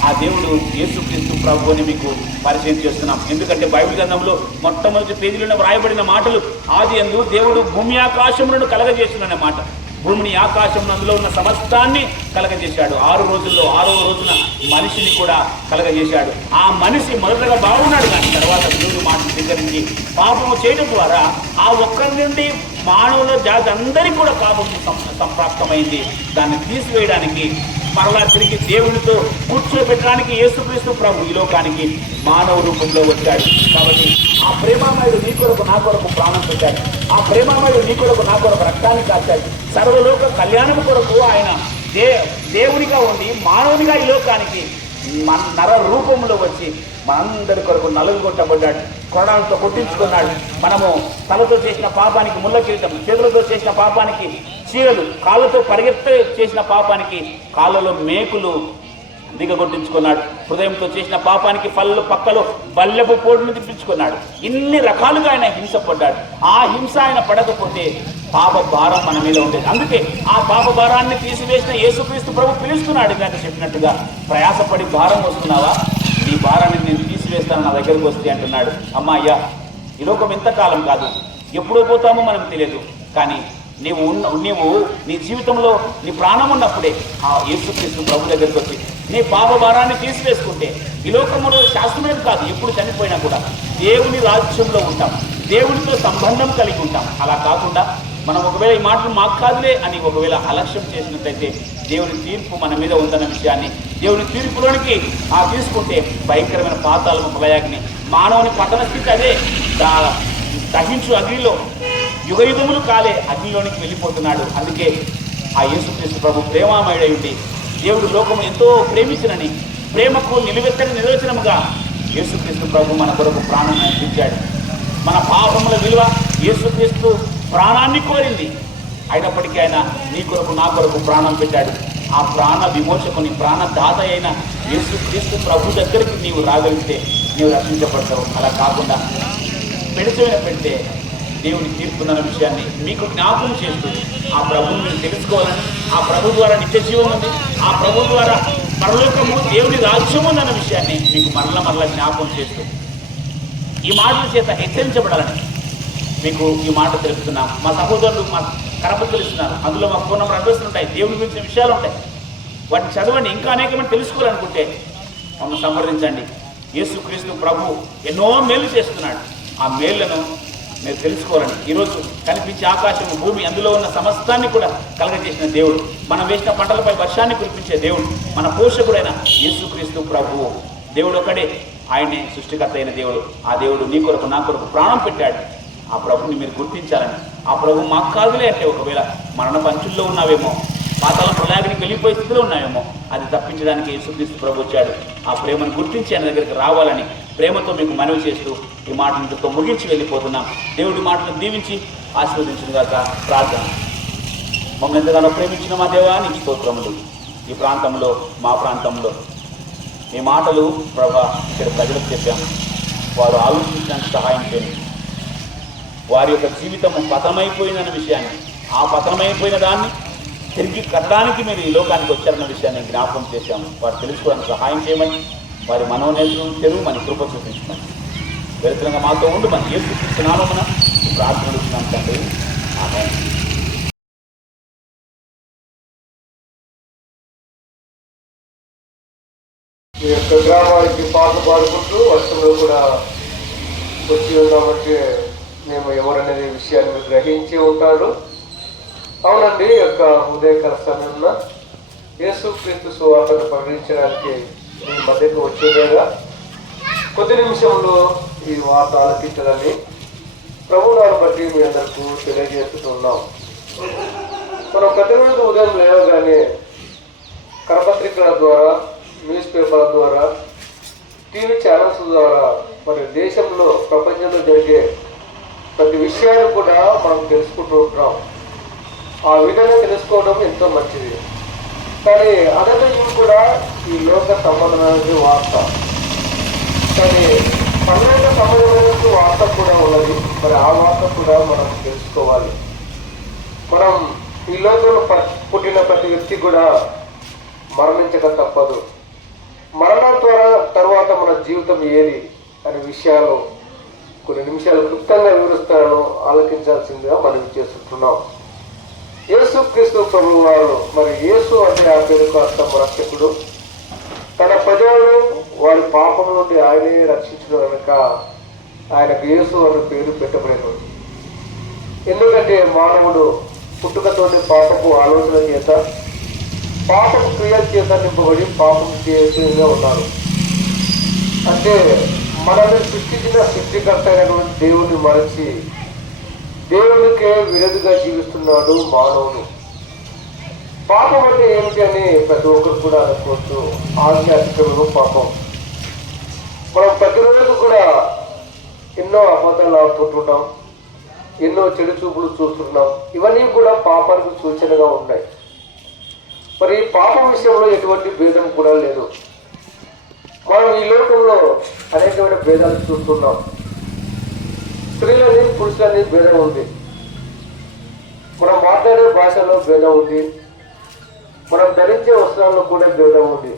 ఆ దేవుడు యేసుక్రీస్తు ప్రభు అని మీకు పరిచయం చేస్తున్నాం. ఎందుకంటే బైబిల్ గ్రంథంలో మొట్టమొదటి పేజీలో వ్రాయబడిన మాటలు, ఆది యందు దేవుడు భూమి ఆకాశములను కలగజేసిన మాట. భూమిని ఆకాశం అందులో ఉన్న సమస్తాన్ని కలగజేశాడు. 6 రోజుల్లో 6వ రోజున మనిషిని కూడా కలగజేశాడు. ఆ మనిషి మొదటగా బాగున్నాడు, కానీ తర్వాత దేవుడు మాటలు స్వీకరించి పాపము చేయడం ద్వారా ఆ ఒక్కరి నుండి మానవుల జాతి అందరికీ కూడా పాపము సంప్రాప్తమైంది. దాన్ని తీసివేయడానికి మరలా తిరిగి దేవునితో కూర్చోబెట్టడానికి యేసుక్రీస్తు ప్రభు ఈ లోకానికి మానవ రూపంలో వచ్చాడు. కాబట్టి ఆ ప్రేమామయుడు నీ కొరకు నా కొరకు ప్రాణం పెట్టాడు. ఆ ప్రేమామయుడు నీ కొరకు నా కొరకు రక్తాన్ని కాచాడు. సర్వలోక కళ్యాణం కొరకు ఆయన దేవునిగా ఉండి మానవునిగా ఈ లోకానికి నర రూపంలో వచ్చి మనందరి కొరకు నలుగుగొట్టబడ్డాడు, కొరడాలతో కొట్టించుకున్నాడు. మనము తలతో చేసిన పాపానికి ముళ్ళ కిరీటం, చేతులతో చేసిన పాపానికి చీరలు, కాళ్ళతో పరిగెత్త చేసిన పాపానికి కాళ్ళలో మేకులు దిగగొట్టించుకున్నాడు. హృదయంతో చేసిన పాపానికి పక్కలో బల్లెపు పోటును తిప్పించుకున్నాడు. ఇన్ని రకాలుగా ఆయన హింస పడ్డాడు. ఆ హింస ఆయన పడకపోతే పాప భారం మన మీద ఉండేది. అందుకే ఆ పాప భారాన్ని తీసివేసిన యేసుక్రీస్తు ప్రభు పిలుస్తున్నాడు. ఇందాక చెప్పినట్టుగా, ప్రయాసపడి భారం వస్తున్నావా, నీ భారాన్ని నేను తీసివేస్తాను, నా దగ్గరకు వస్తే అంటున్నాడు. అయ్యా, ఈ లోకం ఎంతకాలం కాదు, ఎప్పుడో పోతామో మనం తెలియదు. కానీ నీవు నీ జీవితంలో నీ ప్రాణం ఉన్నప్పుడే ఆ యేసుక్రీస్తు ప్రభు దగ్గరికి వచ్చి నీ పాప భారాన్ని తీసివేసుకుంటే ఈ లోకంలో శాస్త్రమేది కాదు, ఎప్పుడు చనిపోయినా కూడా దేవుని రాజ్యంలో ఉంటాం, దేవునితో సంబంధం కలిగి ఉంటాం. అలా కాకుండా మనం ఒకవేళ ఈ మాటలు మాకు కాదులే అని ఒకవేళ అలక్ష్యం చేసినట్లయితే దేవుని తీర్పు మన మీద ఉందన్న విషయాన్ని, దేవుని తీర్పులోనికి తీసుకుంటే భయంకరమైన పాతాళము ప్రళయాగ్ని, మానవుని పతన స్థితి అదే. దహించు అగ్నిలో యుగయుగములు కాలే అగ్నిలోనికి వెళ్ళిపోతున్నాడు. అందుకే ఆ యేసుక్రీస్తు ప్రభు ప్రేమామయుడై ఉండి దేవుడు లోకము ఎంతో ప్రేమించినని ప్రేమకు నిలువెత్తని నిర్వచనముగా యేసుక్రీస్తు ప్రభు మన కొరకు ప్రాణాన్ని అర్పించాడు. మన పాపముల విలువ యేసుక్రీస్తు ప్రాణాన్ని కోరింది. అయినప్పటికీ ఆయన నీ కొరకు నా కొరకు ప్రాణం పెట్టాడు. ఆ ప్రాణ విమోచకుని ప్రాణదాత అయిన యేసుక్రీస్తు ప్రభు దగ్గరికి నీవు రాగలిగితే నీవు రక్షించబడతావు. అలా కాకుండా పెడితే దేవుని తీర్పున్న విషయాన్ని మీకు జ్ఞాపకం చేస్తూ ఆ ప్రభువుని మీరు తెలుసుకోవాలని, ఆ ప్రభు ద్వారా నిత్య జీవం ఉంది, ఆ ప్రభు ద్వారా పరలోకము దేవుని రాజ్యం ఉందన్న విషయాన్ని మీకు మరల జ్ఞాపకం చేస్తూ ఈ మాటల చేత హెచ్చరించబడాలని మీకు ఈ మాట తెలుపుతున్నాం. మా సహోదరులు మా కరపత్రులు ఇస్తున్నారు, అందులో మా ఫోన్ నెంబర్ అడ్రస్లు ఉంటాయి, దేవుని గురించిన విషయాలు ఉంటాయి. వాటిని చదవండి. ఇంకా అనేకమంది తెలుసుకోవాలనుకుంటే మమ్మల్ని సంప్రదించండి. యేసుక్రీస్తు ప్రభు ఎన్నో మేలు చేస్తున్నాడు. ఆ మేళ్లను మీరు తెలుసుకోవాలండి. ఈరోజు కనిపించే ఆకాశము, భూమి, అందులో ఉన్న సమస్తాన్ని కూడా కలగజేసిన దేవుడు, మనం వేసిన పంటలపై వర్షాన్ని కురిపించే దేవుడు, మన పోషకుడైన యేసుక్రీస్తు ప్రభువు. దేవుడు ఒకడే, ఆయనే సృష్టికర్త అయిన దేవుడు. ఆ దేవుడు నీ కొరకు నా కొరకు ప్రాణం పెట్టాడు. ఆ ప్రభుని మీరు గుర్తించాలని. ఆ ప్రభు మాకు కాదులే అంటే ఒకవేళ మరణ పంచుల్లో ఉన్నావేమో, పాతాళం ప్రళయానికి వెళ్ళిపోయే స్థితిలో ఉన్నావేమో, అది తప్పించడానికి యేసుక్రీస్తు ప్రభు వచ్చాడు. ఆ ప్రేమను గుర్తించి ఆయన దగ్గరికి రావాలని ప్రేమతో మీకు మనవి చేస్తూ ఈ మాటలతో ముగించి వెళ్ళిపోతున్నాం. దేవుడి మాటలను దీవించి ఆశీర్వదించిన గాక ప్రార్థన. మమ్మల్ని ఎంతగానో ప్రేమించిన మా దేవా నీకు స్తోత్రములు. ఈ ప్రాంతంలో, మా ప్రాంతంలో మీ మాటలు ప్రభా ఇక్కడ ప్రజలకు చెప్పాము. వారు ఆలోచించడానికి సహాయం చేయండి. వారి యొక్క జీవితము పతనమైపోయిందన్న విషయాన్ని, ఆ పతనమైపోయిన దాన్ని తిరిగి కట్టడానికి మీరు ఈ లోకానికి వచ్చారన్న విషయాన్ని జ్ఞాపకం చేశాము. వారు తెలుసుకోవడానికి సహాయం చేయమని, వారి మనోనేతలను తెరువుమని, కృప చూపించమని, వెలుతురంగా మాతో ఉండు మన యేసుక్రీస్తు నామమున ప్రార్థనలు ఇస్తున్నాం తండ్రి. ఆమేన్. మీ యొక్క గ్రామానికి పాట పాడుకుంటూ వర్షంలో కూడా వచ్చి ఉన్నామంటే మేము ఎవరనేది విషయాన్ని మీరు గ్రహించి ఉంటారు. అవునండి, ఈ యొక్క ఉదయకాల సమయంలో యేసుక్రీస్తు సువార్తను ప్రకటించడానికి మీ మధ్యకు వచ్చేదేగా కొద్ది నిమిషంలో ఈ వార్త ఆలకించాలని ప్రభువును బట్టి మీ అందరికీ తెలియజేస్తున్నాం. మనం ప్రతిరోజు ఉదయం లేవగానే కరపత్రికల ద్వారా, న్యూస్ పేపర్ల ద్వారా, టీవీ ఛానల్స్ ద్వారా మరి దేశంలో, ప్రపంచంలో జరిగే ప్రతి విషయాన్ని కూడా మనం తెలుసుకుంటూ ఉంటున్నాం. ఆ విధంగా తెలుసుకోవడం ఎంతో మంచిది. కానీ అదనంగా కూడా ఈ లోక సంబంధమైన వార్త, కానీ పరలోక సంబంధమైన వార్త కూడా ఉన్నది. మరి ఆ వార్త కూడా మనం తెలుసుకోవాలి. మనం ఈ లోకంలో పుట్టిన ప్రతి వ్యక్తి కూడా మరణించక తప్పదు. మరణం తర్వాత మన జీవితం ఏది అనే విషయాలు కొన్ని నిమిషాలు క్లుప్తంగా వివరిస్తాను, ఆలోచించాల్సిందిగా మనం చేస్తున్నాం. యేసుక్రీస్తు ప్రభువు వారు, మరి యేసు అంటే ఆ పేరుకు అర్థం రక్షకుడు. తన ప్రజలను వారి పాపం నుండి ఆయనే రక్షించడం కనుక ఆయనకు యేసు అనే పేరు పెట్టబడేది. ఎందుకంటే మానవుడు పుట్టుకతోటి పాపపు ఆలోచన చేత, పాపపు క్రియల చేత నింపబడి పాపం చేసేగా ఉన్నారు. అంటే మనల్ని సృష్టించిన సృష్టికర్త అయినటువంటి దేవుని మరచి దేవునికే విరోధిగా జీవిస్తున్నాడు మానవుడు. పాపం అంటే ఏమిటి అని ప్రతి ఒక్కరు కూడా అనుకోవచ్చు. ఆధ్యాత్మికమైన పాపం. మనం ప్రతిరోజు కూడా ఎన్నో అబద్ధాలు ఆడుతుంటున్నాం, ఎన్నో చెడు చూపులు చూస్తున్నాం. ఇవన్నీ కూడా పాపానికి సూచనగా ఉన్నాయి. మరి పాపం విషయంలో ఎటువంటి భేదం కూడా లేదు. మనం ఈ లోకంలో అనేకమైన భేదాలు చూస్తున్నాం. స్త్రీలని పురుషులని భేదం ఉంది, మనం మాట్లాడే భాషలో భేదం ఉంది, మనం ధరించే వస్త్రాల్లో కూడా భేదం ఉంది.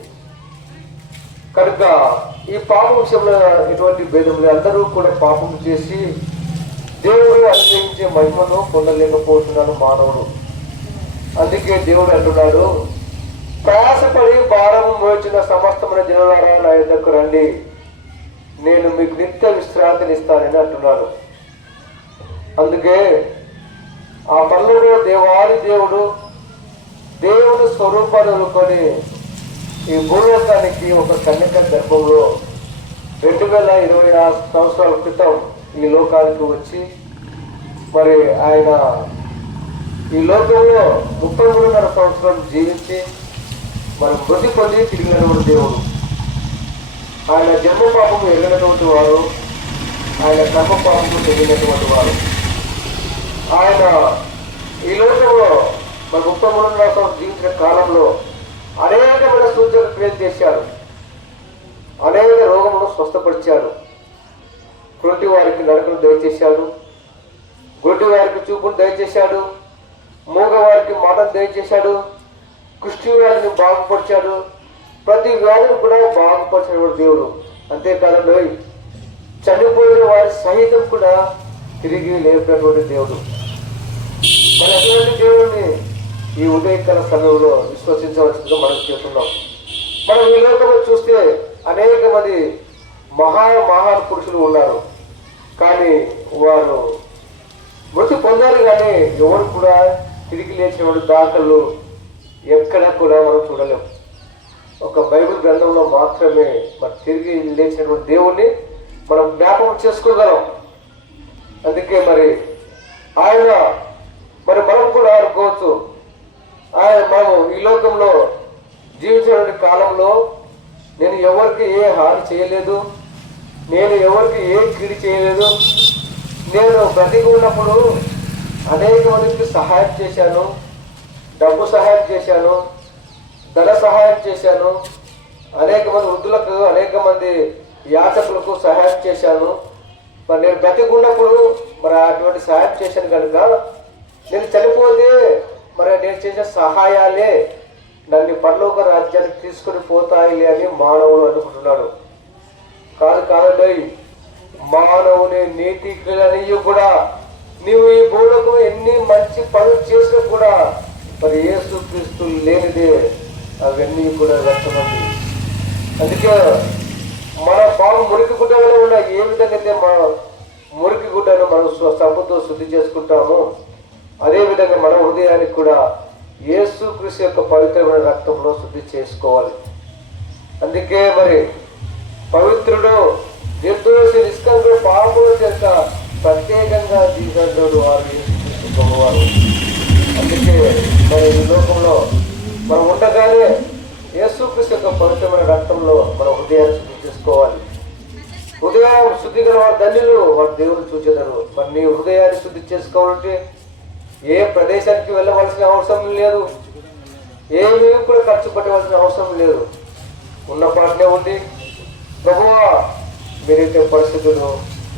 కనుక ఈ పాపం విషయంలో ఎటువంటి భేదం లేదు. అందరూ కూడా పాపం చేసి దేవుడు అనుగ్రహించే మహిమను పొందలేకపోతున్నాడు మానవుడు. అందుకే దేవుడు అంటున్నాడు, ప్రయాసపడి భారం మోచిన సమస్తమైన జనులారా నా యొద్దకు రండి, నేను మీకు నిత్య విశ్రాంతినిస్తానని అంటున్నాడు. అందుకే ఆ పనులలో దేవాది దేవుడు స్వరూపాన్ని అనుకొని ఈ భూలోకానికి ఒక కన్యక గర్భంలో 2026 సంవత్సరాల క్రితం ఈ లోకానికి వచ్చి మరి ఆయన ఈ లోకంలో 33.5 సంవత్సరాలు జీవించి మరి మృతి పొంది తిరిగినటువంటి దేవుడు. ఆయన జన్మ పాపము ఎరిగినటువంటి వారు, ఆయన కర్మ పాపము తెలియనటువంటి వారు. ఆయన ఈ లోకంలో మరి 33.5 సంవత్సరాలు జీవించిన కాలంలో అనేకమైన సూచనలు క్రియేట్ చేశాడు, అనేక రోగములను స్వస్థపరిచాడు. కుంటి వారికి నడకను దయచేశాడు, గుడ్డి వారికి చూపును దయచేశాడు, మూగ వారికి మాటను దయచేశాడు, కుష్టి వ్యాధిని బాగుపరిచాడు, ప్రతి వ్యాధిని కూడా బాగుపరిచిన దేవుడు. అంతేకాదంలో చనిపోయిన వారి సహితం కూడా తిరిగి లేపినటువంటి దేవుడు. మరి అటువంటి దేవుడిని ఈ ఉదయకాల సమయంలో విశ్వసించవలసిందిగా మనం చేస్తున్నాం. మనం ఈ లోకంలో చూస్తే అనేక మంది మహాన్ పురుషులు ఉన్నారు, కానీ వారు మృతి పొందారు, కానీ ఎవరు కూడా తిరిగి లేచినటువంటి దాఖలు ఎక్కడ కూడా మనం చూడలేము. ఒక బైబిల్ గ్రంథంలో మాత్రమే మరి తిరిగి లేచినటువంటి దేవుణ్ణి మనం జ్ఞాపకం చేసుకోగలం. అందుకే మరి ఆయన మరి మనం కూడా అనుకోవచ్చు, మనము ఈ లోకంలో జీవించినటువంటి కాలంలో నేను ఎవరికి ఏ హాని చేయలేదు, నేను ఎవరికి ఏ కీడు చేయలేదు, నేను బ్రతికి ఉన్నప్పుడు అనేక మందికి సహాయం చేశాను, డబ్బు సహాయం చేశాను, ధన సహాయం చేశాను, అనేక మంది వృద్ధులకు అనేక మంది యాచకులకు సహాయం చేశాను. మరి నేను బ్రతికి ఉన్నప్పుడు మరి అటువంటి సహాయం చేశాను కనుక నేను చనిపోతే మరి నేను చేసిన సహాయాలే నన్ను పరలోక రాజ్యానికి తీసుకుని పోతాయిలే అని మానవుడు అనుకుంటున్నాడు. కాదండి, మానవుని నీతి క్రియలన్నీ కూడా నీవు ఈ భూలోకం ఎన్ని మంచి పనులు చేసినా కూడా మరి యేసుక్రీస్తు లేనిదే అవన్నీ కూడా వ్యర్థమంది. అందుకే మన పాము మురికి గుడ్డలో ఉన్న ఏ విధంగా అయితే మన మురికి గుడ్డను మనం సబ్బుతో శుద్ధి చేసుకుంటామో అదేవిధంగా మన హృదయానికి కూడా యేసుక్రీస్తు యొక్క పవిత్రమైన రక్తంలో శుద్ధి చేసుకోవాలి. అందుకే మరి పవిత్రుడు నిర్దోషి నిష్కంకుడు పాపముల చేత ప్రత్యేకంగా జీవించాడు వారు యేసుక్రీస్తు ప్రభువారు. అందుకే మరి ఈ లోకంలో మనం ఉండగానే యేసుక్రీస్తు యొక్క పవిత్రమైన రక్తంలో మన హృదయాన్ని శుద్ధి చేసుకోవాలి. హృదయం శుద్ధి గల వారు ధన్యులు, వారు దేవుని చూచెదరు. మరి నీ హృదయాన్ని శుద్ధి చేసుకోవాలంటే ఏ ప్రదేశానికి వెళ్ళవలసిన అవసరం లేదు, ఏమీ కూడా ఖర్చు పెట్టవలసిన అవసరం లేదు. ఉన్న పాటనే ఉండి, ప్రభువా మీరైతే పరిశుద్ధులు,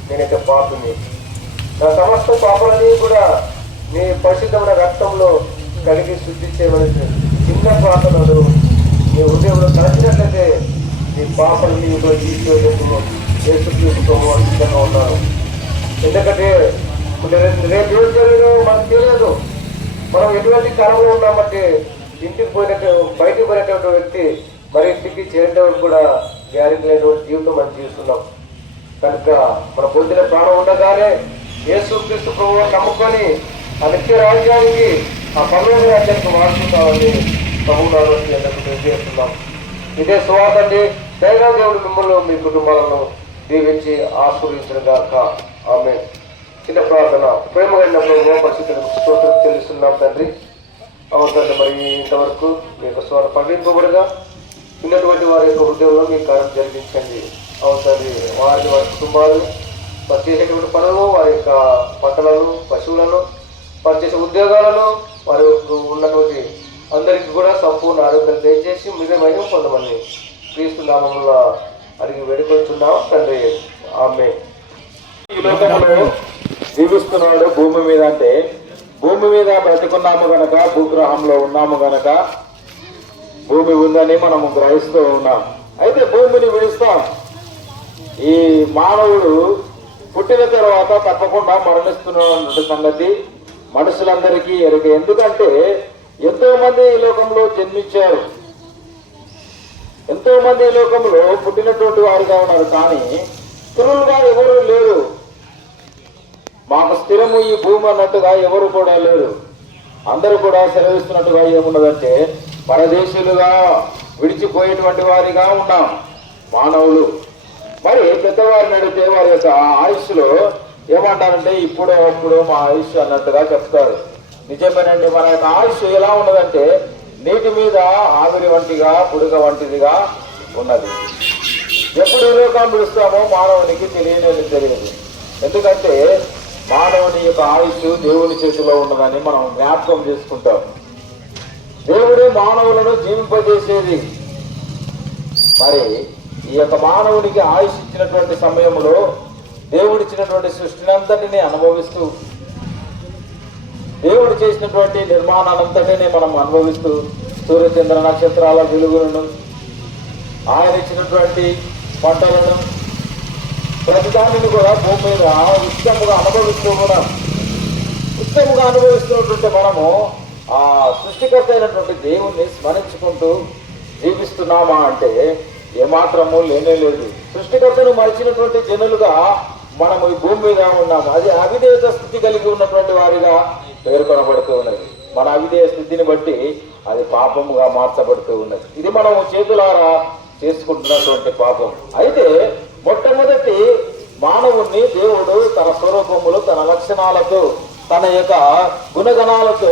నేనైతే పాపిని, నా సమస్త పాపాలని కూడా నీ పరిశుద్ధమైన రక్తంలో కడిగి శుద్ధి చేయమని చిన్న ప్రార్థనలు నీ హృదయంలో కలిసినట్లయితే నీ పాపలని కూడా తీసివేసేందుకు యేసుక్రీస్తు ప్రభువు సిద్ధంగా ఉన్నారు. ఎందుకంటే రేపు ఏం జరిగిందో మనకు తెలియదు. మనం ఎటువంటి కాలంలో ఉన్నామంటే ఇంటికి బయటికి పోయినటువంటి వ్యక్తి మరి ఇంటికి చేరేటప్పుడు కూడా గ్యారెంటీ లేనటువంటి జీవితం మనం జీవిస్తున్నాం. కనుక మన పొద్దున ప్రాణం ఉండగానే యేసుక్రీస్తు ప్రభువును నమ్ముకొని ఆ నిత్య రాజ్యానికి, ఆ పరలోక రాజ్యానికి వాడుకుంటామని ప్రభువును తెలియజేస్తున్నాం. ఇదే సువార్త. దైవ దేవుడు మిమ్మల్ని మీ కుటుంబాలను దీవించి ఆశీర్వదించుగాక. ఆమేన్. చిన్న ప్రార్థన. ప్రేమ కలిగిన ప్రభువు పరిశుద్ధులకు స్తోత్రం చెల్లిస్తున్నాం తండ్రి. అవునండి, మరి ఇంతవరకు మీ యొక్క స్వర పండింపబడగా ఉన్నటువంటి వారి యొక్క హృదయంలో మీ కార్యం జరిగించండి. అవుతుంది వారి కుటుంబాలు వారు చేసేటువంటి పనులు, వారి యొక్క పంటలను, పశువులను, వారు చేసే ఉద్యోగాలను, వారి ఉన్నటువంటి అందరికీ కూడా సంపూర్ణ ఆరోగ్యం దయచేసి మీరే మహిమ పొందమని క్రీస్తు నామములో అడిగి వేడుకొంటున్నాం తండ్రి. ఆమేన్. ఈ లోకంలో జీవిస్తున్నాడు భూమి మీద అంటే భూమి మీద బ్రతుకున్నాము గనక, భూగ్రహంలో ఉన్నాము గనక భూమి ఉందని మనము గ్రహిస్తూ ఉన్నాం. అయితే భూమిని విడుస్తాం. ఈ మానవుడు పుట్టిన తర్వాత తప్పకుండా మరణిస్తున్న సంగతి మనుషులందరికీ ఎరుక. ఎందుకంటే ఎంతో మంది ఈ లోకంలో జన్మించారు, ఎంతో మంది ఈ లోకంలో పుట్టినటువంటి వారిగా ఉన్నారు, కానీ స్థిరులుగా ఎవరు లేరు. మాకు స్థిరము ఈ భూమి అన్నట్టుగా ఎవరు కూడా లేరు. అందరూ కూడా సెలవిస్తున్నట్టుగా ఏమున్నదంటే పరదేశులుగా విడిచిపోయేటువంటి వారిగా ఉన్నాం మానవులు. మరి పెద్దవారిని అడిగితే వారి యొక్క ఆయుష్లో ఏమంటారంటే ఇప్పుడు అప్పుడు మా ఆయుష్ అన్నట్టుగా చెప్తారు. నిజమేనండి, మన యొక్క ఆయుష్ ఎలా ఉన్నదంటే నీటి మీద ఆవిరి వంటిగా పుడక వంటిదిగా ఉన్నది. ఎప్పుడు లోకం పిలుస్తామో మానవునికి తెలియదు. ఎందుకంటే మానవుని యొక్క ఆయుష్ దేవుని చేతిలో ఉన్నదని మనం జ్ఞాపకం చేసుకుంటాం. దేవుడే మానవులను జీవింపజేసేది. మరి ఈ యొక్క మానవునికి ఆయుష్ ఇచ్చినటువంటి సమయంలో దేవుడిచ్చినటువంటి సృష్టిని అంతటిని అనుభవిస్తూ, దేవుడు చేసినటువంటి నిర్మాణాలంతటినీ మనం అనుభవిస్తూ, సూర్యచంద్ర నక్షత్రాల వెలుగులను, ఆయన ఇచ్చినటువంటి పంటలను, ప్రతిదానిని కూడా భూమి మీద ఉచితముగా అనుభవిస్తున్నటువంటి మనము ఆ సృష్టికర్త అయినటువంటి దేవుణ్ణి స్మరించుకుంటూ జీవిస్తున్నామా అంటే ఏమాత్రము లేనే లేదు. సృష్టికర్తను మరిచినటువంటి జనులుగా మనము ఈ భూమి మీద ఉన్నాము. అది అవిధేయత స్థితి కలిగి ఉన్నటువంటి వారిగా పేర్కొనబడుతూ ఉన్నది. మన అవిధేయ స్థితిని బట్టి అది పాపముగా మార్చబడుతూ ఉన్నది. ఇది మనము చేతులారా చేసుకుంటున్నటువంటి పాపం. అయితే మొట్టమొదటి మానవుణ్ణి దేవుడు తన స్వరూపములు, తన లక్షణాలతో, తన యొక్క గుణగణాలతో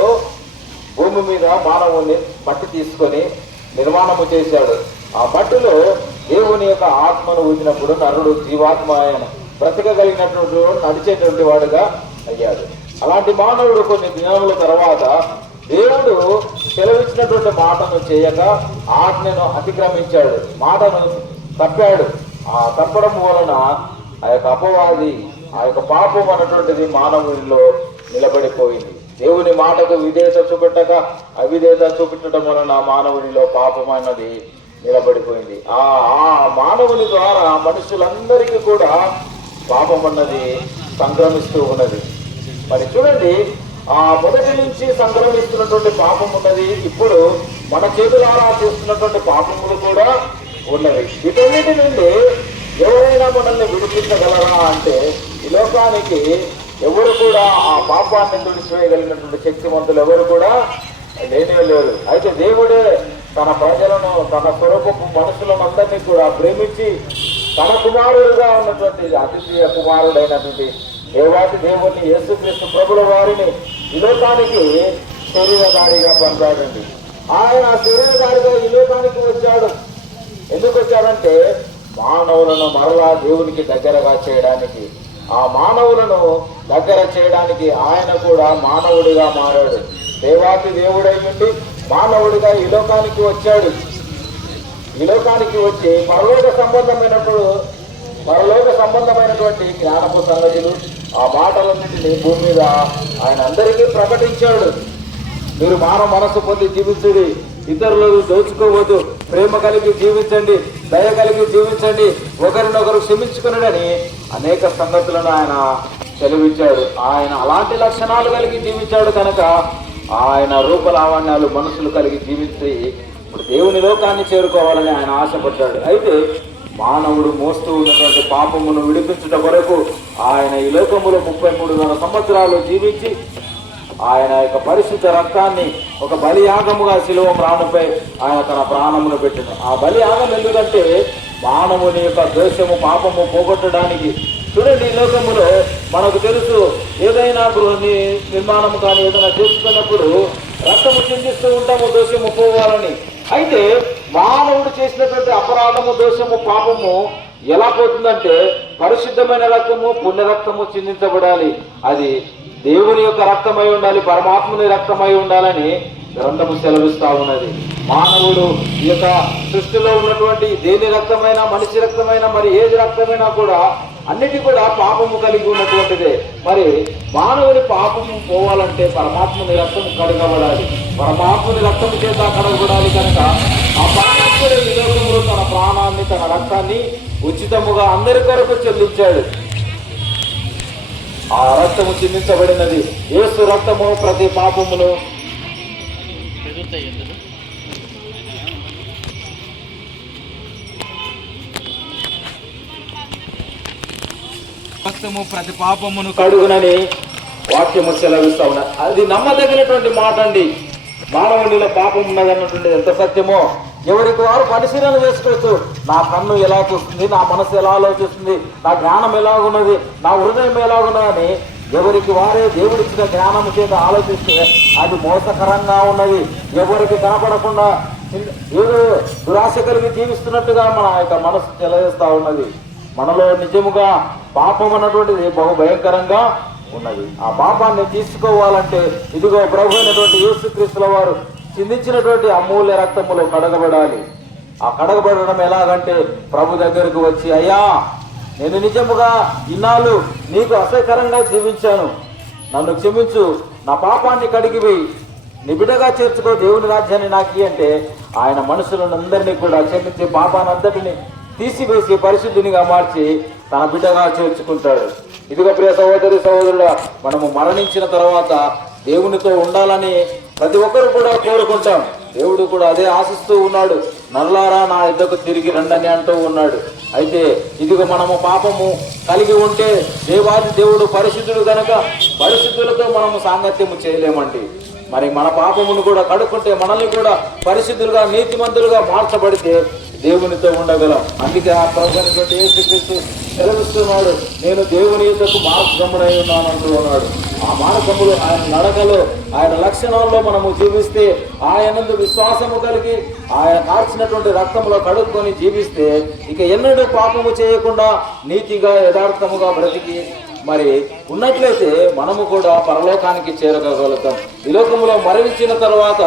భూమి మీద మానవుణ్ణి మట్టి తీసుకొని నిర్మాణము చేశాడు. ఆ మట్టిలో దేవుని యొక్క ఆత్మను ఊదినప్పుడు నరుడు జీవాత్మ ఆయన బ్రతకగలిగినటువంటి నడిచేటువంటి వాడుగా అయ్యాడు. అలాంటి మానవుడు కొన్ని దినముల తర్వాత దేవుడు సెలవిచ్చినటువంటి మాటను చేయక ఆజ్ఞను అతిక్రమించాడు, మాటను తప్పాడు. ఆ తప్పడం వలన ఆ యొక్క అపవాది, ఆ యొక్క పాపం అన్నటువంటిది మానవునిలో నిలబడిపోయింది. దేవుని మాటకు విధేయత చూపెట్టక అవిధేయత చూపెట్టడం వలన మానవునిలో పాపం అన్నది నిలబడిపోయింది. ఆ మానవుని ద్వారా మనుషులందరికీ కూడా పాపం అన్నది సంక్రమిస్తూ ఉన్నది. మరి చూడండి, ఆ మొదటి నుంచి సంక్రమిస్తున్నటువంటి పాపం ఉన్నది. ఇప్పుడు మన చేతులారా చేస్తున్నటువంటి పాపములు కూడా ఉన్నవి. వీటన్నిటి నుండి ఎవరైనా మనల్ని విడిపించగలరా అంటే ఈ లోకానికి ఎవరు కూడా ఆ పాపాన్ని తుడిచివేయగలిగినటువంటి శక్తివంతులు ఎవరు కూడా లేనే లేరు. అయితే దేవుడే తన ప్రజలను, తన స్వరూపపు మనుషులను అందరినీ కూడా ప్రేమించి తన కుమారుడుగా ఉన్నటువంటి అతిథియ కుమారుడైనటువంటి దేవాది దేవుని యేసుక్రీస్తు ప్రభుల వారిని ఈ లోకానికి శరీరధారిగా పంపాడండి. ఆయన శరీరధారిగా ఈ లోకానికి వచ్చాడు. ఎందుకు వచ్చాడంటే మానవులను మరలా దేవునికి దగ్గరగా చేయడానికి, ఆ మానవులను దగ్గర చేయడానికి ఆయన కూడా మానవుడిగా మారాడు. దేవాతి దేవుడై ఉండి మానవుడిగా ఈ లోకానికి వచ్చాడు. ఈ లోకానికి వచ్చి పరలోక సంబంధమైనటువంటి జ్ఞానపు సంగతులు, ఆ మాటలన్నింటినీ భూమి మీద ఆయన అందరికీ ప్రకటించాడు. మీరు మానవ మనసు పొంది జీవించండి, ఇతరులు దోచుకోవద్దు, ప్రేమ కలిగి జీవించండి, దయ కలిగి జీవించండి, ఒకరినొకరు క్షమించుకునని అనేక సంగతులను ఆయన సెలవిచ్చాడు. ఆయన అలాంటి లక్షణాలు కలిగి జీవించాడు కనుక ఆయన రూపలావణ్యాలు మనుషులు కలిగి జీవించి ఇప్పుడు దేవుని లోకాన్ని చేరుకోవాలని ఆయన ఆశపడ్డాడు. అయితే మానవుడు మోస్తూ ఉన్నటువంటి పాపమును విడిపించుట వరకు ఆయన ఈ లోకములో 33,000 సంవత్సరాలు జీవించి ఆయన యొక్క పరిశుద్ధ రక్తాన్ని ఒక బలియాగముగా శిలువ ప్రాణంపై ఆయన తన ప్రాణమును పెట్టిన. ఆ బలియాగం ఎందుకంటే మానవుని యొక్క దోషము, పాపము పోగొట్టడానికి. చూడండి, ఈ లోకములో మనకు తెలుసు, ఏదైనా గృహ నిర్మాణము కానీ ఏదైనా చేసుకున్నప్పుడు రక్తము చిందిస్తూ ఉంటాము దోషము పోవాలని. అయితే మానవుడు చేసినటువంటి అపరాధము, దోషము, పాపము ఎలా పోతుందంటే పరిశుద్ధమైన రక్తము, పుణ్య రక్తము చిందించబడాలి. అది దేవుని యొక్క రక్తమై ఉండాలి, పరమాత్మని రక్తమై ఉండాలని గ్రంథము సెలవిస్తా ఉన్నది. మానవుడు ఈ యొక్క సృష్టిలో ఉన్నటువంటి దేని రక్తమైనా, మనిషి రక్తమైనా, మరి ఏది రక్తమైనా కూడా అన్నిటి కూడా పాపము కలిగి ఉన్నటువంటిదే. మరి మానవుని పాపము పోవాలంటే పరమాత్మని రక్తము కడగబడాలి, పరమాత్మని రక్తము చేత కడగబడాలి. కనుక ఆ పరమాత్ముడు ఈ లోకంలో తన ప్రాణాన్ని, తన రక్తాన్ని ఉచితముగా అందరి కొరకు చెల్లించాడు. ఆ రక్తము చిందించబడినది. యేసు రక్తము ప్రతి పాపమును రక్తము ప్రతి పాపమును కడుగునని వాక్యము సెలవిస్తా ఉన్నది. అది నమ్మదగినటువంటి మాట అండి. మానవునిలో పాపం ఉన్నదన్నటువంటిది ఎంత సత్యమో ఎవరికి వారు పరిశీలన చేసుకోవచ్చు. నా కన్ను ఎలా చూస్తుంది, నా మనసు ఎలా ఆలోచిస్తుంది, నా జ్ఞానం ఎలాగున్నది, నా హృదయం ఎలాగున్నదని ఎవరికి వారే దేవుడిచ్చిన జ్ఞానం చేత ఆలోచిస్తే అది మోసకరంగా ఉన్నది. ఎవరికి కనపడకుండా ఏదో దురాశ కలిగి జీవిస్తున్నట్టుగా మన యొక్క మనసు తెలియజేస్తా ఉన్నది. మనలో నిజముగా పాపం అన్నటువంటిది బహు భయంకరంగా ఉన్నది. ఆ పాపాన్ని తీసుకోవాలంటే ఇదిగో ప్రభు అయినటువంటి యేసుక్రీస్తుల వారు చిందించినటువంటి అమూల్య రక్తములో కడగబడాలి. ఆ కడగబడడం ఎలాగంటే ప్రభు దగ్గరకు వచ్చి, అయ్యా నేను నిజముగా ఇన్నాళ్ళు నీకు అసహ్యకరంగా జీవించాను, నన్ను క్షమించు, నా పాపాన్ని కడిగిపోయి నీ బిడ్డగా చేర్చుకో, దేవుని రాజ్యాన్ని నాకు అంటే ఆయన మనుషులను అందరినీ కూడా క్షమించి పాపానంతటిని తీసివేసి పరిశుద్ధినిగా మార్చి తన బిడ్డగా చేర్చుకుంటాడు. ఇదిగో ప్రియ సహోదరి సహోదరుల, మనము మరణించిన తర్వాత దేవునితో ఉండాలని ప్రతి ఒక్కరు కూడా కోరుకుంటాం. దేవుడు కూడా అదే ఆశిస్తూ ఉన్నాడు. నరులారా నా యుద్ధకు తిరిగి రండని అంటూ ఉన్నాడు. అయితే ఇదిగో మనము పాపము కలిగి ఉంటే దేవాది దేవుడు పరిశుద్ధుడు కనుక పరిశుద్ధులతో మనము సాంగత్యము చేయలేమండి. మరి మన పాపమును కూడా కడుక్కుంటే మనల్ని కూడా పరిశుద్ధులుగా నీతిమంతులుగా మార్చబడితే దేవునితో ఉండగలం. అందుకే ఆ ప్రభుత్వ యేసుక్రీస్తు సెలవిస్తున్నాడు, నేను దేవుని యుద్ధకు మార్గమునై ఉన్నాను అంటూ ఉన్నాడు. ఆ మార్గములు ఆయన నడకలో, ఆయన లక్షణాల్లో మనము జీవిస్తే, ఆయనందు విశ్వాసము కలిగి ఆయన కార్చినటువంటి రక్తంలో కడుక్కొని జీవిస్తే ఇక ఎన్నడూ పాపము చేయకుండా నీతిగా యథార్థముగా బ్రతికి మరి ఉన్నట్లయితే మనము కూడా పరలోకానికి చేరగలుగుతాం. ఈ లోకములో మరణించిన తర్వాత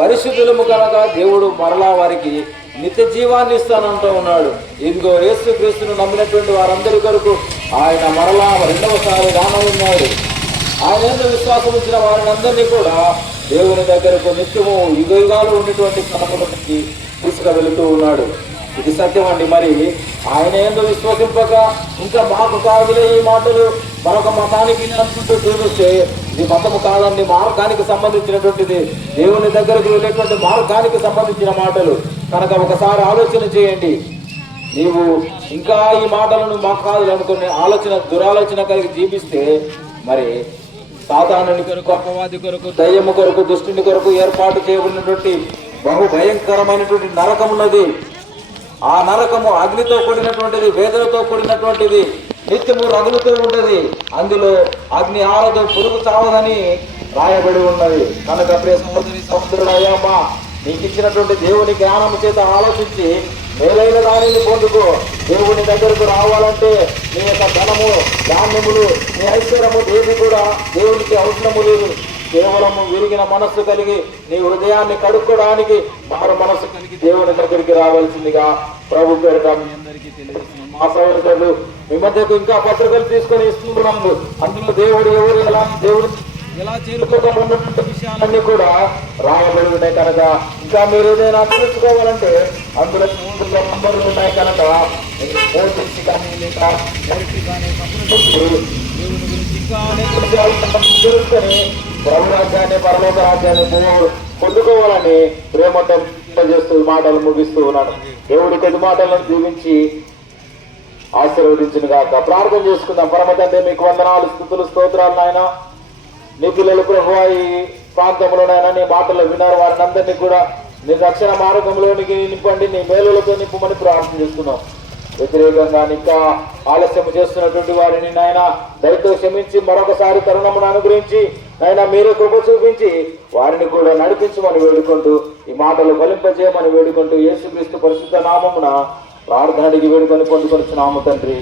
పరిశుద్ధులము కనుక దేవుడు మరలా వారికి నిత్య జీవాన్ని ఇస్తానంటూ ఉన్నాడు. ఇదిగో యేసుక్రీస్తును నమ్మినటువంటి వారందరి కొరకు ఆయన మరలా రెండవసారి రానున్నాడు. ఆయన ఎందుకు విశ్వాసం ఉంచిన వారిని అందరినీ కూడా దేవుని దగ్గరకు నిత్యము యుగాలు ఉన్నటువంటి కనపడానికి తీసుకువెళుతూ ఉన్నాడు. ఇది సత్యం అండి. మరి ఆయన ఎందుకు విశ్వసింపక ఇంకా మాకు కాదులే ఈ మాటలు, మరొక మతానికి అనుకుంటూ జీవిస్తే ఇది మతము కాదండి, మార్గానికి సంబంధించినటువంటిది, దేవుని దగ్గరకు వెళ్ళేటువంటి మార్గానికి సంబంధించిన మాటలు కనుక ఒకసారి ఆలోచన చేయండి. నీవు ఇంకా ఈ మాటలను మాకు కాదు అనుకునే ఆలోచన, దురాలోచన కలిగి జీవిస్తే మరి సాతానుని కొరకు, అపవాది కొరకు, దయ్యము కొరకు, దుష్టుని కొరకు ఏర్పాటు చేయబడినటువంటి బహు భయంకరమైనటువంటి నరకం ఉన్నది. ఆ నరకము అగ్నితో కూడినటువంటిది, వేదనతో కూడినటువంటిది, నిత్యము రగులుతూ ఉంటది. అందులో అగ్ని ఆరదు, పురుగు చావదని రాయబడి ఉన్నది. కనుక ప్రియ సహోదరి సహోదరుడయ్యమ్మా, నీకు ఇచ్చినటువంటి దేవుని జ్ఞానము చేత ఆలోచించి మేలైన దానిని పొందుకో. దేవుని దగ్గరకు రావాలంటే నీ యొక్క ధనము, ధాన్యములు, నీ ఐశ్వర్యము ఏది కూడా దేవునికి అవసరము లేదు. కేవలము విరిగిన మనస్సు కలిగి నీ హృదయాన్ని కడుక్కోవడానికి మారు మనస్సు కలిగి దేవుని దగ్గరికి రావాల్సిందిగా ప్రభు పేరిట మీ అందరికీ తెలియజేస్తున్నాం. మా సహోదరులు మీ మధ్యకు ఇంకా పత్రికలు తీసుకొని ఇస్తున్నాము. అందులో దేవుడు ఎవరు, ఎలా చేరుకోగలన్నటువంటి విషయాలన్నీ కూడా రాయబడి ఉన్నాయి కనుక ఇంకా మీరు ఏదైనా తెలుసుకోవాలంటే అందులో నంబర్లు ఉన్నాయి కనుక ఓటీసీ కానీ లేక దేవుని గురించి ఇంకా అనేక విషయాలు తెలుసుకొని ప్రభు రాజ్యాన్ని, పరలోక రాజ్యాన్ని పొందుకోవాలని ప్రేమతో చేస్తూ మాటలు ముగిస్తూ ఉన్నాను. దేవుడి కొద్ది మాటలను దీవించి ఆశీర్వదించిన గాక. ప్రార్థన చేసుకుందాం. పరమ తండ్రి, మీకు వందనాలు, స్తుతులు, స్తోత్రాలు నాయన. నీ పిల్లలు ప్రభు ఈ ప్రాంతంలోనైనా నీ మాటలు విన్నారు, వారిని అందరినీ కూడా నీ రక్షణ మార్గంలోనికి నింపండి, నీ మేలులతో నింపమని ప్రార్థన చేస్తున్నాం. వ్యతిరేకంగా ఇంకా ఆలస్యం చేస్తున్నటువంటి వారిని నాయన దయతో క్షమించి మరొకసారి తరుణమును అనుగ్రహించి నాయన మీరే కృప చూపించి వారిని కూడా నడిపించమని వేడుకుంటూ ఈ మాటలు ఫలింపజేయమని వేడుకుంటూ యేసుక్రీస్తు పరిశుద్ధ నామమున ప్రార్థన అడిగి వేడుకొని పొందుకొనిచున్నాము తండ్రి,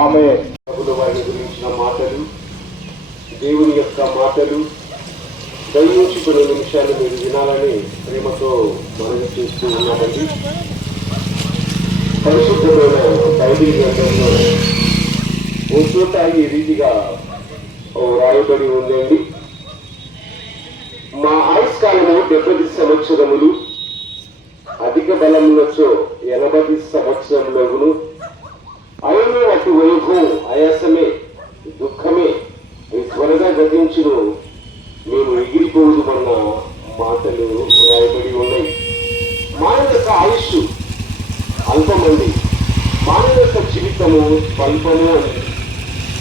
ఆమేన్. వారిని గురించిన మాటలు, దేవుని యొక్క మాటలు దయించి కొన్ని నిమిషాలు మీరు వినాలని ప్రేమతో మనవి చేస్తూ ఉన్నామండి. పరిశుద్ధమైన బైబిల్ గ్రంథంలో ఓ చోట ఈ రీతిగా రాయబడి ఉందండి. మా ఆయుష్కాలము 70 సంవత్సరములు, అధిక బలములతో 80 సంవత్సరములగును. అయినా అటు వైభవం ఆయాసమే, దుఃఖమే త్వరగా గతించును, మేము ఎగిరిపోదుమన్న మాటలు రాయబడి ఉన్నాయి. మానవ యొక్క ఆయుష్ అల్పమండి, మానవ యొక్క జీవితము స్వల్పము అని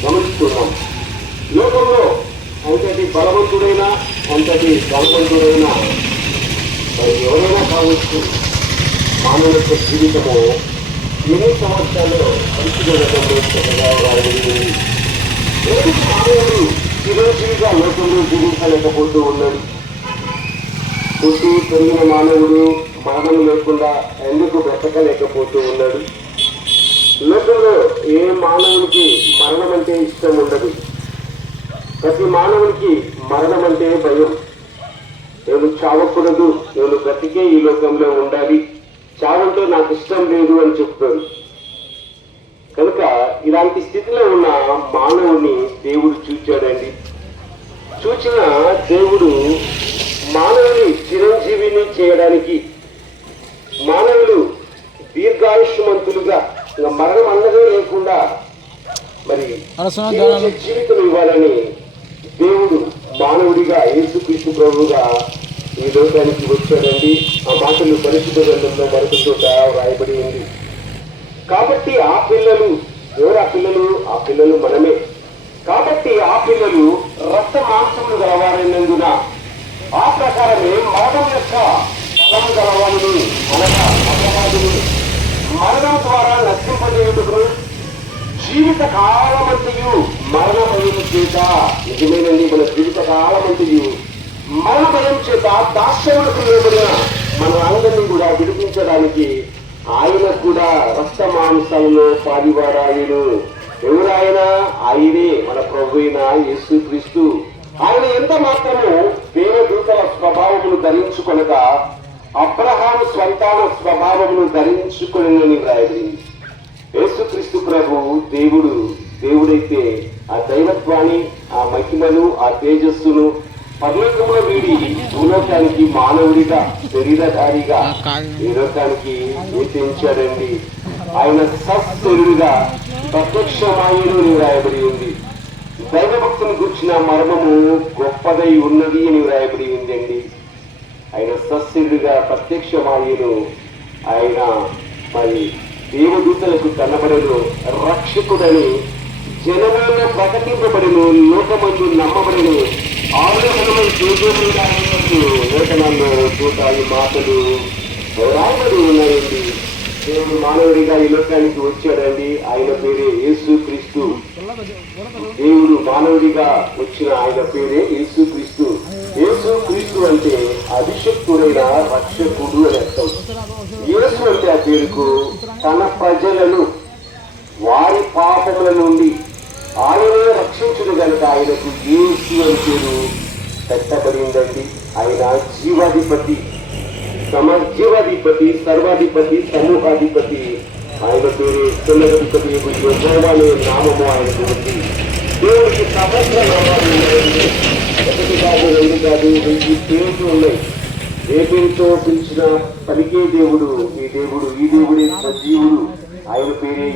గమనిస్తున్నాం. లోకంలో అంతటి బలవంతుడైనా అంతటి బలవంతుడైనా మరి ఎవరైనా కావచ్చు, మానవ యొక్క జీవితము ఎన్ని సంవత్సరాలు పరిశుభ్రతంలో చక్కగా రాయబడి మానవుడు చిరంజీవిగా లోకంలో జీవించలేకపోతూ ఉన్నాడు. పుట్టి పెరిగిన మానవుడు మరణం లేకుండా ఎందుకు బ్రతకలేకపోతూ ఉన్నాడు? లోకంలో ఏ మానవునికి మరణం అంటే ఇష్టం ఉండదు. ప్రతి మానవునికి మరణం అంటే భయం. నేను చావకూడదు, నేను బ్రతికే ఈ లోకంలో ఉండాలి, చావంటే నాకు ఇష్టం లేదు అని చెప్తాడు. కనుక ఇలాంటి స్థితిలో ఉన్న మానవుని దేవుడు చూచాడండి. చూచిన దేవుడు మానవుని చిరంజీవిని చేయడానికి, మానవులు దీర్ఘాయుష్మంతులుగా మరణం అన్నదే లేకుండా మరి జీవితం ఇవ్వాలని దేవుడు మానవుడిగా యేసుక్రీస్తు ప్రభువుగా ఈ లోకానికి వచ్చాడండి. ఆ మాటలు పరిశుద్ధ గ్రంథంలో మరొక చోట రాయబడి ఉంది. కాబట్టి ఆ పిల్లలు ఎవరు? ఆ పిల్లలు మనమే. కాబట్టి ఆ పిల్లలు రక్త మాంసములు గలవారైనందున ఆ ప్రకారమే మరణం యొక్క బలము గలవాళ్ళు అనగా అపవాదులు మరణం ద్వారా నశింపజేయుటకు జీవిత కాలమంతయు మరణ భయం చేత, నిజమేనండి, మన జీవిత కాలమంతయు మరణ భయం చేత దాస్యములకు లోబడిన మన అందరినీ కూడా విడిపించడానికి ఆయన కూడా రక్త మాంసాలలో పాలివారాయను. ఎవరాయన? ఆయనే మన ప్రభు అయిన యేసుక్రీస్తు. ఆయన ఎంత మాత్రము దేవదూతల స్వభావమును ధరించుకొనక అబ్రహాము సంతాన స్వభావమును ధరించుకొనని రాయబడింది. యేసుక్రీస్తు ప్రభు దేవుడైతే ఆ దైవత్వాన్ని, ఆ మహిమను, ఆ తేజస్సును పరలోకంలో వీడి భూలోకానికి మానవుడిగా శరీరధారిగా ఈ లోకానికి ఊహించాడండి. ఆయన సశరీరుగా ప్రత్యక్షమాయను రాయబడి ఉంది. దైవభక్తుని గుర్చిన మర్మము గొప్పదై ఉన్నది అని రాయబడి ఉందండి. ఆయన సశరీరుగా ప్రత్యక్షమాయను. ఆయన మరి దేవదూతలకు కనబడను, రక్షకుడని జనములను ప్రకటింపబడిను, లోకమందు నమ్మబడిను, ఆలోచనలు లేఖనాల్లో చూట ఈ మాటలు రాయబడి ఉన్నాయండి. దేవుడు మానవుడిగా ఈ లోకానికి వచ్చాడండి. ఆయన పేరే యేసుక్రీస్తు. దేవుడు మానవుడిగా వచ్చిన ఆయన పేరే యేసుక్రీస్తు. యేసుక్రీస్తు అంటే అభిషక్తుడైన రక్షకుడు అని అర్థం. యేసు అంటే ఆ పేరుకు తన ప్రజలను వారి పాపముల నుండి ఆయనే రక్షించుడు కనుక ఆయనకు యేసు అని పేరు పెట్టబడిందండి. ఆయన జీవాధిపతి, సమజీవాధిపతి, సర్వాధిపతి, సమూహాధిపతి. ఆయన పేరు పిల్లధిపతి అనే నామము ఆయనకు ఉంది. దేవుడికి సహస్ర నామాలు ఉన్నాయండి. ఒకటి కాదు, రెండు కాదు, 2 పేర్లు ఉన్నాయి. ఏ పేరుతో పిలిచిన పలికే దేవుడు ఈ దేవుడే సజీవుడు. ఆయన పేరే